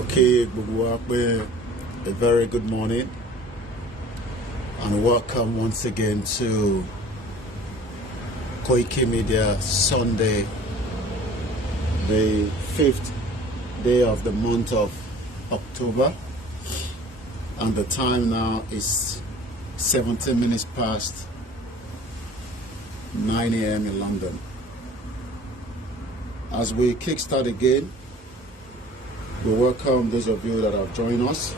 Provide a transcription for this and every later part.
Okay, a very good morning and welcome once again to Koiki Media Sunday, the 5th day of the month of October, and the time now is 17 minutes past 9 a.m. in London. As we kickstart again, we welcome those of you that have joined us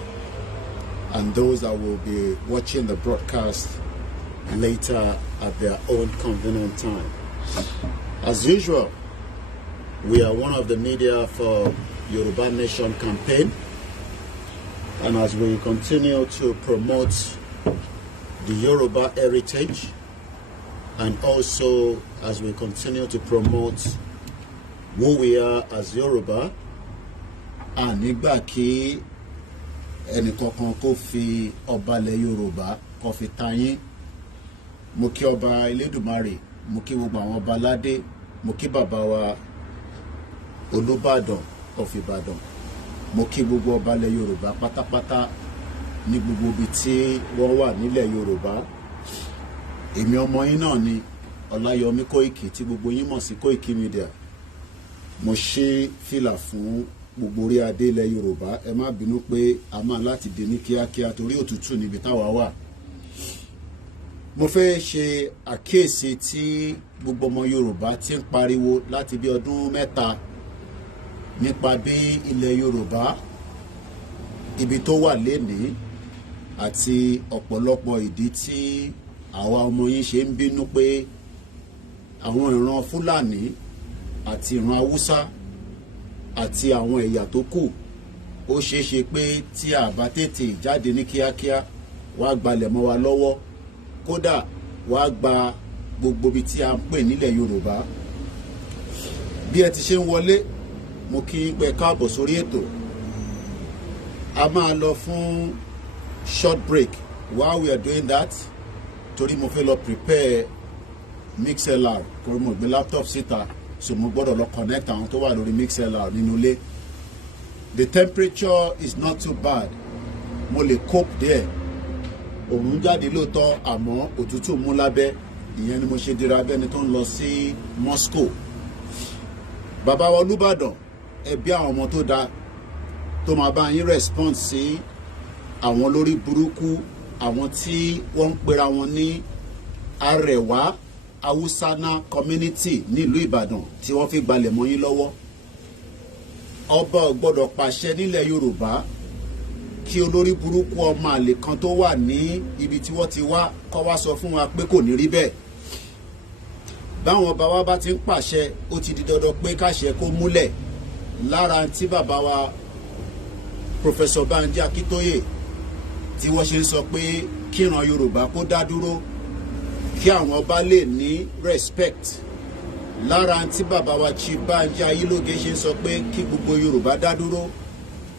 and those that will be watching the broadcast later at their own convenient time. As usual, we are one of the media for Yoruba Nation campaign, and as we continue to promote the Yoruba heritage, and also as we continue to promote who we are as Yoruba, nígbà kí ẹnìkankan kó fi ọba ilẹ̀ Yorùbá kó fi tayín. Mo kí ọba Elédùmarè, mo kí gbogbo àwọn ọba aládé, mo kí bàbá wa Olubadan of Ibadan, mo kí gbogbo ọba ilẹ̀ Yorùbá pátápátá ní gbogbo ibi tí wọ́n wà nílẹ̀ Yorùbá. Èmi ọmọ yín náà ni Ọláyọmí Kóìkì tí gbogbo yín mọ̀ sí Koiki Media. Mo ṣe fìlà fún gbogbo orí adé ilẹ̀ Yorùbá. Ẹ má bínú pé a máa láti dé ní kíákíá torí òtútù níbi táwa wà. Mo fẹ́ ṣe àkíyèsí tí gbogbo ọmọ Yorùbá ti ń pariwo láti bí ọdún mẹ́ta nípa bí ilẹ̀ Yorùbá ibi tó wà lénìí àti ọ̀pọ̀lọpọ̀ ìdí tí àwa ọmọ yín ṣe ń bínú pé àwọn ìran Fúlàní àti ìran Hausa àti àwọn ẹ̀yà tó kù ó ṣeéṣe pé tí a bá tètè jáde ní kíákíá wá gbalẹ̀ mọ́ wa lọ́wọ́, kódà wá gba gbogbo ibi tí a ń pè nílẹ̀ Yorùbá. Bí ẹ ti ṣe ń wọlé, mo kí pé káàbọ̀ sórí ètò. A máa lọ fún short break. While we are doing that, torí mo fẹ́ lọ prepare MixLR kó mo gbé laptop síta, so mo gbọ́dọ̀ lọ connect àwọn tó wà lórí MixLR nínú ilé. The temperature is not too bad. Mo lè cope there. Òun jáde lóòótọ́ àmọ́ òtútù mú lábẹ́. Ìyẹn ni mo ṣe dira abẹ́ni tó ń lọ sí Moscow. Bàbá wa Olubadan, ẹbí àwọn ọmọ tó dáa tó máa bá yín respond sí àwọn lórí burúkú, àwọn tí wọ́n ń pera wọn ní Arẹwà Hausana community nílùú Ìbàdàn tí wọ́n fi gbalẹ̀ mọ́ yín lọ́wọ́. Ọba ò gbọ́dọ̀ pàṣẹ nílẹ̀ Yorùbá kí olórí burúkú ọmọ àlè kan tó wà ní ibi tí wọ́n ti wá kó wá sọ fún wa pé kò ní rí bẹ́ẹ̀. Báwọn ọba wa bá ti ń pàṣẹ, ó ti di dandan pé káṣẹ kó múlẹ̀. Lára tí bàbá wa Professor Banji Akíntóyè tí wọ́n ṣe ń sọ pé kíran Yorùbá kó dá dúró, kí àwọn ọba lè ní respect. Lára tí bàbá wa Chief Banji Ayilóge ṣe ń sọ pé kí gbogbo Yorùbá dá dúró,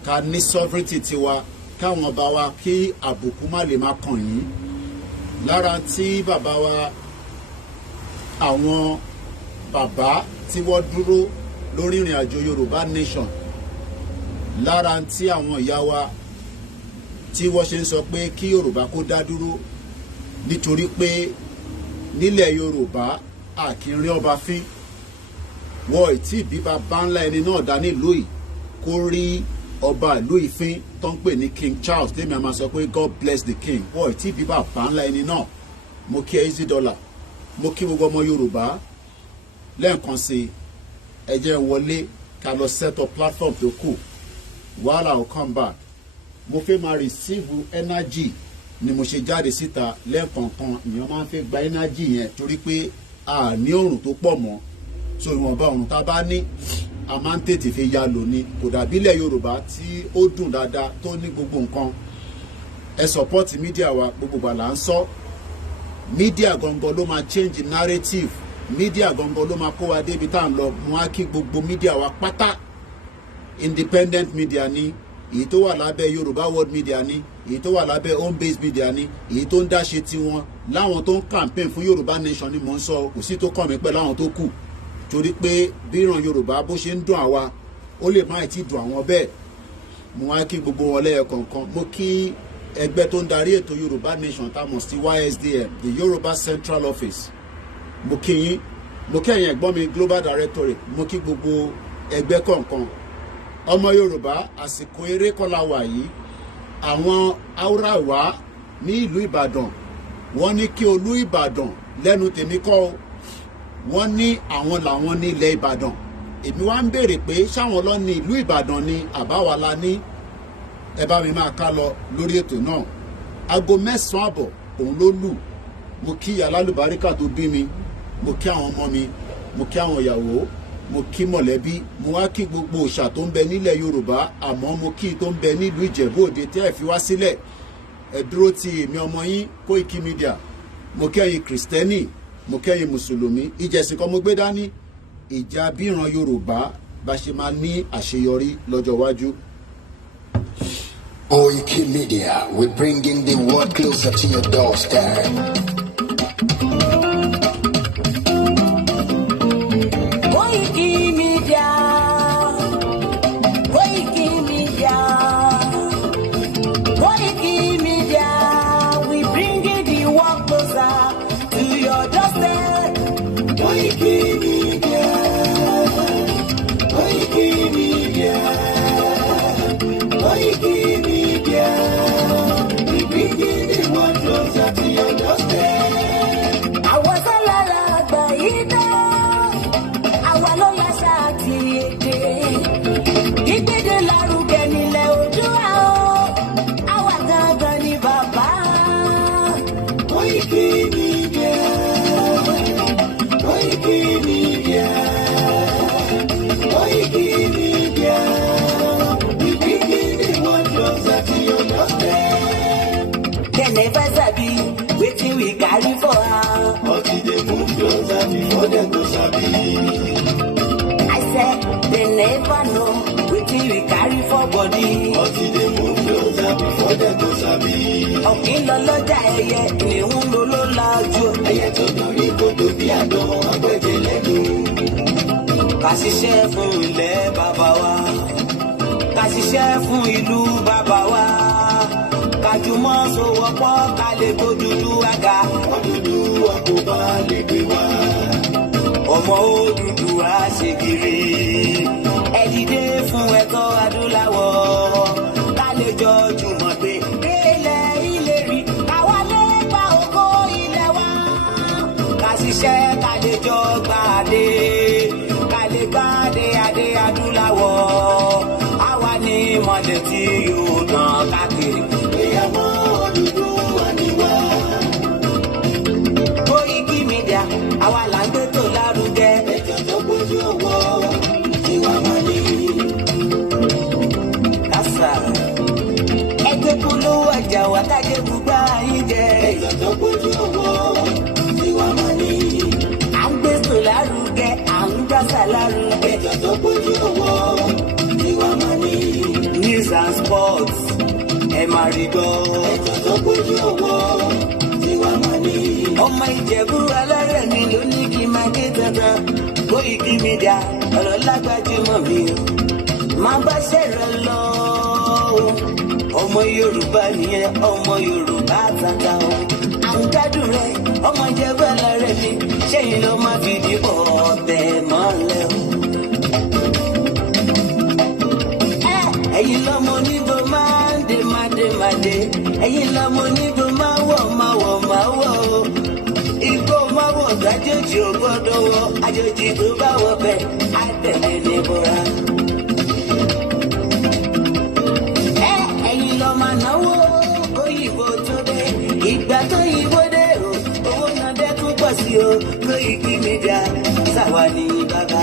ká ní sovereignty tiwa, káwọn ọba wa kí àbùkù má lè máa kàn yín. Lára tí bàbá wa àwọn bàbá tí wọ́n dúró lórí ìrìn àjò Yorùbá Nation, lára tí àwọn ìyá wa tí wọ́n ṣe ń sọ pé kí Yorùbá kó dá dúró nítorí pé nílẹ̀ Yorùbá a kì í rí ọba fín. Wọ́n tí bí bàbá ńlá ẹni náà dá nílùú yìí kó rí ọba ìlú ìfín tó ń pè ní King Charles, tèmi a máa sọ pé God bless the king. Wọ́n tí bí bàbá ńlá ẹni náà. Mo kí easy dollar, mo kí gbogbo ọmọ Yorùbá lẹ́ẹ̀kan sí ẹ jẹ́ wọlé ká lọ set up platform tó kù. While I will come back, mo fẹ́ máa receive energy ni mo ṣe jáde síta lẹ́ẹ̀kọ̀ọ̀kan. Èèyàn máa ń fẹ́ gba energy yẹn torí pé a ní oòrùn tó pọ̀ mọ́, so ìwọ̀nba oòrùn tá a bá ní a máa ń tètè fi ya lò ní. Kò dàbí ilẹ̀ Yorùbá tí ó dùn dáadáa tó ní gbogbo nǹkan. Ẹ support media wa, gbogbo gbà là ń sọ. Media gangan ló máa change narrative. Media gangan ló máa kó wa débi tá à ń lọ. Mo á kí gbogbo media wa pátá. Independent media ni, èyí tó wà lábẹ́ Yorùbá World Media ni, èyí tó wà lábẹ́ home based media ni, èyí tó ń dáṣe tiwọn, láwọn tó ń campaign fún Yorùbá Nation ni mò ń sọ. Kò sí tó kàn mí pẹ̀lú àwọn tó kù, torí pé bí ìran Yorùbá bó ṣe ń dùn àwa ó lè má ti dùn àwọn bẹ́ẹ̀. mo wá kí gbogbo wọn lẹ́yọ kọ̀ọ̀kan. Mo kí ẹgbẹ́ tó ń darí ètò Yorùbá Nation tá a mọ̀ sí YSDM, the Yoruba Central Office. Mo kí yín, mo kí ẹ̀yin ẹ̀gbọ́n mi Global Directorate, mo kí gbogbo ẹgbẹ́ kọ̀ọ̀kan. Ọmọ Yorùbá, àsìkò eré kọ́lá wà yìí. Àwọn Hausawa ní ìlú Ìbàdàn, wọ́n ní kí Olú Ìbàdàn lẹ́nu tèmi kọ́, wọ́n ní àwọn làwọn ní ilẹ̀ Ìbàdàn. Èmi wá ń béèrè pé ṣáwọn lọ ní ìlú Ìbàdàn ni àbáwa la ní. Ẹ bá mi máa ká lọ lórí ètò náà. Aago 9 àbọ̀ òun ló lù. Mo kí alálùbáríkà tó bí mi, mo kí àwọn ọmọ mi, mo kí àwọn ìyàwó, mo kí mọ̀lẹ́bí, mo wá kí gbogbo òòṣà tó ń bẹ nílẹ̀ Yorùbá, àmọ́ mo kí tó ń bẹ nílùú Ìjẹ̀bú Òde tí ẹ fi wá sílẹ̀. Ẹ dúró ti èmi ọmọ yín Koiki Media. Mo kí ẹ̀yin Kristẹni, mo kí ẹ̀yin Mùsùlùmí. Ìjẹ̀sìn kan mo gbé dání, ìjà bíran Yorùbá bá ṣe máa ní àṣeyọrí lọ́jọ́ iwájú. Koiki Media, we're bringing the world closer to your doorstep. Koiki Media, Koiki Media, Koiki Media, we bringing the world closer to your doorstep. Koiki Media, Koiki Media, Koiki Media, we bringing the world closer to your doorstep. Àwọn sọ́lára àgbà yìí dá, àwa ló yá ṣáàtì èdè. Ìgbéde lárugẹ nílẹ̀ Oòduà o, àwa gangan ni bàbá. Koiki Media, Koiki Media, Koiki Media, we bringing the world closer to your doorstep. They never sabi wetin we carry for her, but e dey move closer before dem go sabi. I said they never know wetin we carry for body, but e dey move closer before dem go sabi. Ọ̀kìn lọ lọ́jà ẹyẹ, ìhun ló ló lajú. Ẹyẹ tó dorí kodò bí àdán agbẹ́jẹ lẹ́nu. Ká ṣiṣẹ́ fún ilẹ̀ bàbá wa, ká ṣiṣẹ́ fún ìlú bàbá wa. Kájùmọ̀ sowọ́pọ̀ ká lè gbódúdú àga. Odùduwà kò bá lè gbé wá. Ọmọ Odùduwà ṣe kiri. Ẹ dìde fún ẹ̀tọ́ adúláwọ̀. Ká lè jọ jùmọ̀ gbé délẹ̀ ìlérí. Káwa lè gba ògo ilẹ̀ wa. Ká ṣiṣẹ́ ká lè jọ gbàdé. Ká lè gbàdé adé adúláwọ̀. Àwa ni mọ̀lẹ́ tí yóò tàn káàkiri. Ìyàwó Odùduwà ni wá. Koiki Media, àwa là ń gbé tó lárugẹ. Ètò tó gbójú owó tí wàá máa ní. Kásá. Ẹgbẹ́ polówó ọjà wà kájé gbúgbà yín jẹ. Ètò tó gbójú owó tí wàá máa ní. À ń gbé tó lárugẹ, à ń gbàsà lárugẹ. Ètò tó gbójú owó tí wàá máa ní. News and sports. Ẹ máa rí gbọ́. Ètò tó gbójú owó tí wàá máa ní. Ọmọ Ìjẹ̀bú alárẹ̀ mi ló ní kí n máa ké dandan. Koiki Media, ọ̀rọ̀ lágbájúmọ̀ mi o. Máa bá ṣẹ̀rẹ̀ lọ. Ọmọ Yorùbá nìyẹn, ọmọ Yorùbá tata o. À ń gbádùn rẹ̀, ọmọ Ìjẹ̀bú alárẹ̀ mi. Ṣẹ́yìn ló máa fi dìbò ọ̀tẹ̀ mọ́lẹ̀ o. Ẹ̀yin lọ́mọ onígbò máa ń dé máa dé máa dé. Ẹ̀yin lọ́mọ onígbò máa wọ̀ máa wọ̀ máa wọ̀ o. Igbó máa wọ̀ gbàjọ́jì ò gbọ́dọ̀ wọ. Àjòjì tó bá wọ bẹ̀ á tẹ̀lé ní bọ́ra. Ẹ̀yin lọ́ máa náwó òyìnbó tó dé. Ìgbà tó yìnbó dé o, owó náà dẹ́kun pọ̀ sí o. Koiki Media, sáwa ní bàbá.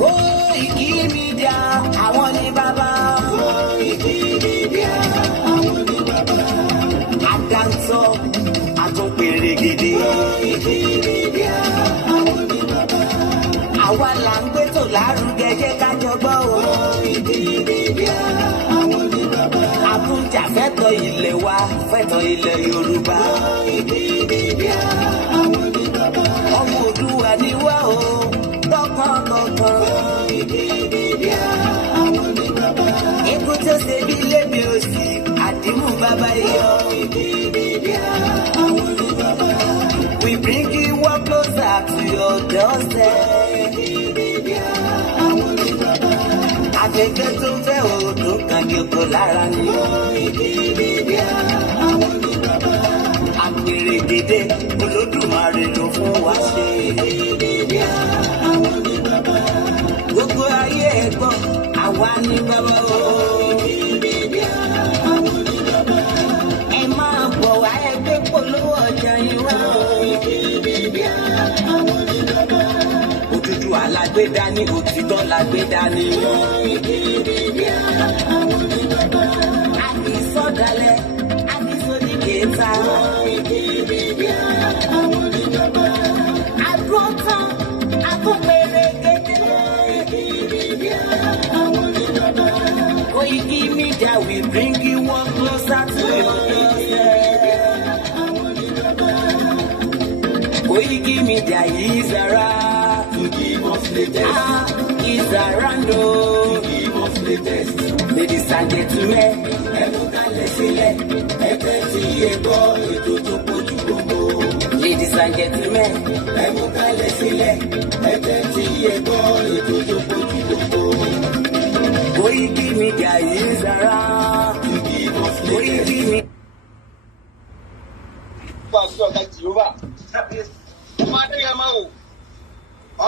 Koiki Media, àwọn ní bàbá. Koiki Media, àwọn ní bàbá. Àdáńtọ́, àtúnpèrè gidi. Koiki Media, àwọn ní bàbá. Àwa là ń gbé tó lárugẹ jẹ́ ká jọ gbọ́ o. Koiki Media, àwọn ní bàbá. Àtúnjà fẹ́tọ̀ ilẹ̀ wa, fẹ́tọ̀ ilẹ̀ Yorùbá. Koiki Media, àwọn ní bàbá. Ọmọ Oòduà ni wá o, tọkàntọkàn. Koiki Media, We bring you one closer to your doorstep. Afẹ́fẹ́ tó ń fẹ́ òòdùn kan jòkó lára ni. Àpèrè dédé Olódùmarè ló fún wa ṣe. Gbogbo ayé ẹ̀gbọ́n àwa ní bàbá o. Ẹ máa bọ̀ wá ẹgbẹ́ polówó ọjà yín wá o. Òtútù alágbèdá ní òtítọ́ lágbèdá ní. Àbí sọ̀dálẹ̀ àbí sódìkẹta. Àgùntàn àgùnpẹ̀rẹ̀ gẹ́gẹ́. Koiki Media will bring you one closer to your doorstep. Koiki Media is around to give us latest. Is around to give us latest. Ladies and gentlemen, ẹ mú kalẹ̀ sílẹ̀, ẹ tẹ́tí ẹ gbọ́ ètò tó kojú gbogbo. Ladies and gentlemen, ẹ mú kalẹ̀ sílẹ̀, ẹ tẹ́tí ẹ gbọ́ ètò tó kojú gbogbo. Koiki Media is around to give us latest. Koiki Media. Pàṣẹ ọ̀gá Jèhófà. Ọmọ Adéyẹmọ o,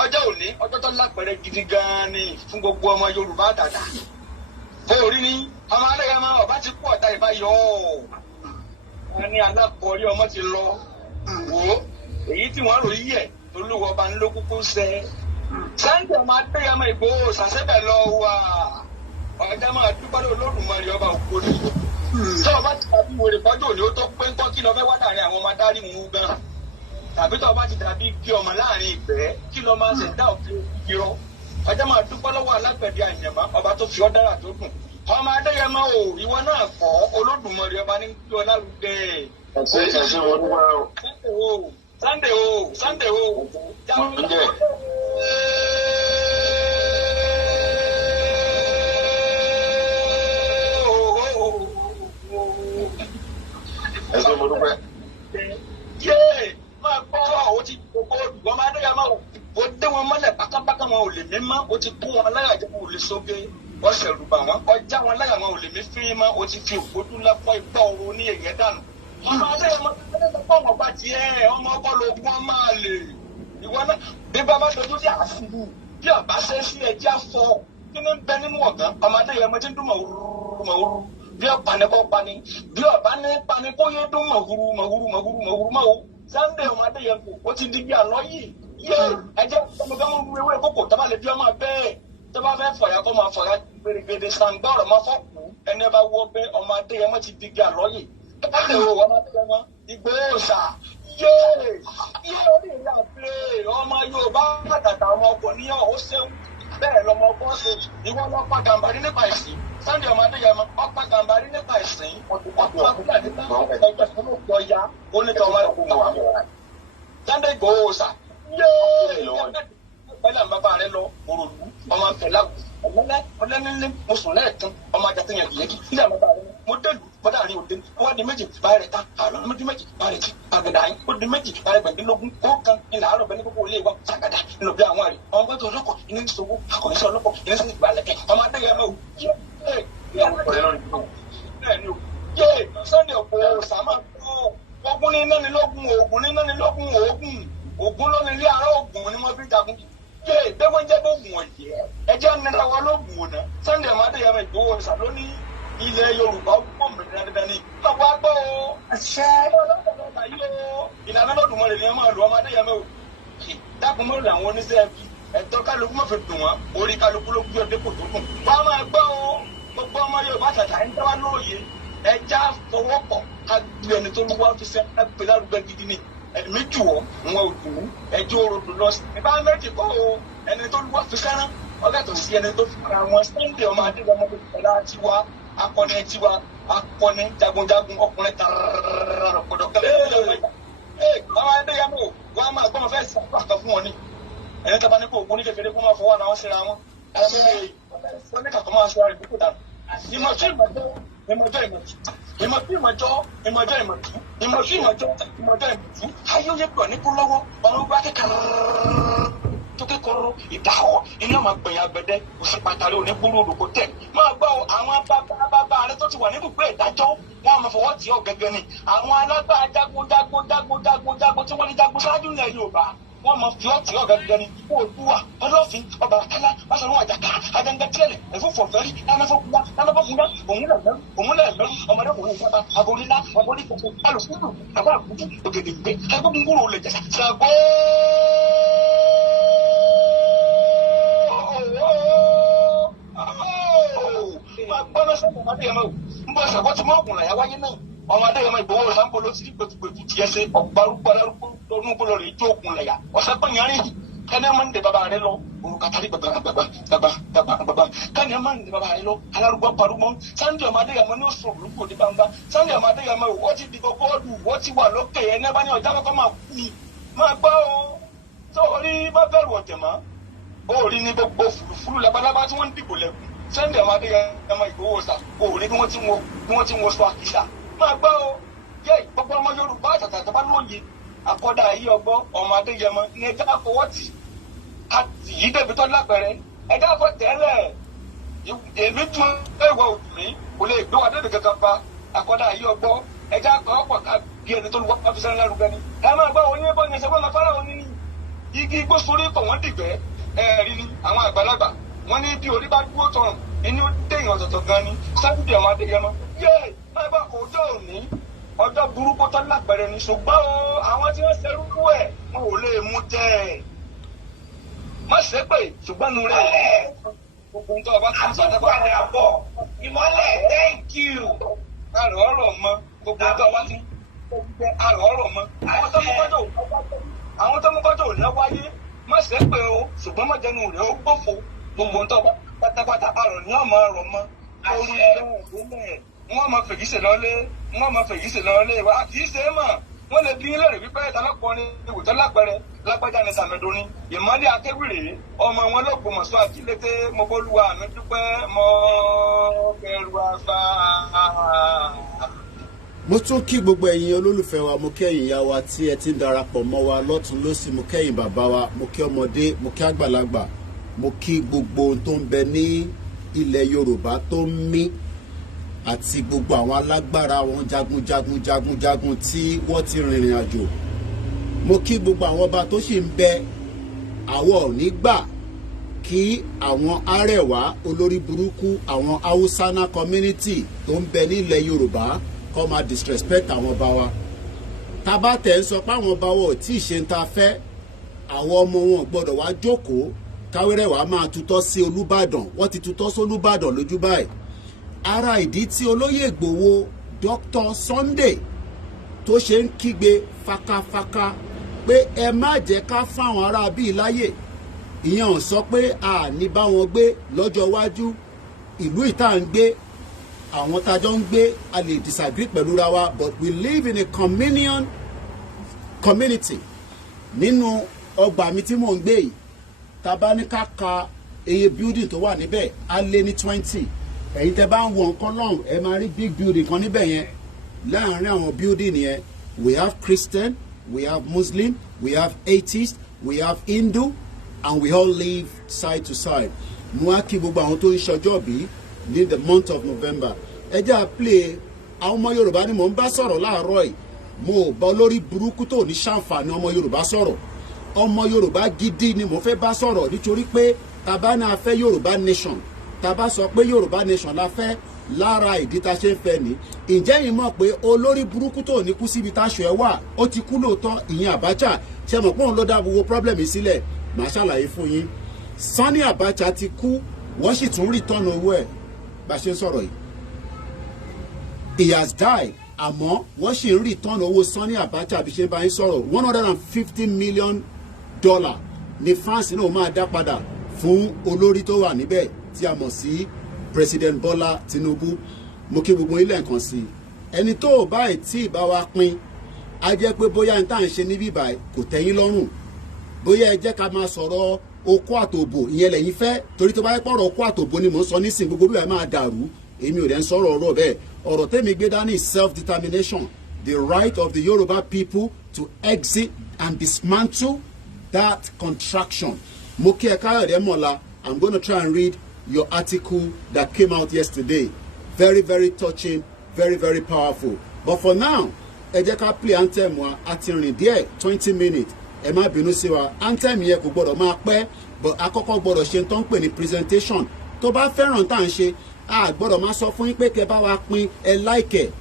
ọjọ́ òní, ọjọ́ tó lápẹ̀rẹ̀ gidi gan-an ni fún gbogbo ọmọ Yorùbá dàda. Orí ni ọmọ Adéyẹmọ ọba ti kú ọ̀tá ìbáyọ̀. Wọ́n ní alákọ̀ọ́rí ọmọ ti lọ. Wò ó, èyí tí wọ́n rò yí ẹ̀ olúwo ọba ń ló kúkú sẹ́. Sáńdì ọmọ Adéyẹmọ Ìgbòho ṣàṣẹ́bẹ̀ lọ wà. Ọjà máa dúpẹ́ lórí Olódùmarè ọba òkúri. Tí ọba ti tàbí wèrè pọ́jọ́ òní ó tó pé ń tọ́ kí lọ fẹ́ wá láàrin àwọn ọmọ adarí mú gan. Tàbí tí ọba ti dàbí kí ọmọ láàrin ìgbẹ́ kí lọ máa ṣẹ̀dá òfin irọ́. Ọjà máa dúpẹ́ lọ́wọ́ alágbẹ̀dẹ àyẹ̀mọ́ ọba tó fi ọ́ dára tó dùn. Ọmọ Adéyẹmọ o, ìwọ náà kọ́ Olódùmarè ọba ní kí ọ lárugẹ. Ẹ̀sìn wọn wá o. Sunday o. Ẹ̀sìn mo dúpẹ́. Yéè máa gbọ́rọ̀ o ti gbogbo olùgbọ́n máa dé yàmá o. O dé wọn mọ́lẹ̀ pátápátá wọn ò lè mí mọ́. O ti kó wọn láyà jẹ́ wọn ò lè sóge. Ọ̀sẹ̀ rùbà wọn ọjà wọn láyà wọn ò lè mí fín mọ́. O ti fi ògbódú lẹ́fọ́ igbá ooru ní èyẹ dànù. Ọmọ Adéyẹmọ tó wọn bá tiẹ̀ ọmọ ọkọ lóògùn wọn máa lè. Ìwọ náà bí bá bá dojú sí àṣìlú bí ọba ṣe sí ẹjẹ́ afọ kí ni bẹ nínú ọ̀gán ọmọ Adéyẹmọ ti ń dún mọ̀wúrú. Bí ọ̀pá ni kò pani bí ọ̀bá ní pani kó yé dún mọ̀wúrú mọ́ o. Sunday ọmọ Adéyẹmọ o ti di bí àlọ́ yìí yé ẹjẹ́ ọmọgámọ́ ewé kókò tó bá lè bí ọmọ bẹ́ẹ̀ tó bá fẹ́ fọ̀yà kó máa fọ̀yà gbèrègbèrè sàǹgbà ọ̀rọ̀ máa fọ́kù ẹni bá wọ bẹ́ẹ̀ ọmọ Adéyẹmọ ti di bí àlọ́ yìí. Sunday o ọmọ Adéyẹmọ Ìgbòho ṣá yé orí ìyá pé ọmọ Yorùbá àtàtà ọmọ ọkùnrin ọ̀ ó ṣeun bẹ́ẹ̀ lọmọ ọgbọ́n ṣe ìwọ lọ́pàá gàmbàrí nípa ìsìn Sunday ọmọ Adéyẹmọ ọ̀pá gàmbàrí nípa ìsìn ọ̀pá àbúrò nípa ẹgbẹ́ fún òkú ọya onítọ̀ ọmọ ẹ̀kọ́ wà. Sunday Ìgbòho ṣá pẹ̀lẹ́ bàbá rẹ lọ òròlú ọmọ àfẹ́lá ọlẹ́nilé mọ̀sùn lẹ́ẹ̀kan ọmọ àjàtẹ̀yẹ̀ yẹ́kì ilé àmọ́ bàbá rẹ mo dẹ́lu bọ́dà rí òde wọ́n di méjì bá rẹ̀ ta àlọ́ ọmọdé méjì bá rẹ̀ ti àgàdà yín ó di méjì bá rẹ̀ gbẹ̀dínlógún ó kan ilà àárọ̀ bẹ́ẹ̀ ní kókó ilé wa sàgàdà nínú bí àwọn rẹ̀ ọmọ gbẹ́tọ̀ ọlọ́kọ̀ iná ti sọ́wọ́ akọ̀yẹ́sẹ́ ọlọ́kọ̀ iná sì gbà lẹ́kẹ̀ ọmọ Adéyẹmọ o yé Sunday Ìgbòho sàmà ogun ní nánilógún ogun lónìí ilé àárọ̀ ogun ni wọ́n fi jagun yé bẹ́ẹ̀ jẹ́ bóògùn ọ̀yẹ́ ẹjẹ́ nínú wa lóògùn ọ̀nà Sunday ọmọ Adéyẹmọ Ìgbòho sàlóní ilẹ̀ Yorùbá gbòmìnira dandan ni bàbá gbọ́ o ìlànà Olódùmarè ni ẹ máa lò ọmọ Adéyẹmọ o dákun mọ́ làwọn oníṣẹ́ ẹbí ẹ̀tọ́ kálukú má fi dùn wọ́n orí kálukú ló gbé ọdẹ kò tó dùn wọ́n á máa gbọ́ o gbogbo ọmọ Yorùbá tàtà ń tẹ́wá lóye ẹja fọwọ́pọ̀ ká gbé ẹni tó lúwọ́ fi sẹ́ ẹ pè lárugẹ gidi ni ẹ̀mí jù ọ́ wọn ò dùn ẹjọ́ orodò lọ sí ìbá méjì kọ́ o ẹni tó lúwọ́ fi sẹ́rán ọgẹ́tọ̀ sí ẹni tó fi ra wọn Sunday ọmọ Adéyẹmọ tó fi ra tiwa akọni jagunjagun ọkùnrin tààrà pọ̀dọ̀kẹ́lẹ́ ọmọ Adéyẹmọ wọn a máa gbọ́n fẹ́ sàkóso fún wọn ni ẹni tó bá ní kó ògùn ní kékeré kó máa fọwọ́ náà síra wọn wọ́n ní kàkọ́ máa ṣe àrùn ìdókò dànù ìmọ̀jọ́ ayé yẹ pọ̀ ní kú lọ́wọ́ ọ̀rọ̀ bá kékeré tó kékeré ìdáwọ́ iná máa gbẹ̀yìn agbẹ̀dẹ òsì pàtàkì onígbòrò òdòkó tẹ̀ máa gbọ́ àwọn bàbá rẹ tó ti wà nínú ìgbé ìdájọ́ wọn máa fọwọ́ tì ọ́ gẹ́gẹ́ ni àwọn alágbára jagun tí wọ́n ní jagun ṣáájú ilẹ̀ Yorùbá wọ́n máa fi ọ́ tì ọ́ gẹ́gẹ́ ni Oòduà Ọlọ́fin Ọbàtálá Báṣọ̀run Àjàká Àjàngàtìẹ̀lẹ̀ ẹ̀fúnfọ̀fẹ́rí lánàfọ́kúndá òun lẹ̀ lẹ́rú ọmọdé kò ní ìjọba aborílá ọmọdé kòkó alùpùpù àbá àkútù ògèdèǹgbé agbógungbòrò olè jẹ̀sà ṣàgbó. gbọ́dọ̀ sọ́kùn adéyẹmọ ń bọ́ ṣàkọ́ tí mọ́ọ̀kùn làyà wáyé náà ọmọ adéyẹmọ Ìgbòho sáńpó ló ti rí gbẹtugbẹtu tiẹ̀ ṣe ọ̀gbárùkú alárùkú lọ́nùkú lọ́rọ̀ ètò òkun lẹ̀yà ọ̀sẹ̀ pé yẹn rìn kẹ́ni ẹ̀ máa ń de bàbá rẹ lọ olùkàtàrí gbàgbà kẹ́ni ẹ̀ máa ń de bàbá rẹ lọ alárùgbọ́ parúgbọ́ Sunday ọmọ adéyẹmọ ní oṣù olùkú òde gbangba Sunday ọmọ adéyẹmọ wọ́n ti dìbò bọ́ọ̀lù wọ́n ti wà lókè ẹ̀ náà bá ní ọjà kọ́kọ́ máa kú ni máa gbọ́ o tó orí má bẹ̀rù ọ̀tẹ̀ mọ́ orí ní gbogbo fùlùfùlù labalábá tí wọ́n ń dìbò lẹ́kùn Sunday ọmọ adéyẹmọ Ìgbòho sà orí bí wọ́n ti ń wọ sọ àkísà máa gbọ́ o yẹ gbogbo ọmọ Yorùbá àtàtà bá lóye àkọ́dá ayé ọgbọ́ ọmọ adéyẹmọ ní ẹja fọwọ́ tì àti yìí débi tó lápẹ̀rẹ̀ ẹja fọ tẹ́lẹ̀ èmi tún ẹ̀wọ̀ òdùnmí kò lè gbé wa débi kankan pa àkọ́dá ayé ọgbọ́ ẹja kan pọ̀ ká bí ẹni tó lu wọ́n fi sẹ́ni lárugẹ ni ẹ máa gbọ́ oyin bọ́ ní ẹsẹ̀ wọ́n máa fara òní ni igi igbó sórí pọ̀ wọ́n dìgbẹ́ ẹ̀rí ni àwọn àgbàlagbà wọ́n ní bí orí bá dúró tọrùn inú déyìn ọ̀tọ̀ọ̀tọ̀ gan ni Sunday ọmọ adéyẹmọ yé máa bá ọjọ́ òní ọjọ́ burúkú tó lápẹ̀rẹ̀ ní ṣùgbọ́n àwọn tí wọ́n ṣerú kú ẹ̀ wọn ò lè mú tẹ́ ẹ̀ má ṣe pé ṣùgbọ́n nu rẹ̀ gbogbo nǹkan ọba tó ń sọ nípa rẹ̀ àbọ̀ ìmọ̀lẹ̀ thank you àrò ọ̀rọ̀ mọ gbogbo nǹkan ọba tó ń sọ àrò ọ̀rọ̀ mọ àwọn tó mú kọ́jọ́ ò náà wáyé má ṣe pé o ṣùgbọ́n má jẹnu rẹ̀ ó gbófo gbogbo nǹkan ọba pátápátá àrò ní ọmọ ọ̀rọ̀ mọ orí ìdánwò wọ́n máa fèyí ṣe lọ́lé wa kì í ṣe é mọ̀ wọ́n lè bí ilé rẹ̀ wípé ìtàlákùnrin ìwòtọ́ lápẹ̀rẹ̀ lágbájá ní sàmẹ́dọ́rin ìmọ̀lẹ́ akéwìrì ọmọ wọn ló gbọmọ̀ sọ àkílété mo bólúwa mi dúpẹ́ mọ́ bẹ̀rù àfà. mo tún kí gbogbo ẹ̀yin olólùfẹ́ wa mo kẹ́yìn ìyá wa tí ẹ ti ń darapọ̀ mọ́ wa lọ́tún lósì mo kẹ́yìn bàbá wa mo kí ọmọdé mo kí àgbàlagbà mo kí gbogbo ohun tó ń bẹ ní ilẹ̀ Yorùbá tó ń mí àti gbogbo àwọn alágbára wọn jagunjagun tí wọ́n ti rìnrìn àjò mo kí gbogbo àwọn ọba tó sì ń bẹ àwọn ò ní gbà kí àwọn arẹwà olórí burúkú àwọn Hausana community tó ń bẹ nílẹ̀ Yorùbá kó máa disrespect àwọn ọba wa tábà tẹ̀ ń sọ pé àwọn ọba wa ò tí ì ṣe ń ta fẹ́ àwọn ọmọ wọn gbọ́dọ̀ wá jókòó káwérẹ̀wá máa tutọ́ sí Olúbàdàn wọ́n ti tutọ́ sí Olúbàdàn lójú báyìí ara ìdí tí olóyè Ìgbòho Dr. Sunday tó ṣe ń kígbe fakafaka pé ẹ má jẹ́ ká fáwọn ará bíi láyè ìyẹn ò sọ pé a ní bá wọn gbé lọ́jọ́ iwájú ìlú ìta ń gbé àwọn tájọ́ ń gbé a lè disagree pẹ̀lú ra wa but we live in a community nínú ọgbà mi tí mò ń gbé yìí tá bá ní ká ka iye building tó wà níbẹ̀ á lé ní 20 ẹ̀yin tẹ́ bá ń wo nǹkan lọ́hùn ẹ máa rí big building kan níbẹ̀ yẹn láàárín àwọn building yẹn we have Christian we have Muslim we have atheist we have Hindu and we all live side to side mo wá kí gbogbo àwọn tó ń ṣọjọ́ bí ní the month of November ẹ jẹ́ à play àwọn ọmọ Yorùbá ni mò ń bá sọ̀rọ̀ láàárọ̀ yìí mo ò bá lórí burúkú tó ní ṣàǹfààní ọmọ Yorùbá sọ̀rọ̀ ọmọ Yorùbá gidi ni mo fẹ́ bá sọ̀rọ̀ nítorí pé tàbá náà fẹ́ Yorùbá nation tàbá sọ pé Yorùbá nation la fẹ́ lára ìdí tá a ṣe ń fẹ́ ni ǹjẹ́ yìí mọ̀ pé olórí burúkú tó ní kú síbi táṣọ ẹ wà ó ti kú lóòótọ́ ìyẹn Abacha ṣe mọ̀ pé òun ló dá gbogbo problem yìí sílẹ̀ màá ṣàlàyé fún yín Sani Abacha ti kú wọ́n sì tún return owó ẹ̀ bá ṣe ń sọ̀rọ̀ yìí he has died àmọ́ wọ́n sì ń return owó Sani Abacha bí ṣe bá yín sọ̀rọ̀ $150 million ní fáǹsì náà máa dá padà fún olórí tó wà níbẹ̀ tí a mọ̀ sí President Bola Tinubu mo kí gbogbo ilé nǹkan sí ẹni tó ò báyìí tí ìbá wa pín á jẹ́ pé bóyá ní tá à ń ṣe níbí báyìí kò tẹ́yìn lọ́rùn bóyá ẹ jẹ́ ká máa sọ̀rọ̀ okó àtòbò ìyẹn lẹ́yìn fẹ́ torí tó bá yẹ pọ̀rọ̀ okó àtòbò ni mò ń sọ nísìn gbogbo bí wàá máa dàrú èmi ò dẹ̀ ń sọ̀rọ̀ ọ̀rọ̀ bẹ́ẹ̀ ọ̀rọ̀ tẹ́mi gbé dání is self-determination, the right of the Yoruba people to exit and dismantle that contraction. Mo kí ẹ káyọ̀dé mọ̀lá, I'm going to try and read your article that came out yesterday. Very, very touching, very, very powerful. But for now, ẹ jẹ́ ká play anthem wa àti rìn díẹ̀ 20 minutes. Ẹ má bínú sí wa. Anthem yẹn kò gbọ́dọ̀ máa pẹ́, but àkọ́kọ́ gbọ́dọ̀ ṣe tó ń pè ní presentation. Tó bá fẹ́ràn tá à ń ṣe, a gbọ́dọ̀ máa sọ fún yín pé kẹ́ bá wa pín ẹ like.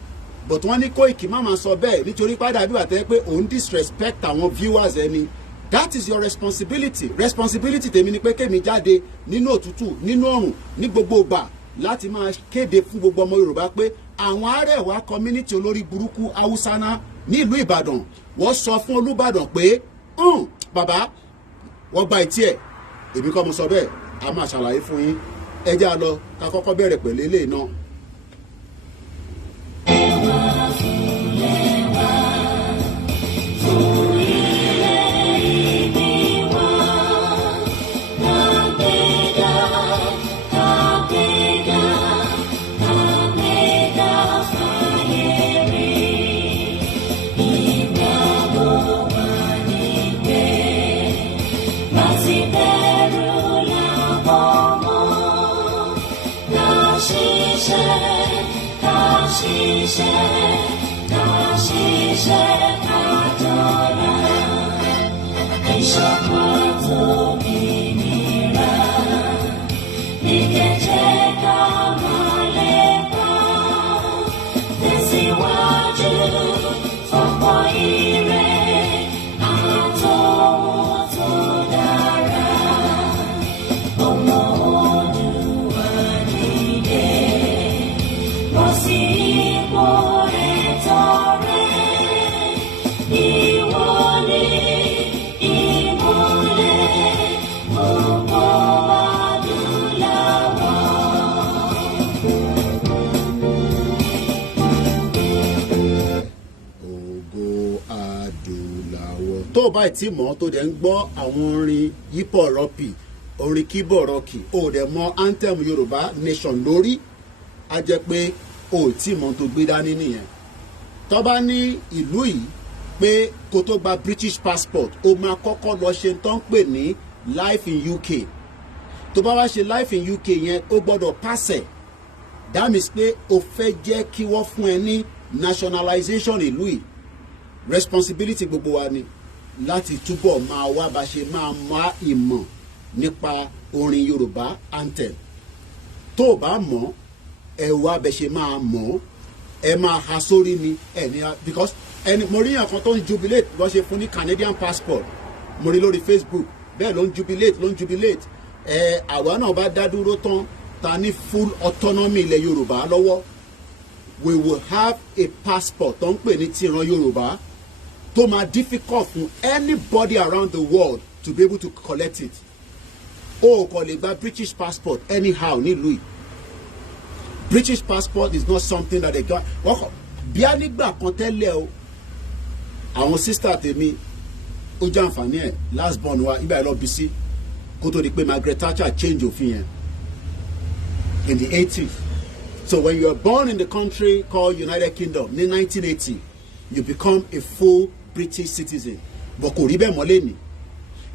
But wọ́n ní Koiki má máa sọ bẹ́ẹ̀ nítorí padà bí wà tẹ́ pé òun disrespect àwọn viewers ẹni. That is your responsibility. Responsibility tèmi ni pé kémi jáde nínú òtútù, nínú ọ̀rùn, ní gbogbo ìgbà láti máa kéde fún gbogbo ọmọ Yorùbá pé àwọn Arewa community olórí burúkú Hausa náà ní ìlú Ìbàdàn wọ́n sọ fún Olúbàdàn pé bàbá wọ́n gba ìtí ẹ̀. Èmi kọ́ mo sọ bẹ́ẹ̀, a máa ṣàlàyé fún yín. Ẹ jẹ́ a lọ ká kọ́kọ́ bẹ̀rẹ̀ pẹ̀lú eléyìí náà. Tó bá ti mọ̀ tó dẹ̀ ń gbọ́ àwọn orin yípọ̀ rọ́pì, orin kíbọ̀ rọ́kì, ó dẹ̀ mọ̀ anthem Yorùbá nation lórí, á jẹ́ pé ó tí mọ̀ tó gbé dání nìyẹn. Tó bá ní ìlú yìí pé kó tó gba British passport, ó máa kọ́kọ́ lọ ṣe tó ń pè ní life in UK. Tó bá wá ṣe life in UK yẹn, ó gbọ́dọ̀ pàṣẹ. That means pé ó fẹ́ jẹ́ kí wọ́n fún ẹ ní nationalization ìlú yìí. Responsibility gbogbo wa ni láti túbọ̀ máa wá bá ṣe máa mọ ìmọ̀ nípa orin Yorùbá anthem. Tó o bá mọ̀ ẹ wá bẹ ṣe máa mọ̀ ẹ máa ha sórí ni ẹ ní because ẹni mo rí yàn kan tó ń jubilate bó ṣe fún ní Canadian passport mo rí lórí Facebook bẹ́ẹ̀ ló ń jubilate àwa náà bá dá dúró tán ta ní full autonomy ilẹ̀ Yorùbá lọ́wọ́ we will have a passport tó ń pè ní tìran Yorùbá tó máa difficult fún anybody around the world to be able to collect it. O kò lè gba British passport anyhow nílùú yìí. British passport is not something that they got. Bí a nígbà kan tẹ́lẹ̀ o, àwọn sister tèmi ó jẹ́ àǹfààní ẹ̀ last born wa ibà lọ bí sí kó tó di pé Margaret Thatcher change òfin yẹn in the 80s. So when you are born in the country called United Kingdom ní 1980, you become a full British citizen. But kò rí bẹ́ẹ̀ mọ́ lẹ́nìí.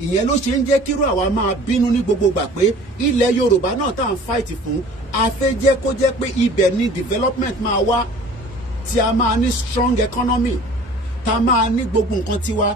Ìyẹn ló ṣe ń jẹ́ kírú àwa máa bínú ní gbogbo gbà pé ilẹ̀ Yorùbá náà tá à ń fight fún a fẹ́ jẹ́ kó jẹ́ pé ibẹ̀ ni development máa wá tí a máa ní strong economy tá a máa ní gbogbo nǹkan tiwa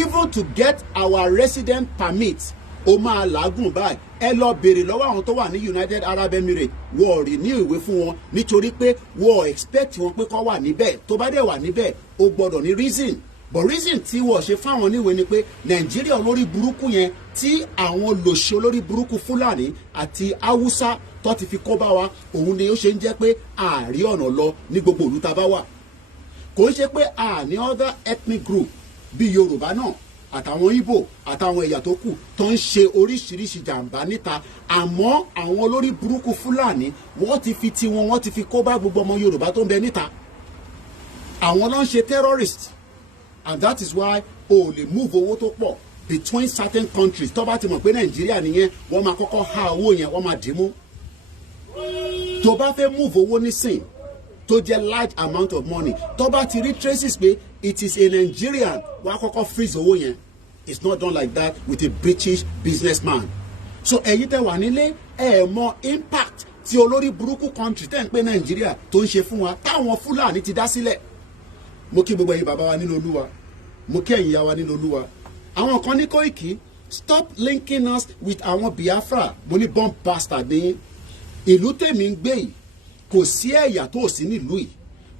even to get our resident permit ó máa làágùn báyìí. Ẹ lọ béèrè lọ́wọ́ àwọn tó wà ní United Arab Emirates wọ́n rí ní ìwé fún wọn nítorí pé wọ́n expect wọn pé kó wà níbẹ̀ tó bá dẹ̀ wà níbẹ̀ ó gbọ́dọ̀ ní reason. But reason tí wọ́n ṣe fáwọn níwèé ni pé Nàìjíríà olórí burúkú yẹn tí àwọn lòṣì olórí burúkú Fúlàní àti Haúsá tó ti fi kó bá wa òun ni ó ṣe ń jẹ́ pé àárí ọ̀nà lọ ní gbogbo ìlú tá a bá wà. Kò ń ṣe pé àní other ethnic group bíi Yorùbá náà àtàwọn Ìgbò àtàwọn ẹ̀yà tó kù tó ń ṣe oríṣiríṣi jàǹbá níta àmọ́ àwọn olórí burúkú Fúlàní wọ́n ti fi tiwọn wọ́n ti fi kó bá gbogbo ọmọ Yorùbá tó ń bẹ níta. Àwọn ló ń ṣe terrorist. And that is why o lè move owó tó pọ̀ between certain countries tó bá ti mọ̀ pé Nàìjíríà nìyẹn wọ́n máa kọ́kọ́ há owó yẹn wọ́n máa dì í mú. Tó bá fẹ́ move owó nísìn tó jẹ́ large amount of money tó bá ti rí traces pé it is a Nigerian wọ́n á kọ́kọ́ freeze owó yẹn. It's not done like that with a British businessman. So ẹ̀yin tẹ́ wà nílé mọ impact tí olórí burúkú country tẹ́ ń pè Nàìjíríà tó ń ṣe fún wa táwọn Fúlàní ti dá sílẹ̀. Mo kí gbogbo ẹ̀yin bàbá wa nínú Olúwa, mo kí ẹ̀yin ìyá wa nínú Olúwa. Àwọn kan ní Koiki, stop linking us with àwọn Biafra. Mo ní bomb bastard ní ìlú tèmi ń gbé yìí kò sí ẹ̀yà tó sí nílùú yìí.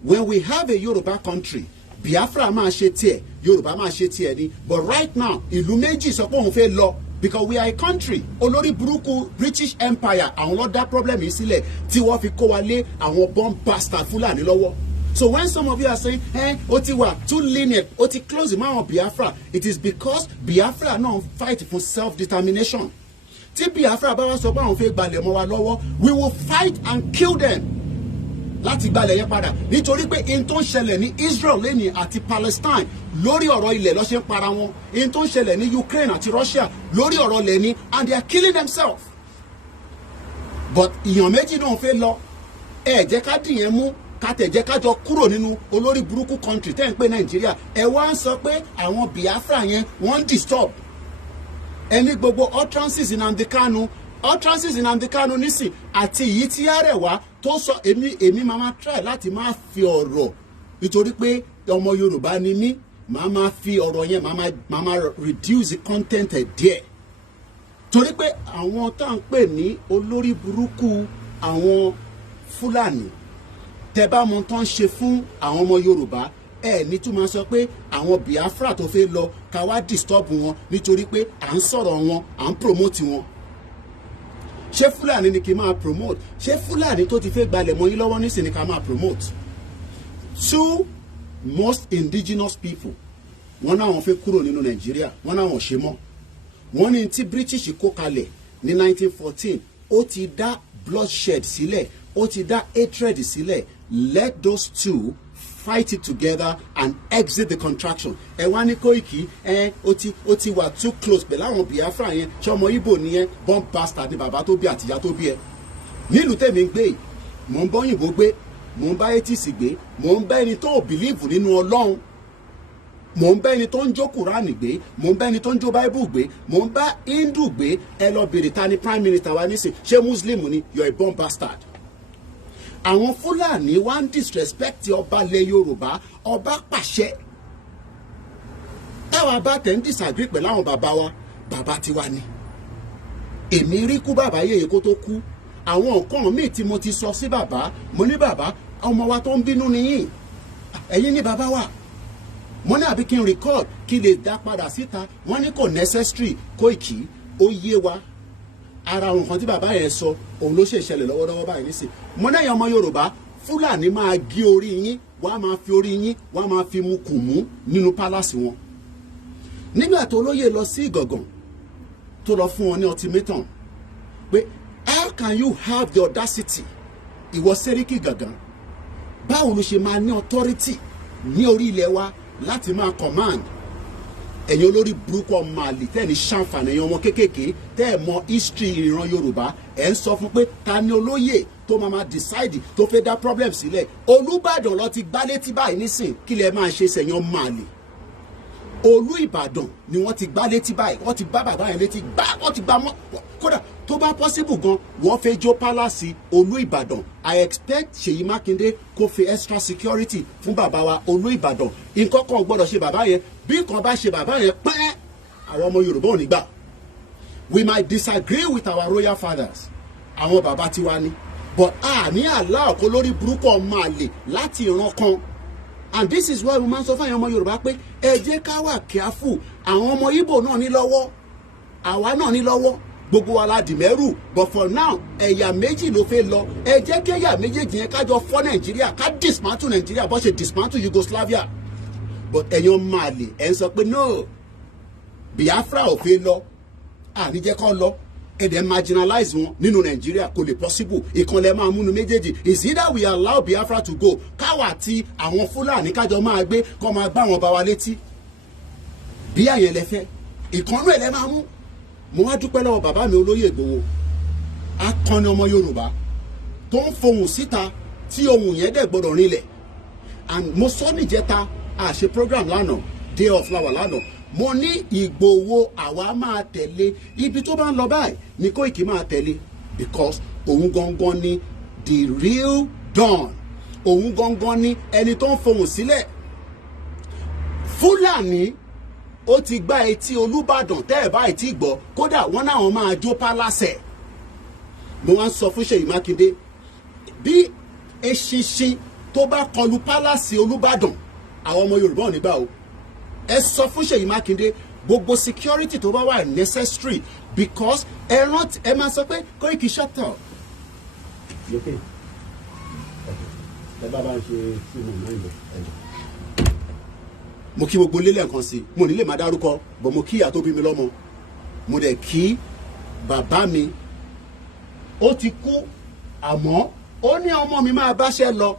When we have a Yoruba country, Biafra máa ṣe tiẹ̀, Yorùbá máa ṣe tiẹ̀ ni. But right now, ìlú méjì sọ pé òun fẹ́ lọ because we are a country. Olórí burúkú British Empire àwọn ló dá problem yìí sílẹ̀ tí wọ́n fi kó wa lé àwọn bomb bastard Fúlàní lọ́wọ́. So when some of you are saying, ó ti wà too lenient, ó ti close mọ́ àwọn Biafra, it is because Biafra náà fight for self-determination. Tí Biafra bá wá sọ pé àwọn fẹ́ gbalẹ̀ mọ́ wa lọ́wọ́, we will fight and kill them. Láti gbalẹ̀ yẹn padà nítorí pé in tó ń ṣẹlẹ̀ ní Israel lẹ́ni àti Palestine lórí ọ̀rọ̀ ilẹ̀ ló ṣe ń para wọn, in tó ń ṣẹlẹ̀ ní Ukraine àti Russia lórí ọ̀rọ̀ ilẹ̀ ni, and they are killing themselves. But ìyàn méjì náà fẹ́ lọ jẹ́ ká dìyẹn mú ká tẹ̀ jẹ́ ká jọ kúrò nínú olórí burúkú country tẹ́ ń pè Nàìjíríà. Wá ń sọ pé àwọn Biafra yẹn wọ́n ń disturb ẹni gbogbo utterances Nnamdi Kanu nísìn àti èyí tí Arẹwà tó sọ èmi máa try láti máa fi ọ̀rọ̀ nítorí pé ọmọ Yorùbá ni mí máa fi ọ̀rọ̀ yẹn máa reduce the content ẹ̀ díẹ̀ torí pé àwọn tá à ń pè ní olórí burúkú àwọn Fúlàní tẹ́ bá mọ tán ṣe fún àwọn ọmọ Yorùbá ní tún máa sọ pé àwọn Biafra tó fẹ́ lọ ká wá disturb wọn nítorí pé à ń sọ̀rọ̀ wọn à ń promote wọn. Ṣé Fúlàní ni kí n máa promote? Ṣé Fúlàní tó ti fẹ́ gbalẹ̀ mọ́ yín lọ́wọ́ nísìn ni ká máa promote? Two most indigenous people wọ́n náà wọ́n fẹ́ kúrò nínú Nàìjíríà wọ́n náà wọ́n ṣe mọ́. Wọ́n ní tí British kó kalẹ̀ ní 1914 ó ti dá bloodshed sílẹ̀ ó ti dá hatred sílẹ̀. Let those two fight it together and exit the contraction. Wá ní Koiki ó ti wà too close pẹ̀lú àwọn Biafra yẹn ṣé ọmọ Igbo nìyẹn bomb bastard ni bàbá tó bí àtìyá tó bí ẹ. Nílùú tèmi ń gbé yìí mò ń bọ́ òyìnbó gbé mò ń bá etí gbé mò ń bá ẹni tó ò bìlíìfù nínú Ọlọ́run mò ń bá ẹni tó ń jó Kùránì gbé mò ń bá ẹni tó ń jó Bible gbé mò ń bá Hindu gbé. Ẹ lọ bèrè ta ni prime minister wa nísìn ṣé Muslim ni? You are a bomb bastard. Àwọn Fúlàní wá ń disrespect ọba ilẹ̀ Yorùbá ọba pàṣẹ táwa bá tẹ̀ ń disagree pẹ̀lú àwọn bàbá wa bàbá tiwa ni. Èmi rí kú bàbá yèyé kó tó kú àwọn nǹkan míì tí mo ti sọ sí bàbá mo ní bàbá ọmọ wa tó ń bínú nìyí ẹ̀yin ní bàbá wa mo ní àbí kí n record kí lè dá padà síta wọ́n ní kò necessary Koiki ó yé wa ara nǹkan tí bàbá yẹn sọ òun ló ṣe ìṣẹ̀lẹ̀ lọ́wọ́lọ́wọ́ báyìí nísìn mo náà yẹ ọmọ Yorùbá Fúlàní máa gé orí yín wọ́n á máa fi orí yín wọ́n á máa fi mu kùn mú nínú pálásì wọn. Nígbà tó olóyè lọ sí Ìgàngàn tó lọ fún wọn ní ultimatum pé how can you have the audacity ìwọ Sẹ́ríkì Ìgàngàn báwo ló ṣe máa ní authority ní orí ilẹ̀ wa láti máa command ẹ̀yin olórí burúkú ọmọ àlè tẹ́ ní ṣàǹfààní ẹ̀yin ọmọ kéékèèké tẹ́ ẹ̀ mọ history ìran Yorùbá ẹ̀ ń sọ fún pé ta ni olóyè tó máa decide tó fẹ́ dá problem sílẹ̀. Olúbàdàn ló ti gbá létí báyìí nísìn kí lẹ máa ṣe sẹ̀yìn ọmọ àlè. Olú Ìbàdàn ni wọ́n ti gbá létí báyìí wọ́n ti bá bàbá yẹn létí gbá wọ́n ti gbá mọ́ kódà tó bá possible gan wọ́n fẹ́ jó pálásì Olú Ìbàdàn. I expect Ṣèyí Mákindé kó fi extra security fún bàbá wa Olú Ìbàdàn. Nǹkan kan gbọ́dọ̀ ṣe bàbá yẹn bí nǹkan bá ṣe bàbá yẹn pẹ́ àwọn ọmọ Yorùbá ò ní gbà. We might disagree with our royal fathers àwọn bàbá tiwa ni but ní àlá ọ̀kọ́ lórí burúkú ọmọ àlè láti ìran kan. And this is why mo máa ń sọ fún àwọn ọmọ Yorùbá pé ẹ jẹ́ ká wà careful. Àwọn ọmọ Igbo náà ní lọ́wọ́ àwa náà ní lọ́wọ́ gbogbo wa la dì mẹ́rù but for now ẹ̀yà méjì ló fẹ́ lọ ẹ jẹ́ kí ẹ̀yà méjèèjì yẹn kájọ fọ́ Nàìjíríà ká dismantle Nàìjíríà bó ṣe dismantle Yugoslavia. But ẹ̀yin ọmọ àlè ẹ̀ ń sọ pé no Biafra ò fẹ́ lọ àníjẹ́ kọ́ lọ ẹ̀dẹ̀ marginalize wọn nínú Nàìjíríà kò lè possible ìkànlẹ̀ máa múnu méjèèjì is either we allow Biafra to go káwa tí àwọn Fúlàní kájọ máa gbé kọ́ máa gbá wọn bá wa létí bí àyẹn lẹ́fẹ́ ìkànnú ẹ̀ lẹ́ máa mú. Mo wá dúpẹ́ lọ́wọ́ bàbá mi olóyè Ìgbòho akọni ọmọ Yorùbá tó ń fohùn síta tí ohun yẹn dẹ̀ gbọ́dọ̀ rinlẹ̀. And mo sọ níjẹta àṣe program lánàá day of flower lánàá mo ní Ìgbòho àwa máa tẹ̀lé ibi tó bá ń lọ báyìí ní Koiki máa tẹ̀lé because òun gangan ni the real Don, òun gangan ni ẹni tó ń fohùn sílẹ̀. Fúlàní ó ti gbá etí Olúbàdàn tẹ́ ẹ̀ báyìí tí gbọ́ kódà wọ́n náà wọ́n máa jó pálásẹ̀. Mo wá ń sọ fún Ṣèyí Mákindé bí eṣinṣin tó bá kọlu pálásì Olúbàdàn àwọn ọmọ Yorùbá ò ní gbà o. Ẹ sọ fún Ṣèyí Mákindé gbogbo security tó bá wà necessary because ẹ máa sọ pé Koiki shut up. Mo kí gbogbo lélẹ̀ nǹkan sí mo nílé máa dárúkọ bọ̀ mo kí ìyá tó bí mi lọ́mọ mo dẹ̀ kí bàbá mi ó ti kú àmọ́ ó ní ọmọ mi máa báṣẹ́ lọ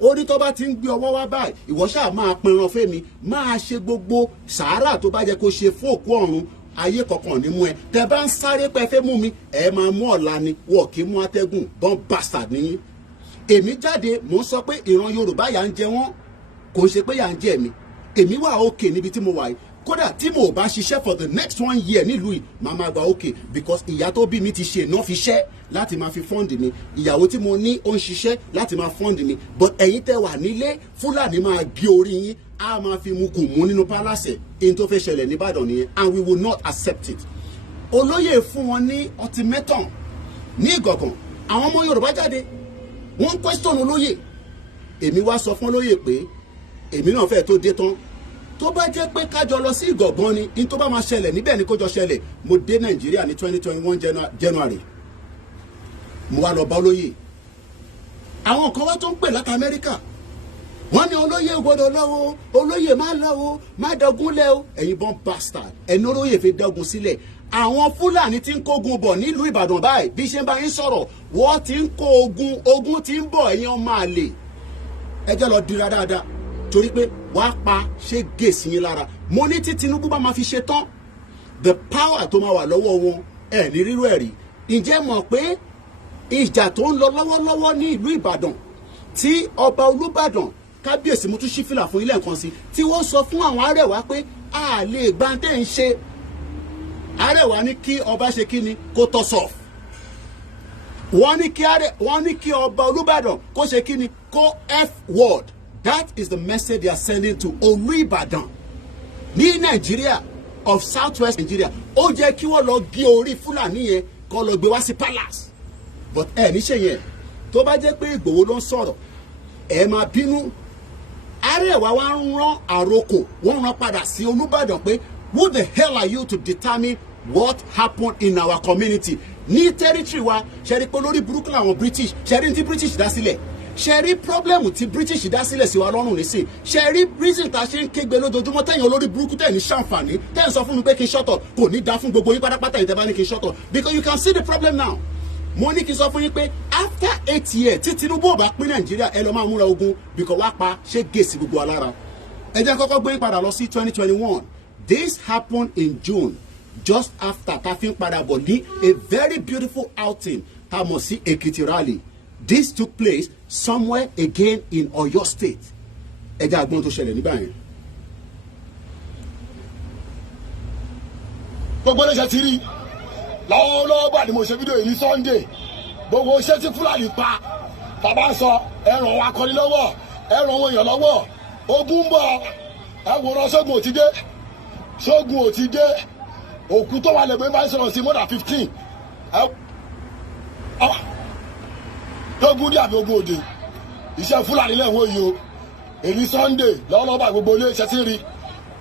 ó ní tó bá ti ń gbé ọwọ́ wá báyìí ìwọ ṣáà máa pinran fẹ́mi máa ṣe gbogbo sàárà tó bá jẹ́ kó ṣe fún òkú ọ̀run ayé kankan ní mú ẹ tẹ bá ń sáré pé fẹ́ mú mi ẹ máa mú ọ̀la ni wọ́n kì í mú atẹ́gùn bọ́n bastard nìyí. Èmi jáde mò ń sọ pé ìran Yorùbá yà ń jẹ wọ́n kò ń ṣe pé yà ń jẹ mi èmi wà òkè níbi tí mo wà yìí kódà tí mo bá ṣiṣẹ́ for the next 1 year nílùú yìí màá máa gba òkè because ìyá tó bí mi ti ṣe iná fi ṣẹ́ láti máa fi fọ́ǹdì mi ìyàwó tí mo ní ó ń ṣiṣẹ́ láti máa fọ́ǹdì mi but ẹ̀yin tẹ́ wà nílé Fúlàní máa gé orí yín á máa fi mu kù mú nínú pálásẹ̀ èyí tó fẹ́ ṣẹlẹ̀ nìbàdàn nìyẹn and we will not accept it. Olóyè fún wọn ní ultimatum ní Ìgàngán àwọn ọmọ Yorùbá jáde wọ́n question olóyè èmi wá sọ fún olóyè pé èmi náà fẹ́ tó dé tán tó bá jẹ́ pé kájọ lọ sí Ìgàngán ni in tó bá máa ṣẹlẹ̀ níbẹ̀ ni kó jọ ṣẹlẹ̀ mo dé Nàìjíríà ní 2021 January mo wá lọ bá olóyè àwọn kan wá tó ń pè láti Amẹ́ríkà wọ́n ní olóyè gbọ́dọ̀ lọ́wọ́ olóyè má lọ́wọ́ má dọ́gun lẹ́ o ẹ̀yin bọ́n bastard ẹni olóyè fi dọ́gun sílẹ̀ àwọn Fúlàní tí ń kógun bọ̀ nílùú Ìbàdàn báyìí bí ṣe ń bá yín sọ̀rọ̀ wọ́n ti ń kó ogun tí ń bọ̀ ẹ̀yin ọmọ àlè ẹ jẹ́ lọ dira dáadáa torí pé wàá pa ṣé gèsì yín lára mo ní tí Tinubu bá máa fi ṣe tán the power tó máa wà lọ́wọ́ wọn ẹ̀ ní rírú ẹ̀ rí ǹjẹ́ mọ̀ pé ìjà tó ń lọ lọ́wọ́lọ́wọ́ ní ìlú Ìbàdàn tí ọba Olúbàdàn kábíyèsí mo tún ṣí fìlà fún ilé nǹkan sí tí wọ́n sọ fún àwọn Arẹwà pé a lè gbàǹtẹ̀ ń ṣe Arẹwà ní kí ọba ṣe kí ni kó tọ́ sọ̀f wọ́n ní kí ọba Olúbàdàn kó ṣe kí ni kó f word. That is the message they are sending to Olubadan ní Nigeria of Southwest Nigeria. Ó jẹ́ kí wọ́n lọ gé orí Fúlàní yẹn kó lọ gbé wá sí palace. But níṣẹ́ yẹn tó bá jẹ́ pé Ìgbòho ló ń sọ̀rọ̀ ẹ máa bínú. Arẹwà wa ń rán àrokò wọ́n rán padà sí Olúbàdàn pé who the hell are you to determine what happened in our community? Ní territory wa ṣe rí pé lórí burúkú làwọn British ṣe rí ní tí British dá sílẹ̀. Ṣe rí problem tí British dá sílẹ̀ sí wa lọ́rùn nísìn ṣe rí reason tá a ṣe ń kégbe lójoojúmọ́ tẹ̀yìn olórí burúkú tẹ̀ ní ṣàǹfààní tẹ̀ ń sọ fún mi pé kí n ṣọ́tọ̀ kò ní dá fún gbogbo yín pátápátá yìí tẹ́ bá ní kí n ṣọ́tọ̀ because you can see the problem now. Mo ní kí n sọ fún yín pé after 8 years tí Tinubu ò bá pín Nàìjíríà ẹ lọ máa múra ogun because wá pa ṣé gèsì gbogbo alára. Ẹ jẹ́ kọ́kọ́ gbé padà lọ sí 2021. This happened in June just after tá a fi ń padà bọ̀ ní a very beautiful outing tá a mọ̀ sí Èkìtì rally. This took place somewhere again in Oyo State. Ẹ jẹ́ àgbọn tó ṣẹlẹ̀ nígbà yẹn. Gbogbo ẹlẹ́sẹ̀ ti rí lọ́wọ́lọ́wọ́ bá ni mo ṣe fídíò yìí ní Sunday. Gbogbo iṣẹ́ tí Fúlàní pa bàbá sọ ẹ̀ràn wa kọ́ni lọ́wọ́ ẹ̀ràn wọn yàn lọ́wọ́ ogun ń bọ̀ ẹ̀wòrán sógun ò ti dé sógun ò ti dé òkú tó wà lẹ́gbẹ̀ẹ́ bá ń sọ̀rọ̀ sí more than 15. Ogun dí àbí ogun òde iṣẹ́ Fúlàní lẹ́wọ̀n yìí o èyí Sunday lọ́wọ́lọ́wọ́ gbogbo ilé iṣẹ́ sí rí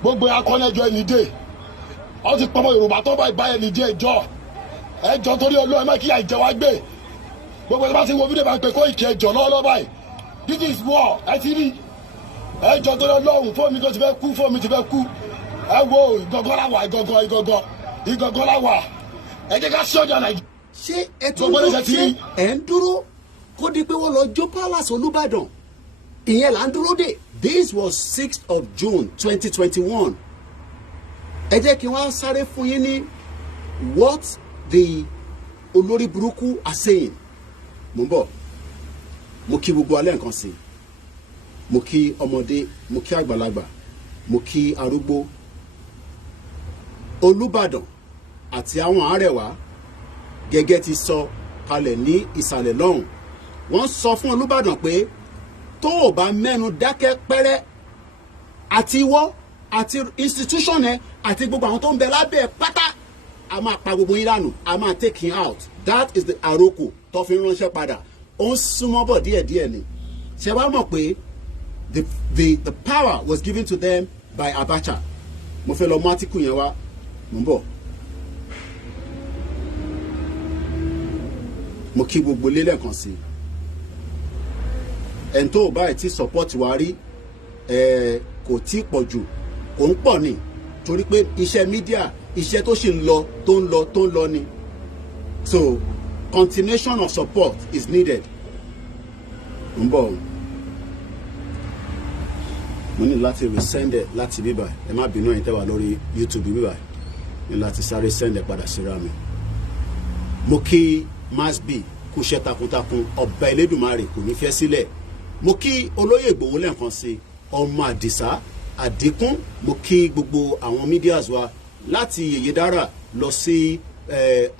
gbogbo akọ́nẹ́jọ ẹni dé wọ́n ti pọ́nmọ́ Yorùbá tó bá ìbá ẹni dé ẹjọ́ torí Ọlọ́run ẹ má kí àìjẹ wá gbé gbogbo ẹni bá ti wo fídíò bá ń pè Koiki ẹjọ́ lọ́wọ́lọ́wọ́ báyìí this is war ẹ ti rí ẹjọ́ torí Ọlọ́run fóònù tó ti fẹ́ kú fóònù ti fẹ́ kú ẹ wo ìgangan láwà ìgangan láwà ẹ jẹ́ ká ṣọ́jà Nàìjíríà. Ṣé ẹ tún ló ṣe ẹ̀ ń dúró kó di pé wọ́n lọ jó palace Olúbàdàn ìyẹn là ń dúró dè. This was 6th of June 2021. Ẹ jẹ́ kí wọ́n sáré fún yín ní what the olórí burúkú are saying. Mo ń bọ̀. mo kí gbogbo alẹ́ nǹkan sí mo kí ọmọdé mo kí àgbàlagbà mo kí arúgbó Olúbàdàn àti àwọn àrẹwà gẹ́gẹ́ ti sọ kalẹ̀ ní ìsàlẹ̀ lọ́hùn wọ́n sọ fún Olúbàdàn pé tó o bá mẹ́nu dákẹ́ pẹ́rẹ́ àti ìwọ àti institution ẹ àti gbogbo àwọn tó ń bẹ lábẹ́ pátá a máa pa gbogbo yín dànù a máa take him out that is the àròkò tó fi ránṣẹ́ padà ó ń súnmọ́ bọ̀ díẹ̀díẹ̀ ni ṣe wá mọ̀ pé the power was given to them by Abacha mo fẹ́ lọ mú átíkù yẹn wá mo ń bọ̀ mo kí gbogbo lélẹ̀ kan sí ẹni tó báyìí tí support wa rí kò tí pọ̀ jù kò ń pọ̀ ni torí pé iṣẹ́ mídíà iṣẹ́ tó ṣì ń lọ tó ń lọ ni so continuation of support is needed. ń bọ̀ mo ní láti resend ẹ̀ láti bíbà ẹ má bínú ẹ̀yin tẹ́ wà lórí YouTube bíbà ní láti sáré send ẹ̀ padà síra mi. mo kí masbi kú iṣẹ́ takuntakun ọba Elédùmarè kò ní fẹ́ sílẹ̀ mo kí olóyè Ìgbòho lẹ́ẹ̀kan sí ọmọ Àdìsá Àdìkún mo kí gbogbo àwọn medias wa láti Yèyé Dára lọ sí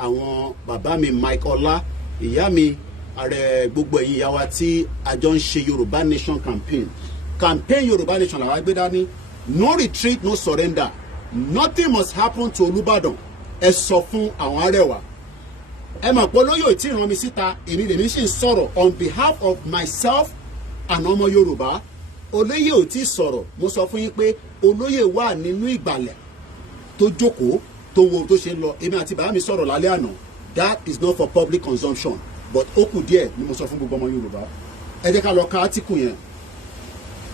àwọn bàbá mi Mike Ọlá ìyá mi ààrẹ gbogbo ẹ̀yin ìyá wa tí a jọ ń ṣe Yorùbá Nation campaign Yorùbá Nation làwọn gbé dání no retreat no surrender nothing must happen to Olúbàdàn ẹ sọ fún àwọn Arẹwà ẹ mọ̀ pé olóyè tí ràn mí síta èmi lèmi sì ń sọ̀rọ̀ on behalf of myself and ọmọ Yorùbá olóyè ò tí sọ̀rọ̀ mo sọ fún yín pé olóyè wà nínú ìgbàlẹ̀ tó jókòó tó wo tó ṣe ń lọ èmi àti bàbá mi sọ̀rọ̀ lálẹ́ àná that is not for public consumption but ó kù díẹ̀ ni mo sọ fún gbogbo ọmọ Yorùbá ẹ jẹ́ ká lọ ka átíkù yẹn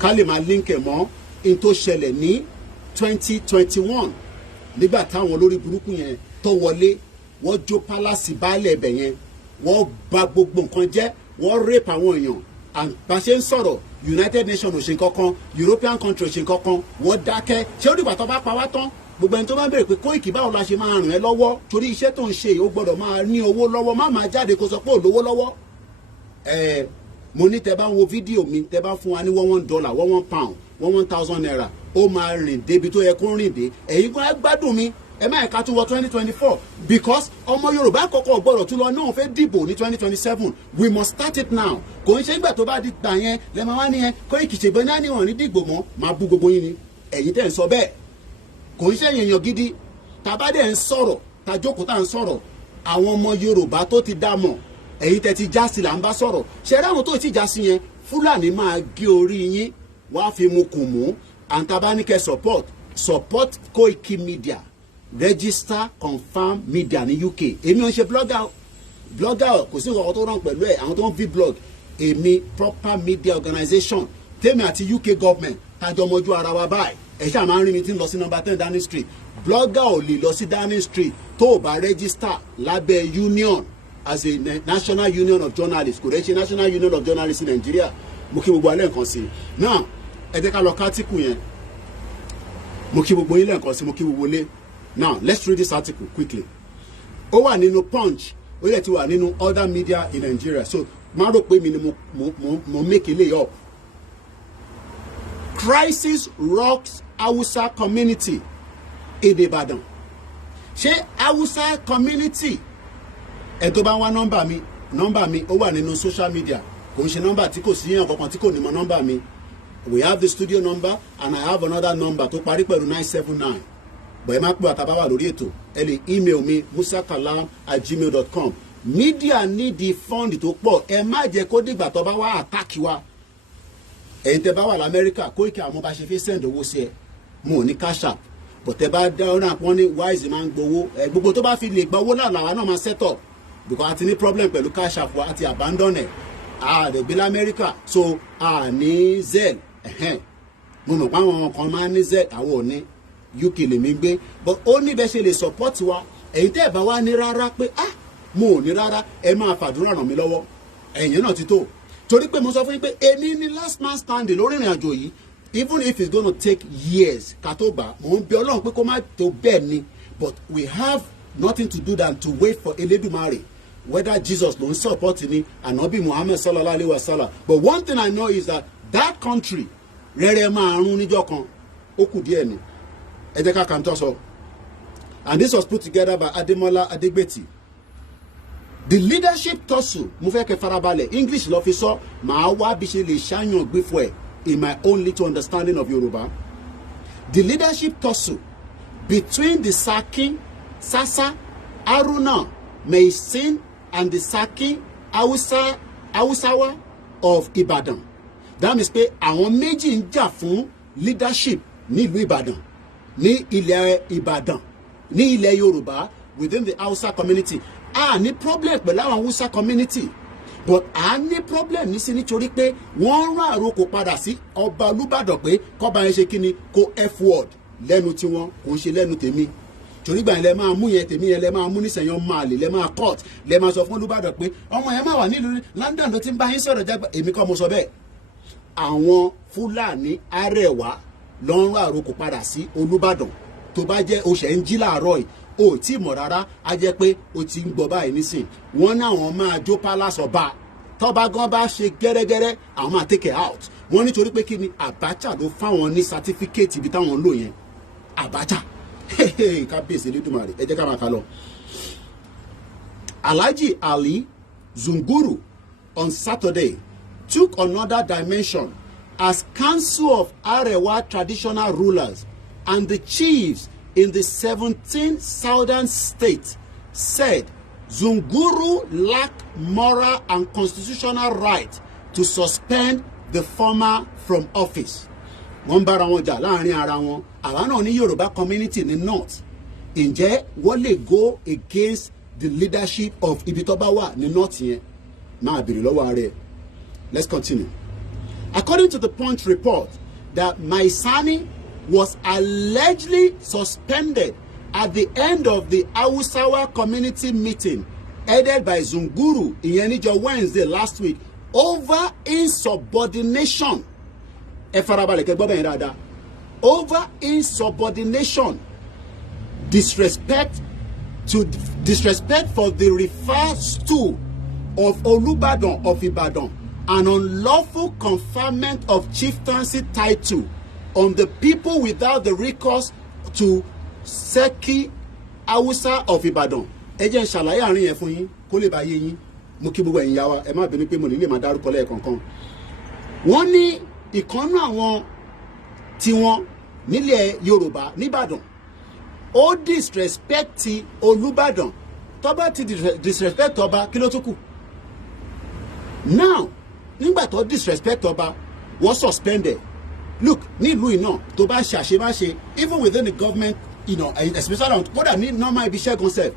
ká lè máa link ẹ̀ mọ́ in tó ṣẹlẹ̀ ní 2021 nígbà táwọn olórí burúkú yẹn tó wọlé wọ́n jó pálásì baálẹ̀ ẹ̀bẹ̀ yẹn wọ́n bà gbogbo nǹkan jẹ́ wọ́n rape àwọn èèyàn bá ṣe ń sọ̀rọ̀ United Nations ò ṣe kankan European country ò ṣe kankan wọ́n dákẹ́ ṣé ó dìgbà tó bá pa wá tán gbogbo ẹni tó bá ń béèrè pé Kóìkì báwo la ṣe máa ràn ẹ́ lọ́wọ́ torí iṣẹ́ tó ń ṣe ó gbọ́dọ̀ máa ní owó lọ́wọ́ má máa jáde kó sọ pé ò lówó lọ́wọ́ mo ní tẹ bá ń wo fídíò mi tẹ bá fún wa ní $1 £1 £1,000 naira ó máa rìn débi tó yẹ kó rìn dé ẹ̀yin kan á gbádùn mi ẹ má ẹ̀ka tó wọ 2024 because ọmọ Yorùbá kọ́kọ́ gbọ́dọ̀ tún lọ náà fẹ́ dìbò ní 2027 we must start it now kò ń ṣe ìgbà tó bá di gbà yẹn lẹ́ máa wá ní yẹn Kóìkì ṣègbè náà níwọ̀n ní dìgbò mọ́ máa bú gbogbo yín ni ẹ̀yin tẹ̀ ń sọ bẹ́ẹ̀ kò ń ṣe èèyàn gidi tàbá dẹ̀ ń sọ̀rọ̀ tàjókòó tá à ń sọ̀rọ̀ àwọn ọmọ Yorùbá tó ti dá mọ̀ ẹ̀yin tẹ̀ ti já sí là ń bá sọ̀rọ̀ ṣẹ̀rẹ́ àwọn tó ti já sí yẹn Fúlàní máa gé orí yín wá fi mu kùn mú àǹtabánikẹ́ support Koiki Media register confirm media ní UK èmi ò ń ṣe blogger kò sí nǹkan tó rán pẹ̀lú ẹ̀ àwọn tó ń vlog èmi proper media organization tèmi àti UK government tájọ mọ́jú ara wa báyìí ẹ̀ ṣáà máa ń rí mi tí ń lọ sí number 10 Downing Street blogger ò lè lọ sí Downing Street tó o bá register lábẹ́ union as a National Union of Journalists kò rẹ́ ṣe National Union of Journalists in Nigeria mo kí gbogbo alẹ́ nǹkan sí náà ẹ jẹ́ ká lọ kátìkù yẹn mo kí gbogbo yín lẹ́ẹ̀kan sí mo kí gbogbo lé now let's read this article quickly ó wà nínú Punch ó yẹ ti wà nínú other media in Nigeria so má rò pé mi ni mo make it up. Crisis rocks Hausa community in Ibadan ṣé Hausa community ẹ tó bá wá nọ́mbà mi ó wà nínú social media kò ń ṣe nọ́mbà tí kò sí yàn kankan tí kò ní mọ nọ́mbà mi we have the studio number and I have another number tó parí pẹ̀lú 979 bọ̀ ẹ má pè àtàbá wà lórí ètò ẹ lè email mi musakalam@gmail.com media need the fund tó pọ̀ ẹ má jẹ́ kó dìgbà tó bá wá attack wa ẹ̀yin tẹ́ bá wà lamẹ́ríkà Kóìkì àwọn bá ṣe fi send owó sí ẹ mo ní cash app but tẹ́ bá dá ọ̀nà pọ́n ní wise máa ń gbowó gbogbo tó bá fi lè gba owó náà làwa náà máa set up because a ti ní problem pẹ̀lú cash app wa àti abandon ẹ̀ lè gbé lamẹ́ríkà so ní Zelle mo mọ̀ pé àwọn kan máa ń ní Zelle àwọn ò ní UK lèmi gbé but ó ní bẹ́ẹ̀ ṣe lè support wa ẹ̀yin tẹ́ ẹ̀ bá wá ní rárá pé mo ò ní rárá ẹ máa fàdúrà ràn mí lọ́wọ́ ẹ̀yin náà ti tó torí pé mo sọ fún yín pé èmi ni last man standing lórí ìrìn àjò yìí even if it's gonna take years ká tó gbà mò ń bẹ Ọlọ́run pé kó má tó bẹ́ẹ̀ ni but we have nothing to do than to wait for Elédùmarè whether Jesus ló ń support ni Ànábì Muhammad sallallahu alaihi wasallam. But one thing I know is that country rere máa run níjọ́ kan ó kù díẹ̀ ni. Ẹ jẹ́ ká kàn tó sọ. And this was put together by Ademola Adegbeti. The leadership tussle, mo fẹ́ kẹ́ farabalẹ̀, English ló fi sọ, màá wá bí ṣe lè ṣàyàn gbé fún ẹ in my own little understanding of Yoruba. The leadership tussle between the Sarki Sasa Haruna Meisin and the Sarki Hausawa of Ibadan. That means pé àwọn méjì ń jà fún leadership nílùú Ìbàdàn, ní ilẹ̀ Ìbàdàn, ní ilẹ̀ Yorùbá within the Hausa community. Ní problem pẹ̀lú àwọn Hausa community, but ní problem nísìn nítorí pé wọ́n rán àròkò padà sí ọba Olúbàdàn pé kọ́ba yẹn ṣe kí ni kó f-word lẹ́nu tiwọn kò ń ṣe lẹ́nu tèmi. Torí gbà yẹn lẹ máa mú yẹn tèmi yẹn lẹ máa mú nísẹ̀yàn máa lè lẹ máa court lẹ máa sọ fún Olúbàdàn pé ọmọ yẹn máa wà nílùú London ló ti ń bá yín sọ̀rọ̀ jágbá. Èmi kọ́ mo sọ bẹ́ẹ̀. Àwọn Fúlàní Arẹwà ló ń rán àròkò padà sí Olúbàdàn. Tó bá jẹ́ o ṣẹ̀ ń jí láàárọ̀ yìí o tí mọ̀ rárá á jẹ́ pé o ti ń gbọ́ báyìí nísìn. Wọ́n náà wọ́n máa jó palace ọba tọ́ba gan bá ṣe gẹ́rẹ́gẹ́rẹ́ àwọn máa take it out. Wọ́n nítorí pé kí ni Abacha ló fáwọn ní certificate ibi táwọn ń lò yẹn. Abacha kábíyèsí Elédùmarè ẹ jẹ́ ká máa kà lọ. Alhaji Ali Zunguru on Saturday took another dimension as Council of Arewa traditional rulers and the chiefs in the 17 southern states said Zunguru lacked moral and constitutional right to suspend the former from office. Wọ́n bára wọn jà láàrin ara wọn. Àwa náà ní Yorùbá community ní north. Ǹjẹ́ wọ́n lè go against the leadership of ibi tó bá wà ní north yẹn? Máa bèrè lọ́wọ́ ààrẹ. Let's continue. According to the Punch report, that Maisani was allegedly suspended at the end of the Hausawa community meeting headed by Zunguru ìyẹn níjọ́ Wednesday last week over insubordination. Ẹ farabalẹ̀ kẹ́ gbọ́ bẹ́ẹ̀ dáadáa. Over insubordination, disrespect for the referred stool of Olubadan of Ibadan, an unlawful conferment of chieftaincy title on the people without the recourse to Sarki Hausa of Ibadan. Ẹ jẹ́ n ṣàlàyé àárín yẹn fún yín kó lè bá yé yín. Mo kí gbogbo ẹ̀yin yá wa, ẹ má bínú pé mo lè máa dárúkọ lẹ́ẹ̀kọ̀ọ̀kan. Wọ́n ní ìkànnú àwọn tiwọn nílẹ̀ Yorùbá nìbàdàn ó disrespect Olúbàdàn tó bá ti disrespect ọba kí ló tún kù. Now nígbà tó disrespect ọba wọ́n suspended. Look nílùú iná tó bá ṣe àṣemáṣe even within the government, you know, especially on kódà ní normal ibi iṣẹ́ concept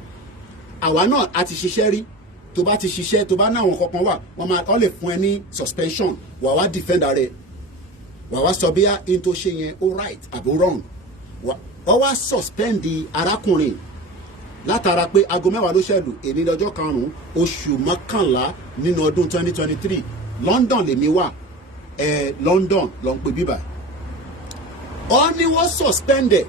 àwa náà a ti ṣiṣẹ́ rí. Tó bá ti ṣiṣẹ́ tó bá náà wọn kankan wà wọ́n lè fún ẹ ní suspension wà wá defend rẹ̀ wà wá sọ bí in tó ṣe yẹn ó right àbí wrong wọ́n wá suspend arákùnrin látara pé aago 10 ló ṣẹlù èní lọ́jọ́ 5 oṣù mọ́kànlá nínú ọdún 2023 London lèmi wà London ló ń pè bíbà all ni wọ́n suspended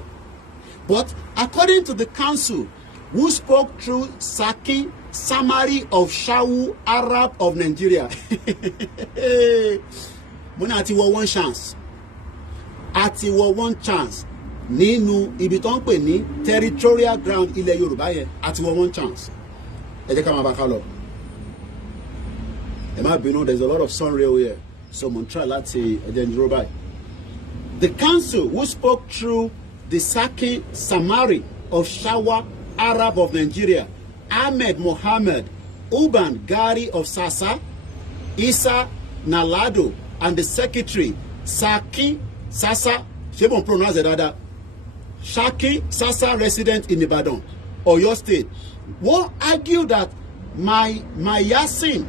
but according to the council who spoke through Sarki Summary of Shawu Arab of Nigeria. Mo ní àti wọ one chance nínú ibi tó ń pè ní territorial ground ilẹ̀ Yorùbá yẹn àti wọ one chance. Ẹ jẹ́ ká máa bá ká lọ. Ẹ má bínú, there's a lot of sun rail here, so mo ń try láti ẹ̀jẹ̀ ní Yorùbá. The council who spoke through the Sarki Summary of Shawu Arab of Nigeria, Ahmed Mohammed Uban Gari of Sasa, Isa Nalado, and the secretary Sarki Sasa, ṣé mo pronounce that? Sarki Sasa, resident in Ibadan, Oyo State, wọ́n argue that Mayasin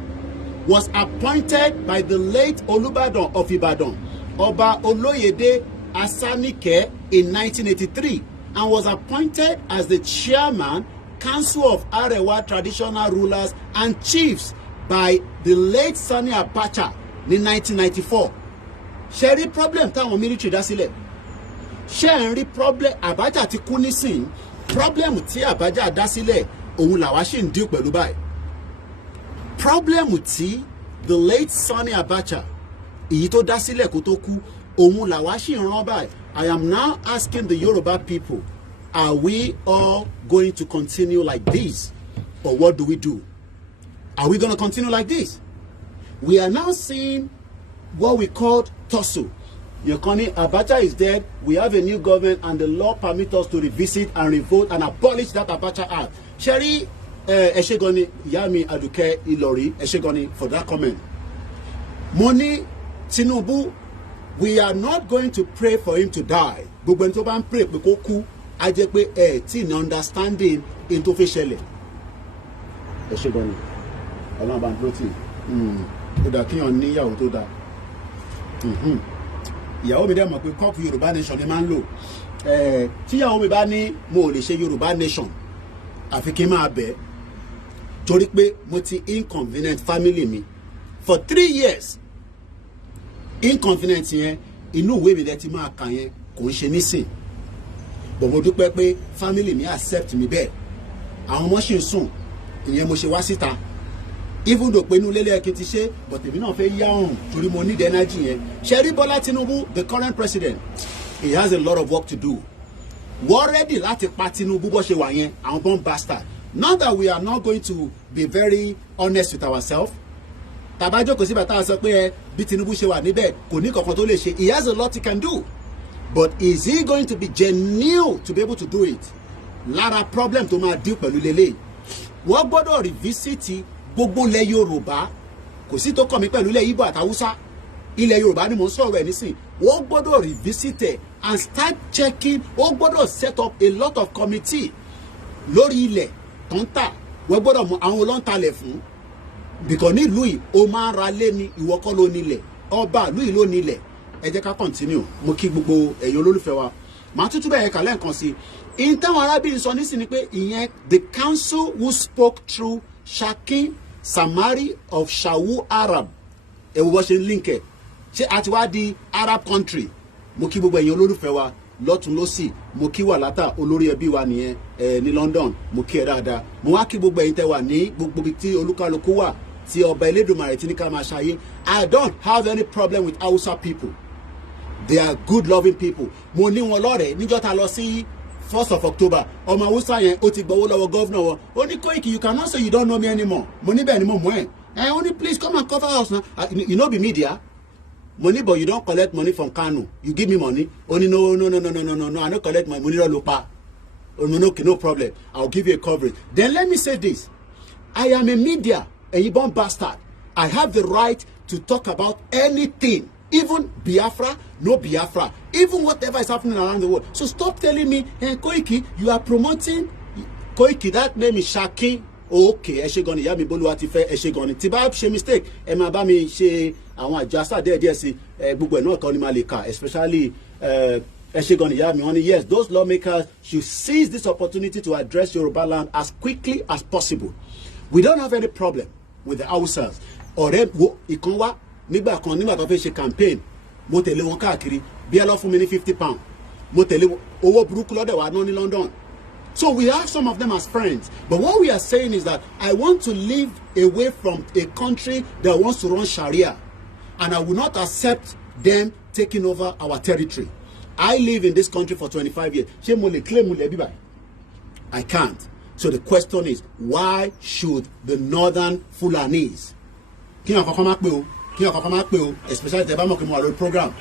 was appointed by the late Olubadan of Ibadan, Ọba Oloyede Asanike, in 1983, and was appointed as the chairman Council of Arewa traditional rulers and chiefs by the late Sani Abacha in 1994. Ṣé rí problem táwọn military dá sílẹ̀? Ṣé ń rí problem Abacha ti kú nísìn? Problem tí Abacha dá sílẹ̀ òun làwa ṣì ń deal pẹ̀lú báyìí. problem tí the late Sani Abacha èyí tó dá sílẹ̀ kó tó kú òun làwa ṣì ń rán báyìí. I am now asking the Yoruba people, are we all going to continue like this, or what do we do? Are we going to continue like this? We are now seeing what we called tussle. Yekoni, Abacha is dead, we have a new government, and the law permits us to revisit and revote and abolish that Abacha Act. Sherry Eshegoni, Yami Aduke Ilori, Eshegoni, for that comment. Moni Tinubu, we are not going to pray for him to die. Gbogbo ẹni tó bá ń pray pé kó kú, á jẹ́ pé ẹ tí ní understanding in tó fi ṣẹlẹ̀. Eshegoni, Ọlọ́run bá ń dúró tì. Ó dà kíyàn ní ìyàwó tó dáa. Ìyàwó mi dẹ̀ mọ̀ pé kọ́ọ̀pù Yorùbá nation ni máa ń lò. Tí ìyàwó mi bá ní mo ò lè ṣe Yorùbá nation, àfi kí n máa bẹ̀. Torí pé mo ti inconvenient family mi for 3 years. Inconvenient yẹn inú ìwé mi lẹ ti máa kà yẹn kò ń ṣe nísìn. But mo dúpẹ́ pé family mi accept mi bẹ́ẹ̀. Àwọn ọmọ ṣì ń sùn, ìyẹn mo ṣe wá síta. Even though pé inú lélẹ̀ kí n ti ṣe, but èmi náà fẹ́ yá ọ̀hún torí mo need energy yẹn. Ṣẹ́rí Bọ́lá Tinubu, the current president, he has a lot of work to do. Wọ́n ready láti pa Tinubu bó ṣe wà yẹn, àwọn born bastard. Now that we are not going to be very honest with ourselves, tàbájọ́ kò sí bàtà sọ pé bí Tinubu ṣe wà níbẹ̀ kò ní kankan tó lè ṣe. He has a lot he can do, but is he going to be genuine to be able to do it? Lára problem tó máa deal pẹ̀lú lélẹ̀. Wọ́n gbọ́dọ̀ revisit gbogbo ilẹ̀ Yorùbá, kò sí tó kàn mí pẹ̀lú ilẹ̀ Igbo àti Hausa. Ilẹ̀ Yorùbá ni mò ń sọ̀rọ̀ ẹ̀ nísìn. Wọ́n gbọ́dọ̀ revisit ẹ̀ and start checking. Wọ́n gbọ́dọ̀ set up a lot of committee lórí ilẹ̀ tó ń tà. Wọ́n gbọ́dọ̀ mọ àwọn olóńtalẹ̀ fún. Because ní ìlú yìí o máa ń ra lé ní ìwọ kọ́ ló nílẹ̀, ọba ìlú yìí ló nílẹ̀. Ẹ jẹ́ ká continue. Mo kí gbogbo ẹ̀yin olólùfẹ́ wa. Màá tútù bẹ́ẹ̀ kà lẹ́ẹ̀kan sí. Ìyẹn táwọn arábìnrin sọ nísìnyí pé ìyẹn the council who spoke through Shaki Samari of Shawu Arab. Ewu bó ṣe ń link ẹ̀. Ṣé a ti wá di Arab country? Mo kí gbogbo ẹ̀yin olólùfẹ́ wa lọ́tún lọ́sì. Mo kí wà látà olórí ẹbí wa nìyẹn ní London. Mo kí ẹ dáadáa. Mo wá kí gbogbo ẹ̀yin tẹ́ wà ní gbogbo ibi tí olúkálukú wà tí ọba Elédùmarè tí ní ká máa ṣayé. I don't have any problem with Hausa people. They are good loving people. Mo ní wọn lọ́rẹ̀ẹ́ níjọ́ ta lọ sí 1st of October. Ọmọ Hausa yẹn ó ti gbowó lọ́wọ́ governor wọn. Ó ní Koiki, you cannot say you don't know me anymore. Mo ní bẹ́ẹ̀ ni mo mọ̀ ẹ́. Only please come and cover us now. You know be media. Money, but you don't collect money from Kano. You give me money. Only no. I don't collect my money. No problem. I'll give you a coverage. Then let me say this. I am a media, a Ibon bastard. I have the right to talk about anything. Even Biafra, no Biafra. Even whatever is happening around the world. So stop telling me, hey, Koiki, you are promoting Koiki. That name is Shaki. Okay, Eshegoni, Yami Boluwatife, Eshegoni. Tiba ṣe mistake. Ẹ máa bá mi ṣe àwọn adjustment díẹ̀ sí gbogbo ẹ̀ náà kan ní Malika, especially Eshegoni Yami. Only yes, those lawmakers should seize this opportunity to address Yoruba land as quickly as possible. We don't have any problem with the Hausas. Ọ̀rẹ́ wo ìkan wá nígbà tó fẹ́ ṣe campaign, mo tẹ̀lé wọn káàkiri bí ẹ lọ fún mi ní £50. Mo tẹ̀lé owó burúkú lọ́dẹ̀ wá náà ní London. So we have some of them as friends. But what we are saying is that I want to live away from a country that wants to run Sharia. And I will not accept them taking over our territory. I live in this country for 25 years. I can't. So the question is, why should the northern Fulanis, especially the program,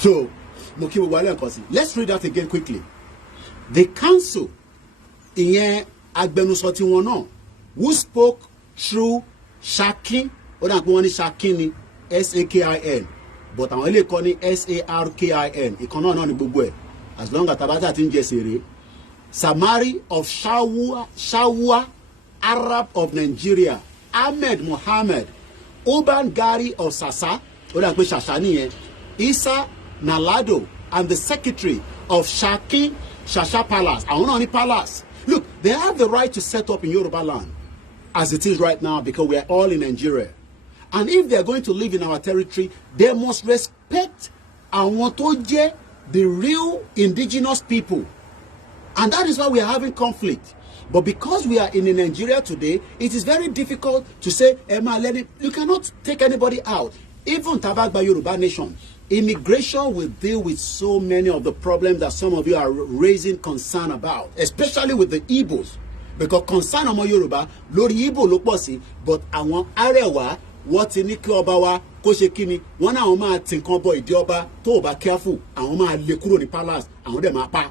so, let's read that again quickly. The council, who spoke through Shaki, Shakin, S-A-K-I-N, but I'm only calling S-A-R-K-I-N. As long as Tabata Tinjesiri, Samari of Shawua, Arab of Nigeria, Ahmed Mohammed, Oban Gari of Sasa, Isa Nalado, and the secretary of Shaki Shasha Palace. I don't know any palace. Look, they have the right to set up in Yoruba land as it is right now because we are all in Nigeria. And if they are going to live in our territory, they must respect the real indigenous people. And that is why we are having conflict. But because we are in Nigeria today, it is very difficult to say, Emma, you cannot take anybody out. Even Tabagba Yoruba Nation, immigration will deal with so many of the problems that some of you are raising concern about, especially with the Igbos. Because concern among Yoruba, lórí Igbo ló pọ̀ sí, but àwọn Arewa, wọ́n ti ní kí ọba wa kó ṣe kíni, wọ́n náà àwọn máa ti nǹkan bọ ìdí ọba tó ò bá careful, àwọn máa lé kúrò ní palace, àwọn dẹ̀ máa pa.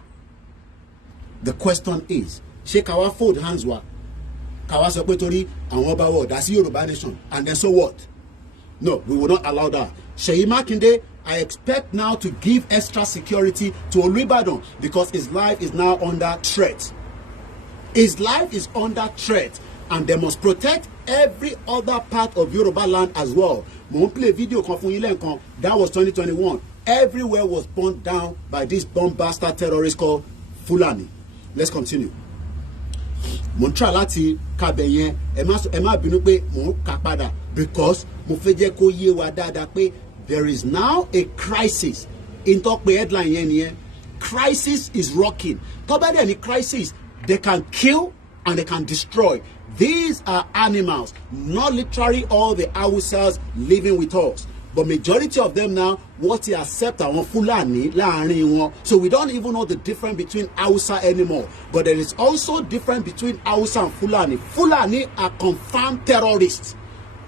The question is, ṣé ká wá fold hands wa? Ká wá sọ pé torí àwọn ọba wa ò dá sí Yoruba Nation, and then so what? No, we will not allow that. Seyi Makinde, I expect now to give extra security to Olubadan because his life is now under threat. His life is under threat, and they must protect every other part of Yoruba land as well. Mo play video kan fún yín lẹ́ẹ̀kan, that was 2021. Everywhere was burnt down by this bomb bastard terrorist called Fulani. Let's continue. Mo try láti kàbẹ̀ yẹn, ẹ má bínú pé mo kà padà because mo fẹ́ jẹ́ kó yé wa dáadáa pé there is now a crisis. In talk pé headline yẹn nìyẹn. Crisis is rocking. Tó bá dẹ̀ ní crisis, they can kill and they can destroy. These are animals, not literally all the Hausas living with us. But majority of them now, what they accept àwọn Fulani láàrin wọn. So we don't even know the difference between Hausa anymore. But there is also difference between Hausa and Fulani. Fulani are confirmed terrorists.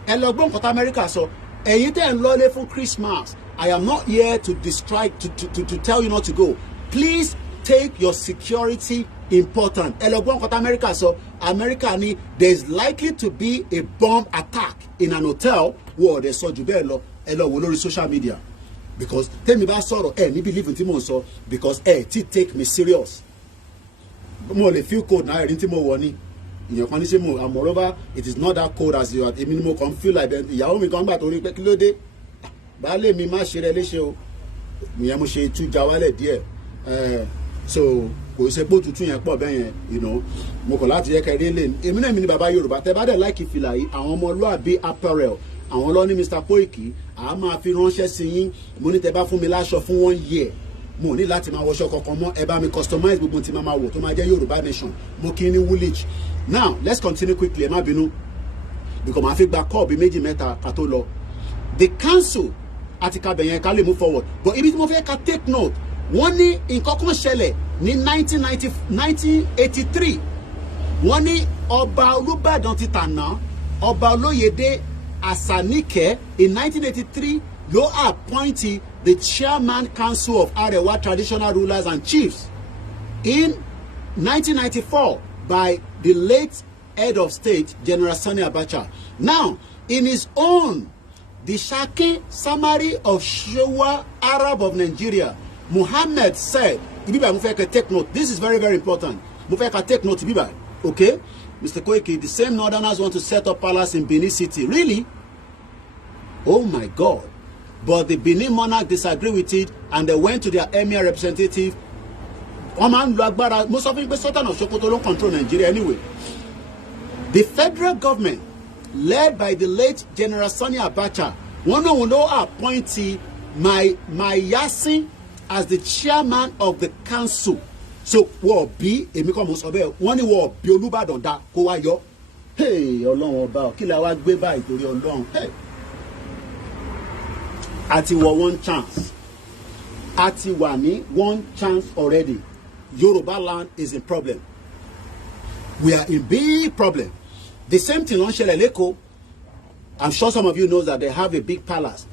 Ẹ lọ gbọ́ nǹkan tí America sọ. Ẹ̀yin tẹ́ ń lọlé fún Christmas. I am not here to distract, to tell you not to go. Please take your security important. Ẹ lọ gbọ́ nǹkan tí America sọ. America ni there is likely to be a bomb attack in an hotel. Wọ́n ọ̀dẹ̀ sọ jù bẹ́ẹ̀ lọ. Ẹ lọ wò lórí social media. Because tẹ́mi bá sọ̀rọ̀ ẹ ní believe tí mo ń sọ because ẹ ti take me serious. Mo lè feel cold náà ẹ̀rín tí mo wọ̀ ni. Ìyẹn kan ní ṣe mo and moreover it is not that cold as you are. Èmi ni mo kàn feel like ìyàwó mi kan gbà torí pé kí ló dé. Baálé mi má ṣe rẹ léṣe o. Ìyẹn mo ṣe tú ja wálẹ̀ díẹ̀. So kò ṣe pé òtútù yẹn pọ̀ bẹ́ẹ̀ yẹn, you know, mo kàn láti yẹ kẹrin lé èmi náà mi ní bàbá Yorùbá tẹ bá dẹ̀ láìkì fìlà yìí àwọn ọmọlúàbí apparel àwọn lọ ní Mr. Koiki àá máa fi ránṣẹ́ sí yín mo ní tẹ bá fún mi láṣọ fún 1 year mo ní láti máa wọṣọ kankan mọ́ ẹ bá mi customize gbogbo tí máa wò tó máa jẹ́ Yorùbá Nation mo kí ní Woolwich. Now let's continue quickly ẹ má bínú because màá fi gba call bí méjì mẹ́ta ká tó lọ. The council àti kabẹ̀ yẹn ká lè move forward but ibi tí mo fẹ́ ká take note wọ́n ní nǹkan kan ṣẹlẹ̀ ní 1983 wọ́n ní ọba Olúbàdàn ti tàná ọba Olóyèdé Àsàníkẹ́ in 1983 ló appoint the chairman council of Arewa traditional rulers and chiefs. In 1994 by the late head of state General Sani Abacha. Now in his own the Shaki summary of Showa Arab of Nigeria, Muhammad said, Ibiba Mufeka take note. This is very, very important. Mufeka take note, Ibiba. Okay? Mr. Koiki, the same northerners want to set up palace in Benin City. Really? Oh my God. But the Benin monarch disagreed with it and they went to their emir representative. Most of the Sultan of Sokoto don't control Nigeria anyway. The federal government, led by the late General Sani Abacha, one will appoint my Yasin as the chairman of the council. So wọ́n bí èmi kọ́ mo sọ bẹ́ẹ̀ wọ́n ní wọ́n bí Olúbàdàn dá kó wá yọ. Hey Ọlọ́run ọba kí la wá gbé báyìí torí Ọlọ́run. Hey. Àti wọ 1 chance. Àti wà ní 1 chance already. Yoruba land is in problem. We are in big problem. The same thing on ṣẹlẹ̀ l'Eko. I'm sure some of you know that they have a big palace.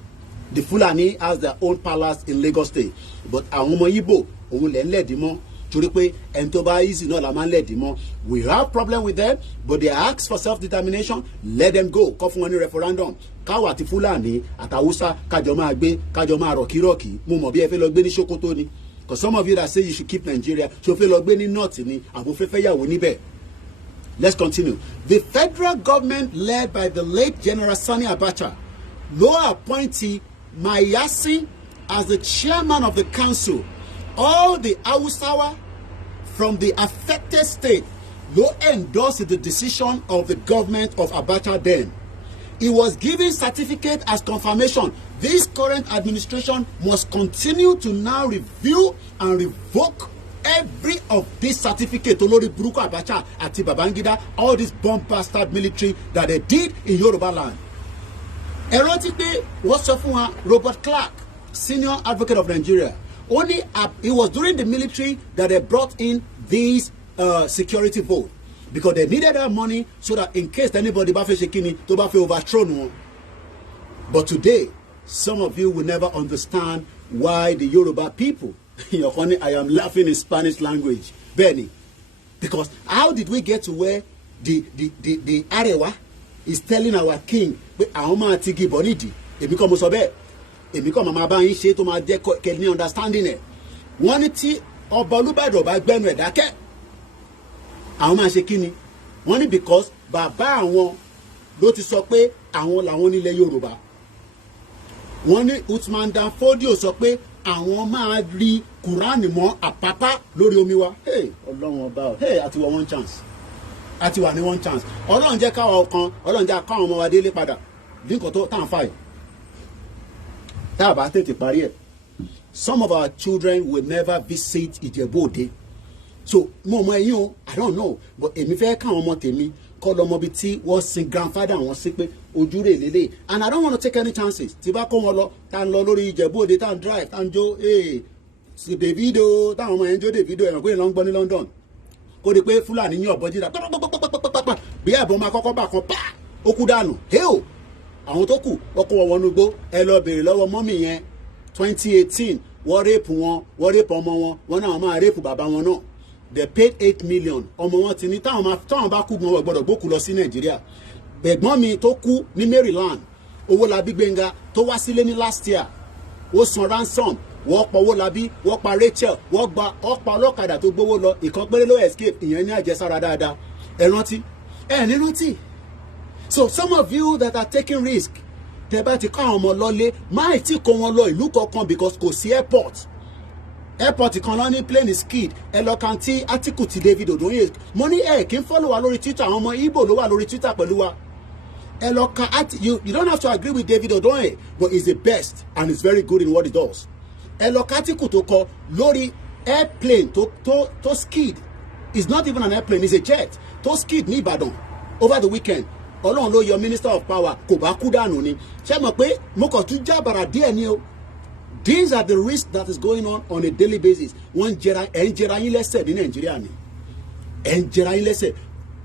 The Fulani has their own palace in Lagos State. But àwọn ọmọ Igbo òun lè ń lẹ̀dí mọ́. Torí pé ẹni tó bá easy náà la máa ń lẹ̀dí mọ́. We have problem with them, but they ask for self-determination. Let them go. Kọ́ fún wọn ní referendum. Káwa àti Fulani àtàwùsá kájọ máa gbé kájọ máa rọ̀kírọ̀kì. Mo mọ̀ bí ẹ fẹ́ lọ gbé ní Sokoto ni. Because some of you that say you should keep Nigeria, ṣo fẹ́ lọ gbé ní North ni, àbò fẹ́ fẹ́ yàwó níbẹ̀. Let's continue. The federal government led by the late General Sani Abacha law appointee Mayasi as the chairman of the council. All the Hausawa from the affected state law endorsed the decision of the government of Abacha then. He was given certificate as confirmation. This current administration must continue to now review and revoke every of this certificate olórí burúkú Abacha àti Babangida, all this bomb bastard military that they did in Yoruba land. Ẹ rántí pé wọ́n sọ fún wa Robert Clark, senior advocate of Nigeria, only it was during the military that they brought in these security vote because they needed that money so that in case anybody bá fẹ́ ṣe kíni tó bá fẹ́ overthrow wọn. But today, some of you will never understand why the Yoruba people, I am laughing in Spanish language, Benny, because how did we get to where the Arewa is telling our king, àwọn máa ti gi bonidi, èmi kọ́ mo sọ bẹ́ẹ̀, èmi kọ́ màmá bá yín ṣe tó máa jẹ́ kẹ́ni understanding ẹ̀. Wọ́n ní tí ọba Olúbàdàn bá gbẹ́nu ẹ̀ dákẹ́, àwọn máa ṣe kíni? Wọ́n ní because bàbá àwọn ló ti sọ pé àwọn làwọn nílẹ̀ Yorùbá. Wọ́n ní Usman Dan Fodio sọ pé àwọn máa rí Kùránì mọ́ Àpápá lórí omi wa. Ọlọ́run ọba o, àti wọ one chance. Àti wà ní one chance. Ọlọ́run jẹ́ káwọn kan, Ọlọ́run jẹ́ káwọn ọmọ wa délé padà. Dínkù tó tàn fàyè. Tá a bá tètè parí ẹ̀. Some of our children will never visit Ìjẹ̀bú-Òde. So mo mọ ẹ̀yin o, I don't know, but èmi fẹ́ káwọn ọmọ tèmi kọ́ lọ́mọ bíi tí wọ́n sin grandfather wọn sí pé ojú rè lélẹ̀, and I don't want to take any chances. Tí bá kó wọn lọ, tá ń lọ lórí Ìjẹ̀bú-Òde, tá ń drive, tá ń jó Davido, táwọn ọmọ yẹn jó Davido ẹ̀rọ pé ìlànà ń gbọ́ ní London. Kó di pé Fúlàní yín ọ̀bọ jíra bí ẹ̀bùn máa kọ́kọ́ bá kan pa ó kú dànù. Àwọn tó kù ọkọ̀ wọn wọnú igbó, ẹ lọ bèrè lọ́wọ́ mọ́mì yẹn 2018 wọ́n rẹ́pù ọmọ wọn, wọ́n náà máa rẹ́pù bàbá wọn náà. They paid 8 million. Ọmọ wọn ti ní táwọn bá kú gan wọn gbọ́dọ̀ gbókù lọ sí Nàìjíríà. Ẹ̀gbọ́n mi tó kú ní Maryland, Owólabí Gbénga tó wá sílé ní last year, ó san ransom, wọ́n pa Owólabí, wọ́n pa Rachel, wọ́n gba ọ̀pá ọlọ́kadà tó gbówó lọ, ìkan péré ló escape, ìyẹn ní àjẹsára dáadáa. Ẹ rántí? Ẹ ní rántí? So some of you that are taking risk, tẹ́ bá ti kọ́ àwọn ọmọ lọ́lé, máì tí kó wọn lọ ìlú kankan because kò sí airport. Airport kan lọ ní plane skid, ẹ lọ kan tí article ti David Odoye, mo ní kí n follow wa lórí Twitter, àwọn ọmọ Igbo ló wà lórí Twitter pẹ̀lú wa. Ẹ lọ kan you don't have to agree with David Odoye, but he's the best and he's very good in what he does. Ẹ lọ kan article tó kọ lórí airplane tó skid, it's not even an airplane, it's a jet, tó skid ní Ìbàdàn over the weekend. Ọlọ́run ló yọ Minister of Power, kò bá kú dànù ni. Ṣé mọ̀ pé mo kàn tún jábàrà díẹ̀ ni o. These are the risks that is going on a daily basis. Wọ́n jẹra yín lẹ́sẹ̀ ní Nàìjíríà ni. Jẹra yín lẹ́sẹ̀.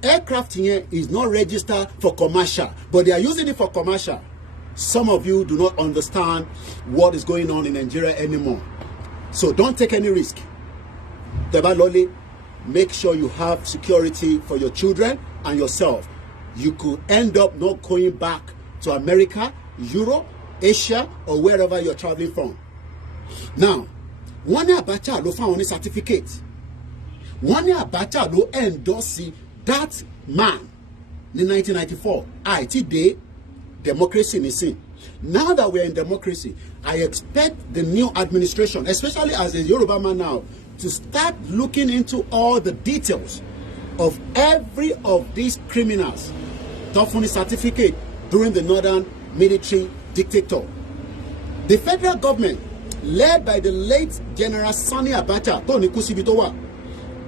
Aircraft here is not registered for commercial, but they are using it for commercial. Some of you do not understand what is going on in Nigeria anymore. So don't take any risk. Tẹ́bá lọlé, make sure you have security for your children and yourself. You could end up not going back to America, Europe, Asia, or wherever you're traveling from. Now, wọ́n ní Abacha ló fáwọn ní certificate. Wọ́n ní Abacha ló endorse that man in 1994. Àìtí dé democracy nísìn. Now that we're in democracy, I expect the new administration, especially as a Yoruba man now, to start looking into all the details of every of these criminals tó fún ní certificate during the northern military dictator. The federal government, led by the late General Sani Abacha, tó ní kú síbi tó wà,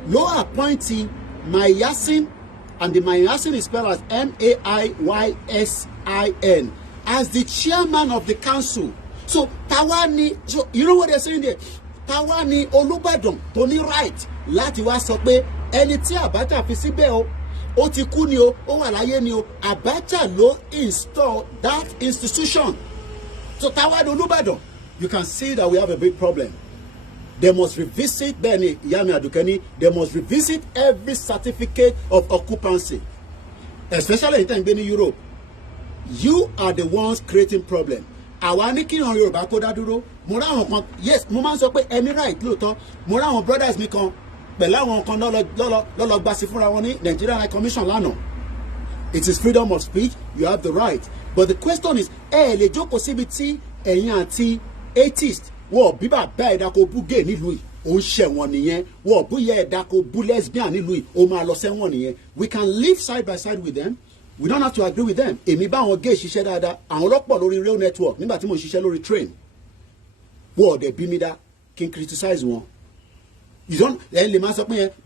ló appointee Mayasin, and the Mayasin is spelled as Maysin, as the chairman of the council. So Tawani, so you know what they're saying there? Tawani Olubadan tó ní right láti wá sọ pé ẹni tí Abacha fi síbẹ̀ o, ó ti kú ni o, ó wà láyé ni o. Abacha ló install that institution. So Tawani Olubadan, you can see that we have a big problem. They must revisit Benny Yami Adukeni. They must revisit every certificate of occupancy, especially in time in Europe. You are the ones creating problem. Àwa ní kí àwọn Yorùbá kó dá dúró. Mo rá àwọn kan, yes, mo máa ń sọ pé ẹni right lóòótọ́. Mo rá àwọn brothers mi kan pẹ̀lú àwọn kan lọ́lọ́ gbàsí fúnra wọn ní Nigerian High Commission lánàá. It is freedom of speech. You have the right. But the question is, lè jókòó síbi tí ẹ̀yin àti atheist wọ́n bí bàbá ẹ̀dá kó bú gay nílùú yìí, ó ń ṣẹ̀wọ̀n nìyẹn. Wọ́n bú yẹ ẹ̀dá kó bú lesbian nílùú yìí, ó máa lọ sẹ́wọ̀n nìyẹn. We can live side by side with them. We don't have to agree with them. Èmi bá àwọn gay ṣiṣẹ́ dáadáa, àwọn ọlọ́pọ̀ lórí rail network nígbà tí mo ṣiṣẹ́ lórí train. Wọ́n ọ̀dẹ̀ bí mi dá kí n criticize wọn. You don't,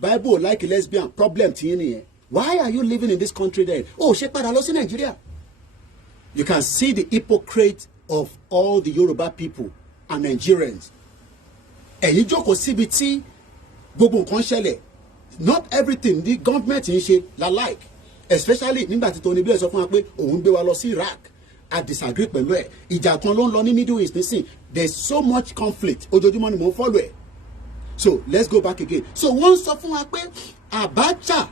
Bible like a lesbian, problem to you. Why are you living in this country then? Oh, ṣé padà lọ sí Nigeria. You can see the hypocrite of all the Yoruba people and Nigerians. Ẹ̀yin jókòó síbi tí gbogbo nǹkan ṣẹlẹ̀. Not everything the government ń ṣe la like. Especially nígbà tí Tony Blair sọ fún wa pé òun gbé wa lọ sí Iraq. I disagree pẹ̀lú ẹ̀. Ìjà kan ló ń lọ ní Middle East nísìn. There's so much conflict. Ojoojúmọ́ ni mo ń follow ẹ̀. So let's go back again. So wọ́n sọ fún wa pé Abacha,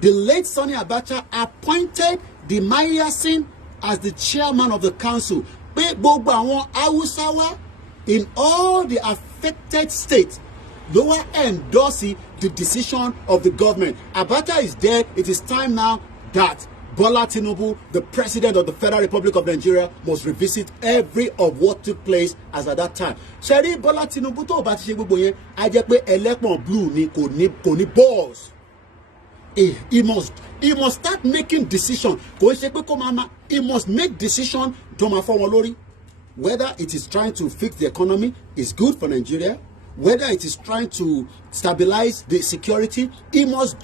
the late Sonny Abacha, appointed the Mayasin as the chairman of the council. Pé gbogbo àwọn Hausawa in all the affected states ló wá endorse the decision of the government. Abacha is dead. It is time now that Bola Tinubu, the president of the Federal Republic of Nigeria, must revisit every of what took place as at that time. Ṣẹ̀rí Bola Tinubu tó bá ti ṣe gbogbo yẹn, á jẹ́ pé ẹlẹ́pọ̀n blue ni kò ní balls. He must start making decision. Kò ṣe pé kó máa he must make decision tó máa fọ́ wọn lórí. Whether it is trying to fix the economy is good for Nigeria, whether it is trying to stabilize the security, he must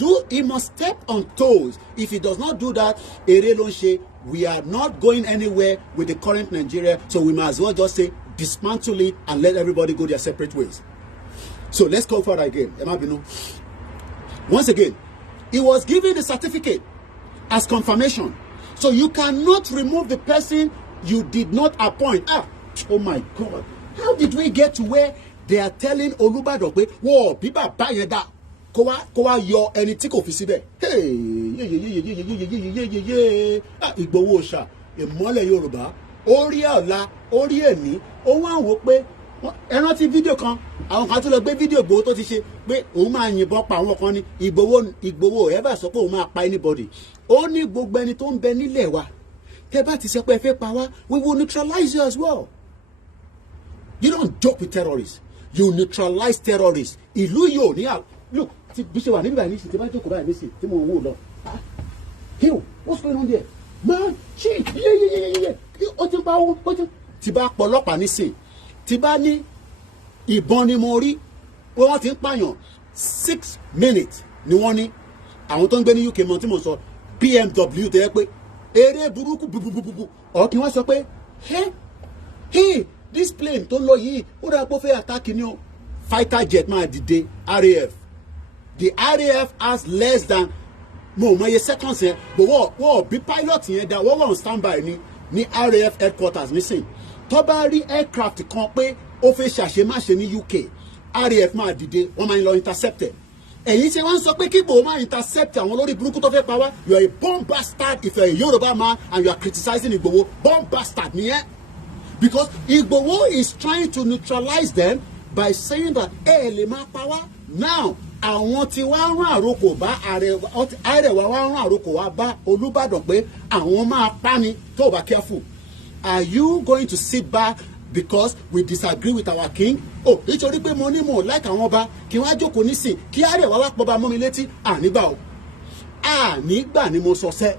step on toes. If he does not do that, we are not going anywhere with the current Nigeria, so we might as well just say dismantle it and let everybody go their separate ways. So let's go further again. Once again, he was given the certificate as confirmation. So you cannot remove the person you did not appoint. Oh my God. How did we get to where they are telling Olubadan pé wọ́n bí bàbá yẹn dá kó wá yọ ẹni tí kò fi síbẹ̀. Ìgbòho ṣá ìmọ́lẹ̀ Yorùbá orí ọ̀la orí ẹ̀ní ó wá wò pé ẹ rántí fídíò kan àwọn kan tó lọ gbé fídíò Ìgbòho tó ti ṣe pé òun máa yìnbọn pa àwọn kan ní Ìgbòho ẹ̀ bá sọ pé òun máa pa anybody. Ó ní gbogbo ẹni tó ń bẹ nílẹ̀ wa tẹ́ bá ti sọ pé ẹ fẹ́ pa wá, we will neutralize you as well. You don't joke with terrorists. You neutralize terrorists. Ìlú yóò ní look ti bí ṣe wà níbi báyìí nísìsiyìí tí bá jókòó báyìí nísìsiyìí tí mo wò lọ. Hill, what's going on there? Man, shit, yeah. Ó ti ń pa owó, ó ti ti bá pọlọ́pàá nísìsiyìí. Tí bá ní ìbọn ni mo rí, wọ́n ti ń pààyàn 6 minutes ni wọ́n ní. Àwọn tó ń gbé ní UK mọ̀ tí mo sọ BMW tó yẹ pé eré burúkú bubububu. Ọ̀ kí wọ́n sọ pé hey, this plane tó lọ yìí ó dà pé fẹ́ attack ni o. Fighter jet máa dìde RAF. The RAF has less than mo mọye seconds yẹn but wọ́n bí pilot yẹn dá wọ́n wọ́n standby ní RAF headquarters nísìn. Tó bá rí aircraft kan pé ó fẹ́ ṣàṣemáṣe ní UK RAF máa dìde wọ́n máa ń lọ intercept. Ẹ̀yin ṣe wọ́n sọ pé kí Ìgbòho máa intercept àwọn olórí burúkú tó fẹ́ pa wá. You are a bomb bastard if you are a Yoruba man and you are criticizing Ìgbòho. Bomb bastard nìyẹn. Because Igboho is trying to neutralize them by saying that lè máa pa wá. Now àwọn tí wá rán àrokò bá Àrẹwà wá rán àrokò wá bá Olúbàdàn pé àwọn máa pa ni tó bá careful. Are you going to sit back because we disagree with our king? Nítorí pé mo ní mo like àwọn ọba kí wọ́n á jókòó nísìn kí Àrẹwà wá pọba mọ́ mi létí ànígbà o. Ànígbà ni mo sọ sẹ́.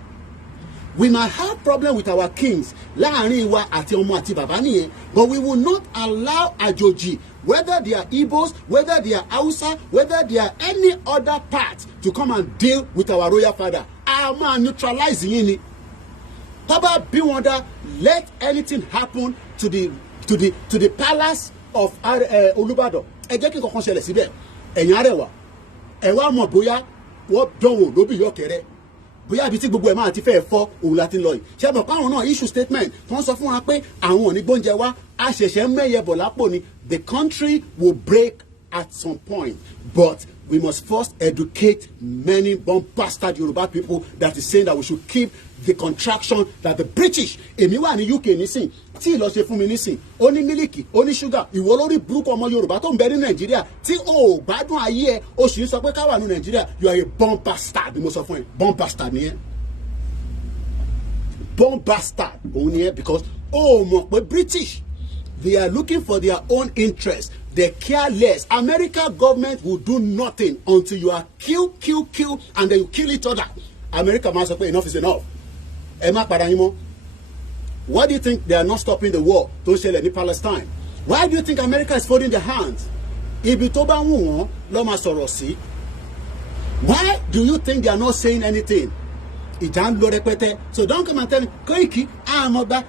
We might have problem with our kings láàrin wa àti ọmọ àti bàbá nìyẹn, but we will not allow àjòjì, whether they are Igbos, whether they are Hausa, whether they are any other part, to come and deal with our royal father. A máa neutralize yín ni. Tọ́ba bí wọn dá, let anything happen to the palace of Olubadan. Ẹ jẹ́ kí nǹkan ṣẹlẹ̀ síbẹ̀. Ẹ̀yin Àrẹwà, ẹ wá mọ̀ bóyá wọ́n dánwò lóbì yọ̀kẹ́rẹ́. Bóyá ibi tí gbogbo ẹ̀ máa ti fẹ́ fọ́ òun láti lọ yìí. Ṣé mọ̀ pé àwọn náà issue statement tí wọ́n sọ fún wa pé àwọn ò ní gbóúnjẹ wá a ṣẹ̀ṣẹ̀ mẹ́yẹ bọ̀ lápò ni. The country will break at some point, but we must first educate many bomb bastard Yoruba people that is saying that we should keep the contraction that the British. Èmi wà ní UK nísìn tí ìlọ ṣe fún mi nísìn ó ní mílíkì ó ní ṣúgà ìwọ lórí burúkú ọmọ Yorùbá tó ń bẹ ní Nàìjíríà tí o ò gbádùn ayé ẹ o sì ń sọ pé ká wà ní Nàìjíríà. You are a bomb bastard ni mo sọ fún ẹ. Bomb bastard nìyẹn. Bomb bastard òun nìyẹn because o mọ̀ pé British they are looking for their own interest. They care less. American government will do nothing until you are kill and then you kill each other. America máa sọ pé enough is enough. Ẹ má padà yín mọ́. Why do you think they are not stopping the war tó ń ṣẹlẹ̀ ní Palestine? Why do you think America is folding their hands? ibi tó bá wù wọ́n ló máa sọ̀rọ̀ sí. Why do you think they are not saying anything? Ìjà ń lọ rẹpẹtẹ. So don't come and tell me Koiki àmọ́gbá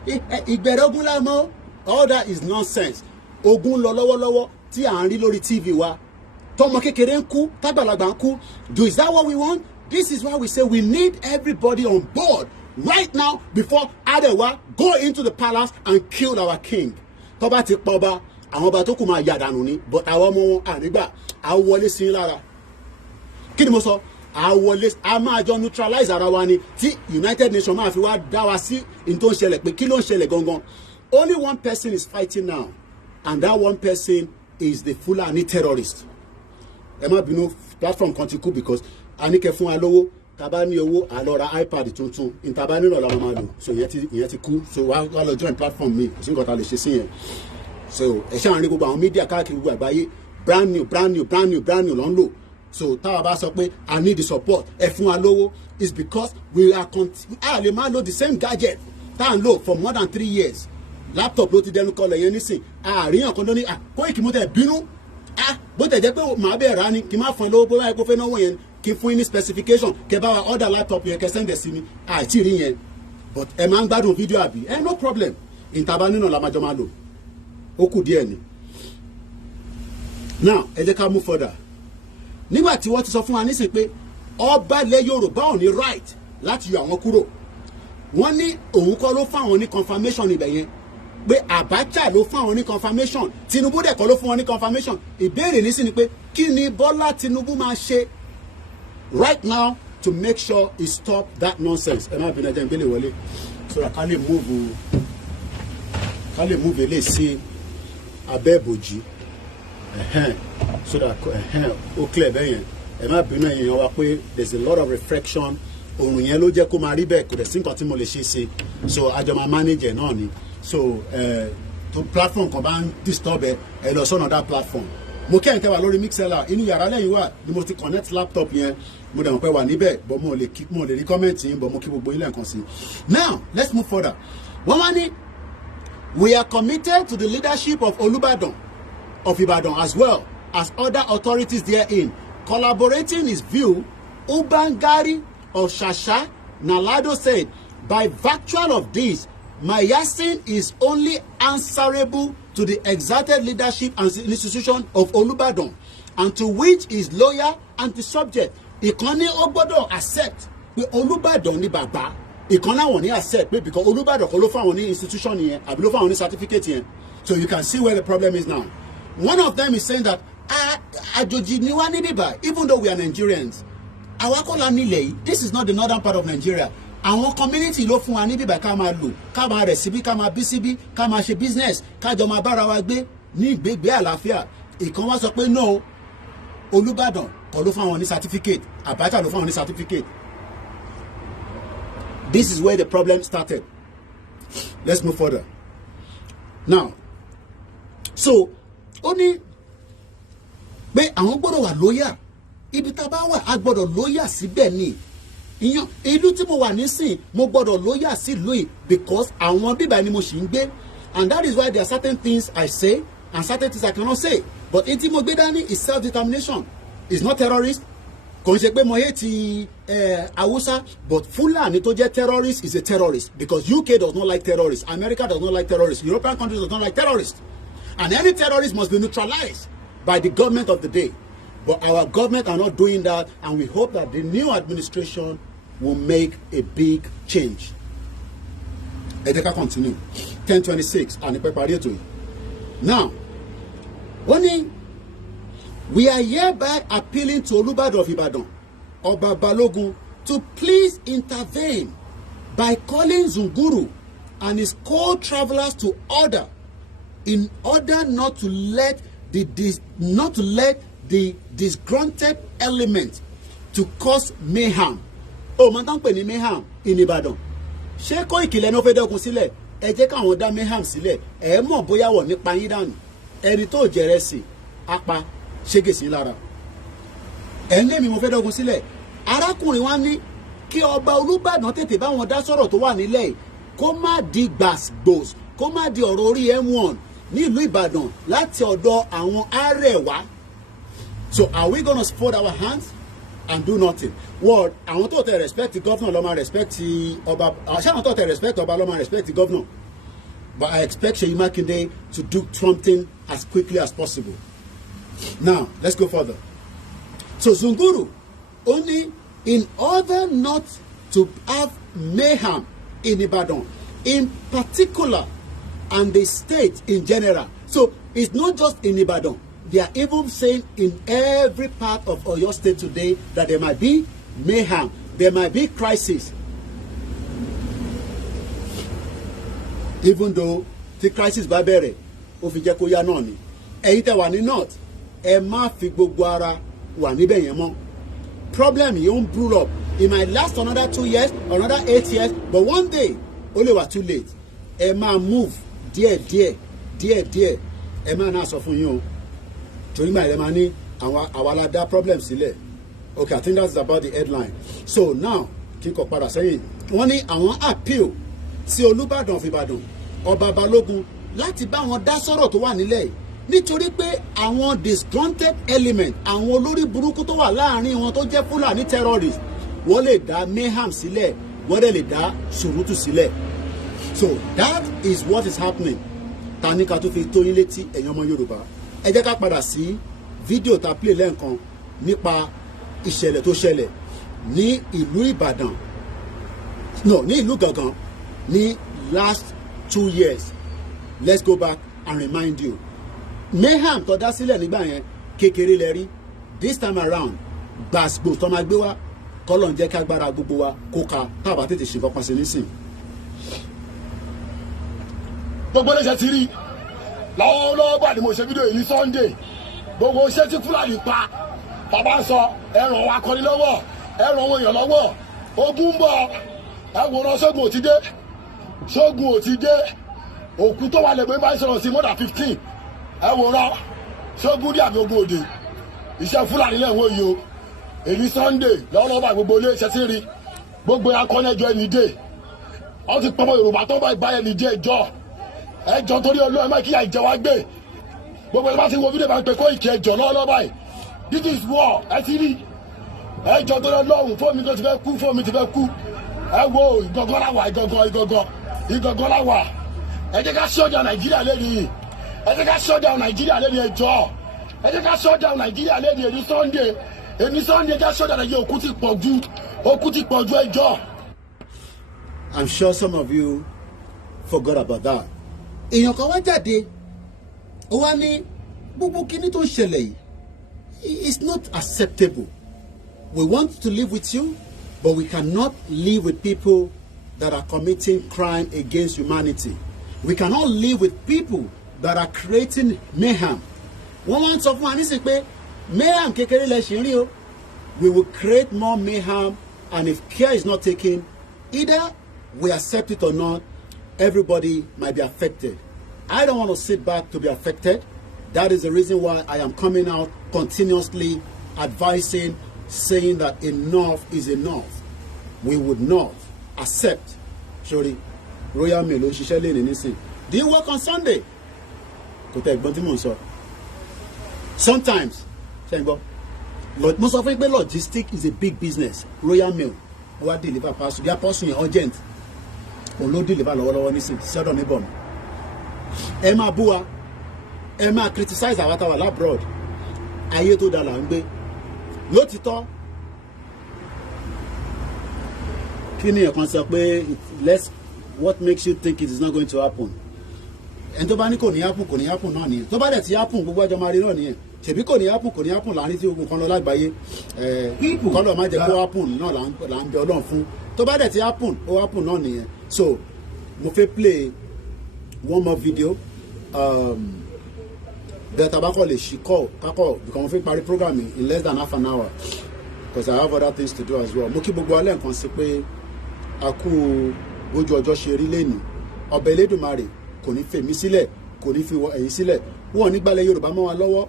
ìbẹ̀rẹ̀ ogun lámọ́. All that is nonsense. Ogun lọ lọ́wọ́lọ́wọ́ tí à ń rí lórí TV wa. Tọmọ kékeré ń kú, tágbàlagbà ń kú. Is that what we want? This is why we say we need everybody on board right now before Adewa go into the palace and kill our king. Tó bá ti pa ọba, àwọn ọba tó kù máa yà dànù ni, but àwọn ọmọ wọn àrígbà á wọlé sí i lára. Kí ni mo sọ? Á wọlé, a máa jọ neutralize ara wa ni tí United Nations máa fi wá dá wa sí in tó ń ṣẹlẹ̀ pé kí ló ń ṣẹlẹ̀ gangan. Only one person is fighting now, and that one person is the Fulani terrorist. Ẹ má bínú platform kan ti kú because a ní kẹ́ fún wa lówó, tàbá ní owó àlọ́ ra iPad tuntun, ìtàbá nínú ọ̀la máa lò, so ìyẹn ti kú, so wá lọ join platform mi, kò sí nǹkan tá a lè ṣe sí yẹn. So ẹ ṣáà ń rí gbogbo àwọn media káàkiri gbogbo àgbáyé brand new ló ń lò. So táwa bá sọ pé I need the support, ẹ fún wa lówó, is because we are lè máa lo the same gadget tá à ń lò for more than 3 years. Laptop ló ti dẹnu kọlẹ̀ yẹn nísìn, àríyàn kan ló ní Koiki mo tẹ̀ bínú, bó tẹ̀ jẹ́ pé màá bẹ̀ rà ni kí n má fún ẹ lówó bóyá kó fẹ́ náwó yẹn kí n fún yín ní specification kẹ bá wa order laptop yẹn kẹ send ẹ̀ sí mi àìtí rí yẹn, but ẹ máa ń gbádùn fídíò àbí no problem, ìtàbá nínú làmájọ máa lò, ó kù díẹ̀ ni. Now ẹ jẹ́ ká move further. Nígbà tí wọ́n ti sọ fún wa nísìn pé ọba ilẹ̀ Yorùbá ò ní right láti yọ àwọn kúrò, wọ́n ní òun kọ́ ló fáwọn ní confirmation ibẹ̀ yẹn, pé Abacha ló fáwọn ní confirmation, Tinubu dẹ̀ kọ́ ló fún wọn ní confirmation. Ìbéèrè nísìn ni pé kí ni Bọ́lá Tinubu máa ṣe right now to make sure he stop that nonsense. Ẹ má bínú ẹjẹ ìgbélé wọlé so that ká lè move eléyìí sí abẹ́ ìbòjì. So that ó clear bẹ́ẹ̀ yẹn. Ẹ má bínú ẹ̀yìn wa pé there's a lot of reflection. Òrùn yẹn ló jẹ́ kó máa rí bẹ́ẹ̀, kò dẹ̀ sí nǹkan tí mo lè ṣe sí, so àjọ máa manage ẹ̀ náà ni. So tó platform kan bá ń disturb ẹ lọ sọ́nà that platform. Mo kẹ́yìn tẹ́wà lórí mixella inú yàrá lẹ́yìn wà ni mo ti connect laptop yẹn, mo dẹ̀ mọ̀ pé wà níbẹ̀, but mo lè rí comment yín, but mo kí gbogbo ilé nǹkan sí. Now let's move further. Wọ́n wá ní we are committed to the leadership of Olubadan of Ibadan as well as other authorities therein, collaborating his view. Ubangari of Shasha Nalado said, by virtue of this, Mayasin is only answerable to the exalted leadership and institution of Olubadan, and to which is loyal and the subject. Ìkànnì ó gbọ́dọ̀ accept pé Olubadan ní bàbá, ìkànnì àwọn ní accept pé because Olubadan kọ́ ló fáwọn ní institution yẹn àbí ló fáwọn ní certificate yẹn. So you can see where the problem is now. One of them is saying that àjòjì ni wá ní bíbá, even though we are Nigerians. Àwa kọ́ la nílẹ̀ yìí, this is not the northern part of Nigeria. Àwọn community ló fún wa ní bíbá ká máa lò, ká máa rẹ̀ síbí, ká máa bí síbí, ká máa ṣe business, ká jọ máa bára wa gbé ní ìgbégbé àlàáfíà. Ìkan wá sọ pé no, Olúbàdàn kọ́ ló fáwọn ní certificate, Abacha ló fáwọn ní certificate. This is where the problem started. Let's move further. Now, so ó ní pé àwọn gbọ́dọ̀ wà lóyà, ibi tá a bá wà a gbọ́dọ̀ lóyà síbẹ̀ ni. Ìyàn ìlú tí mo wà nísìn mo gbọ́dọ̀ lóyà sí ìlú yìí because àwọn bíbá ni mo sì ń gbé, and that is why there are certain things I say and certain things I cannot say. But etí mo gbé dání is self-determination. It's not terrorist. Kò ń ṣe pé mo hate Hausa, but Fulani tó jẹ́ terrorist is a terrorist because UK does not like terrorists, America does not like terrorists, European countries does not like terrorists, and any terrorist must be neutralized by the government of the day. But our government are not doing that, and we hope that the new administration will make a big change. Ẹ jẹ́ ká continue. 10:26 and ìpè parí ètò yìí. Now, we are hereby appealing to Olubadan of Ibadan, Oba Balogun, to please intervene by calling Zunguru and his co-travelers to order, in order not to let the disgruntled element to cause mayhem. Man don't pè ní mayhem in Ibadan. Ṣé Koiki lẹ́nu fẹ́ dẹ́kun sílẹ̀? Ẹ jẹ́ káwọn dá mayhem sílẹ̀. Ẹ mọ̀ bóyá wọ̀ nípa yín dànù. Ẹni tó jẹrẹ sí apá ṣégè sí lára. Ẹ ní èmi mo fẹ́ dẹ́kun sílẹ̀. Arákùnrin wa ní kí ọba Olúbàdàn tètè bá wọn dá sọ̀rọ̀ tó wà nílẹ̀ yìí kó má di gbàgbòs, kó má di ọ̀rọ̀ orí M1 ní ìlú Ìbàdàn láti ọ̀dọ̀ àwọn Arẹwà So are we gonna fold our hands and do nothing? Well, I want to respect the governor, Loma respect the Oba. I want to respect Oba, Loma respect the governor. But I expect Seyi Makinde to do something as quickly as possible. Now, let's go further. So Zunguru, only in order not to have mayhem in Ibadan, in particular, and the state in general. So it's not just in Ibadan. They are even saying in every part of Oyo State today that there might be mayhem, there might be crisis. Even though the crisis bá bẹ̀rẹ̀, ó fi jẹ́ kó yá náà ni. Ẹ̀yin tẹ́ wà ní north, ẹ má fi gbogbo ara wà níbẹ̀ yẹn mọ́. Problem yìí ó ń brew up. It might last another 2 years, another 8 years, but one day, ó lè wà too late. Ẹ máa move díẹ̀díẹ̀, díẹ̀díẹ̀. Ẹ máa náà sọ fún yín o. Torí máa ẹ máa ní àwa la dá problem sílẹ̀. Okay, I think that's about the headline. So now, kí n kọ padà sẹ́yìn. Wọ́n ní àwọn appeal sí Olúbàdàn of Ìbàdàn, Ọba Balógun láti bá wọn dá sọ̀rọ̀ tó wà nílẹ̀ yìí. Nítorí pé àwọn disgruntled element, àwọn olórí burúkú tó wà láàrin wọn tó jẹ́ Fúlàní terrorist, wọ́n lè dá mayhem sílẹ̀, wọ́n dẹ̀ lè dá ṣùrùtù sílẹ̀. So that is what is happening. Ta ní ká tó fi tó yín létí ẹ̀yin ọmọ Yorùbá. Ẹ jẹ́ ká padà sí fídíò tá play lẹ́ẹ̀kan nípa ìṣẹ̀lẹ̀ tó ṣẹlẹ̀ ní ìlú Ìbàdàn. No, ní ìlú Gangan ní last 2 years. Let's go back and remind you. Mayhem tó dá sílẹ̀ nígbà yẹn kékeré lẹ rí. This time around gbàsgbò tó máa gbé wá kọ́lọ̀ ń jẹ́ kí agbára gbogbo wa kó ka tábà tètè ṣe nǹkan pàṣẹ nísìn. gbogbo ẹlẹ́sẹ̀ ti rí lọ́wọ́lọ́wọ́ bá ni mo ṣe fídíò yìí ní Sunday gbogbo iṣẹ́ tí Fúlàní pa bàbá sọ ẹ̀ràn wa kọ́ni lọ́wọ́ ẹ̀ràn wọn èèyàn lọ́wọ́ ogun ń bọ̀ ẹ̀wòrán ṣógun ò ti dé ṣógun ò ti dé òkú tó wà lẹ́gbẹ̀ẹ́ bá ń sọ̀rọ̀ sí more than 15 ẹ̀wòrán ṣógun dí àbí ogun òde iṣẹ́ Fúlàní lẹ́wọ̀n yìí o èyí Sunday lọ́wọ́lọ́wọ́ bá gbogbo ilé iṣẹ́ sí rí gbogbo akọ́nẹ́jọ ẹni dé wọ́n ti pọ́nmọ́ Yorùbá tó bá ìbá ẹni dé ẹjọ́ torí Ọlọ́run má kí àìjẹ wá gbé gbogbo ẹ̀ bá ti wo fídíò bá ń pè kó ìkì ẹjọ́ lọ́wọ́lọ́wọ́ báyìí this is war ẹ ti rí ẹjọ́ torí Ọlọ́run fóònù tó ti fẹ́ kú fóònù ti fẹ́ kú ẹ wo ìgangan láwà ìgangan láwà ẹ jẹ́ ká ṣọ́jà Nàìjíríà lẹ́yìn ẹ jẹ́ ká ṣọ́jà Nàìjíríà lẹ́yìn ẹjọ́ ẹ jẹ́ ká ṣọ́jà Nàìjíríà lẹ́yìn èmi Sunday ká ṣọ́jà Nàìjíríà òkú ti pọ̀ ju ẹjọ́. I'm sure some of you forgot about that. Èèyàn kan wá jáde ó wá ní gbogbo kíní tó ń ṣẹlẹ̀ yìí it's not acceptable. We want to live with you, but we cannot live with people that are committing crime against humanity. We cannot live with people that are creating mayhem. Wọ́n wá ń sọ fún wa nísìnyí pé mayhem kékeré lẹ ṣì ń rí o. We will create more mayhem, and if care is not taken, either we accept it or not, everybody might be affected. I don't want to sit back to be affected. That is the reason why I am coming out continuously advising, saying that enough is enough. We would not accept. Sorry, Royal Mail ló ṣiṣẹ́ lé ní nísìn. Do you work on Sunday? Kò tẹ́ ẹ̀gbọ́n tí mò ń sọ. Sometimes, ṣe ń gbọ́. Mo sọ fún yín pé logistics is a big business. Royal Mail ó wá deliver parcel. Their parcel yẹn urgent. Òun ló deliver lọ́wọ́lọ́wọ́ nísìn. Sọ́dọ̀ mi bọ̀ mi. Ẹ máa bú wa. Ẹ máa criticize àwa táwa labroad. Ayé tó dáa là ń gbé. Lótìtọ́ kí ni ẹ̀kan sọ pé what makes you think it is not going to happen? Ẹni tó bá ní kò ní happen náà nìyẹn. Tó bá dẹ̀ ti happen gbogbo ẹjọ́ máa rí náà nìyẹn. Ṣèbí kò ní happen láàrin tí ogun kan lọ lágbàáyé. Kan lọ má jẹ́ kó happen náà là ń bẹ Ọlọ́run fún. Tó bá dẹ̀ ti happen ó happen náà nìyẹn. So mo fẹ́ play one more video. But tabakọ lè ṣí call because mo fẹ́ parí program in less than half an hour because I have other things to do as well. Mo kí gbogbo alẹ́ nǹkan sí pé a kú bójú ọjọ́ ṣe rí lẹ́nu ọbẹ̀ Elédùmarè kò ní fèmí sílẹ̀ kò ní fi ẹ̀yìn sílẹ̀ wọn ní gbalẹ̀ Yorùbá mọ́ wa lọ́wọ́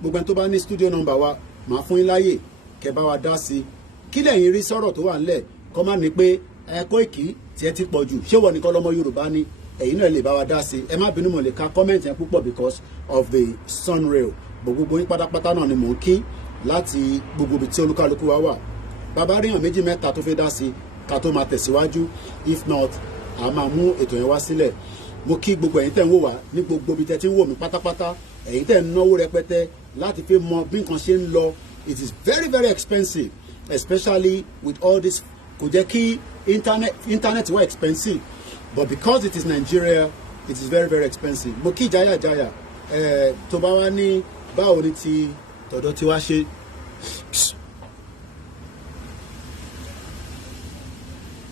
gbogbo ẹni tó bá ní studio number wa máa fún yín láàyè kẹ́ bá wa dá sí kí lẹ́yìn rí sọ̀rọ̀ tó wà ńlẹ̀ kọ́ má ní pé ẹ̀kọ́ ìkí tí ẹ ti pọ̀ jù ṣé wọ́n nìkan lọ́mọ Yorùbá ni ẹ̀yin náà lè bá wa dá sí ẹ má bínú mo lè ka comment yẹn púpọ̀ because of the sun rail gbogbo yín pátápátá náà ni mò ń kí láti gbogbo ibi tí olúkálukú wa wà. Bàbá ríyàn méjì mẹ́ta tó fẹ́ dá sí ká tó máa tẹ̀síwájú, if not a máa mú ètò yẹn wá sílẹ̀. Mo kí gbogbo ẹ̀yin tẹ̀ ń wò wá ní gbogbo ibi tẹ̀ tí ń wò mí pátápátá, ẹ̀yin tẹ̀ ń náwó rẹpẹtẹ láti fi mọ bí nǹkan ṣe ń lọ. It is very very expensive, especially with all this. Kò jẹ́ kí internet wá expensive, but because it is Nigeria, it is very very expensive. Mo kí jaya tó bá wá ní báwo ni ti tọ̀dọ̀ tí wá ṣe.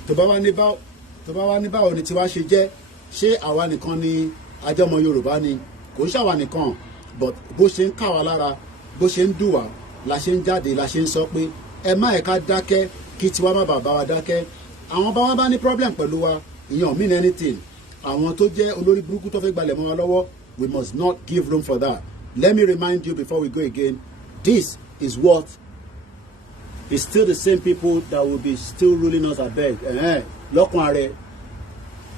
Tó bá wá ní báwo ni tí wá ṣe jẹ́, ṣé àwa nìkan ni ajọ́mọ Yorùbá ni? Kò ń ṣàwa nìkan, but bó ṣe ń kà wá lára, bó ṣe ń dùn wá, la ṣe ń jáde, la ṣe ń sọ pé ẹ má ẹ̀ka dákẹ́ kí tiwa má bàbá wa dákẹ́. Àwọn bá wọn bá ní problem pẹ̀lú wa, ìyẹn mean anything. Àwọn tó jẹ́ olórí burúkú tó fẹ́ gbalẹ̀ mọ́ wa lọ́wọ́, we must not give room for that. Let me remind you before we go again, this is what is still the same people that will be still ruling us abeg. Lọ́kàn ààrẹ,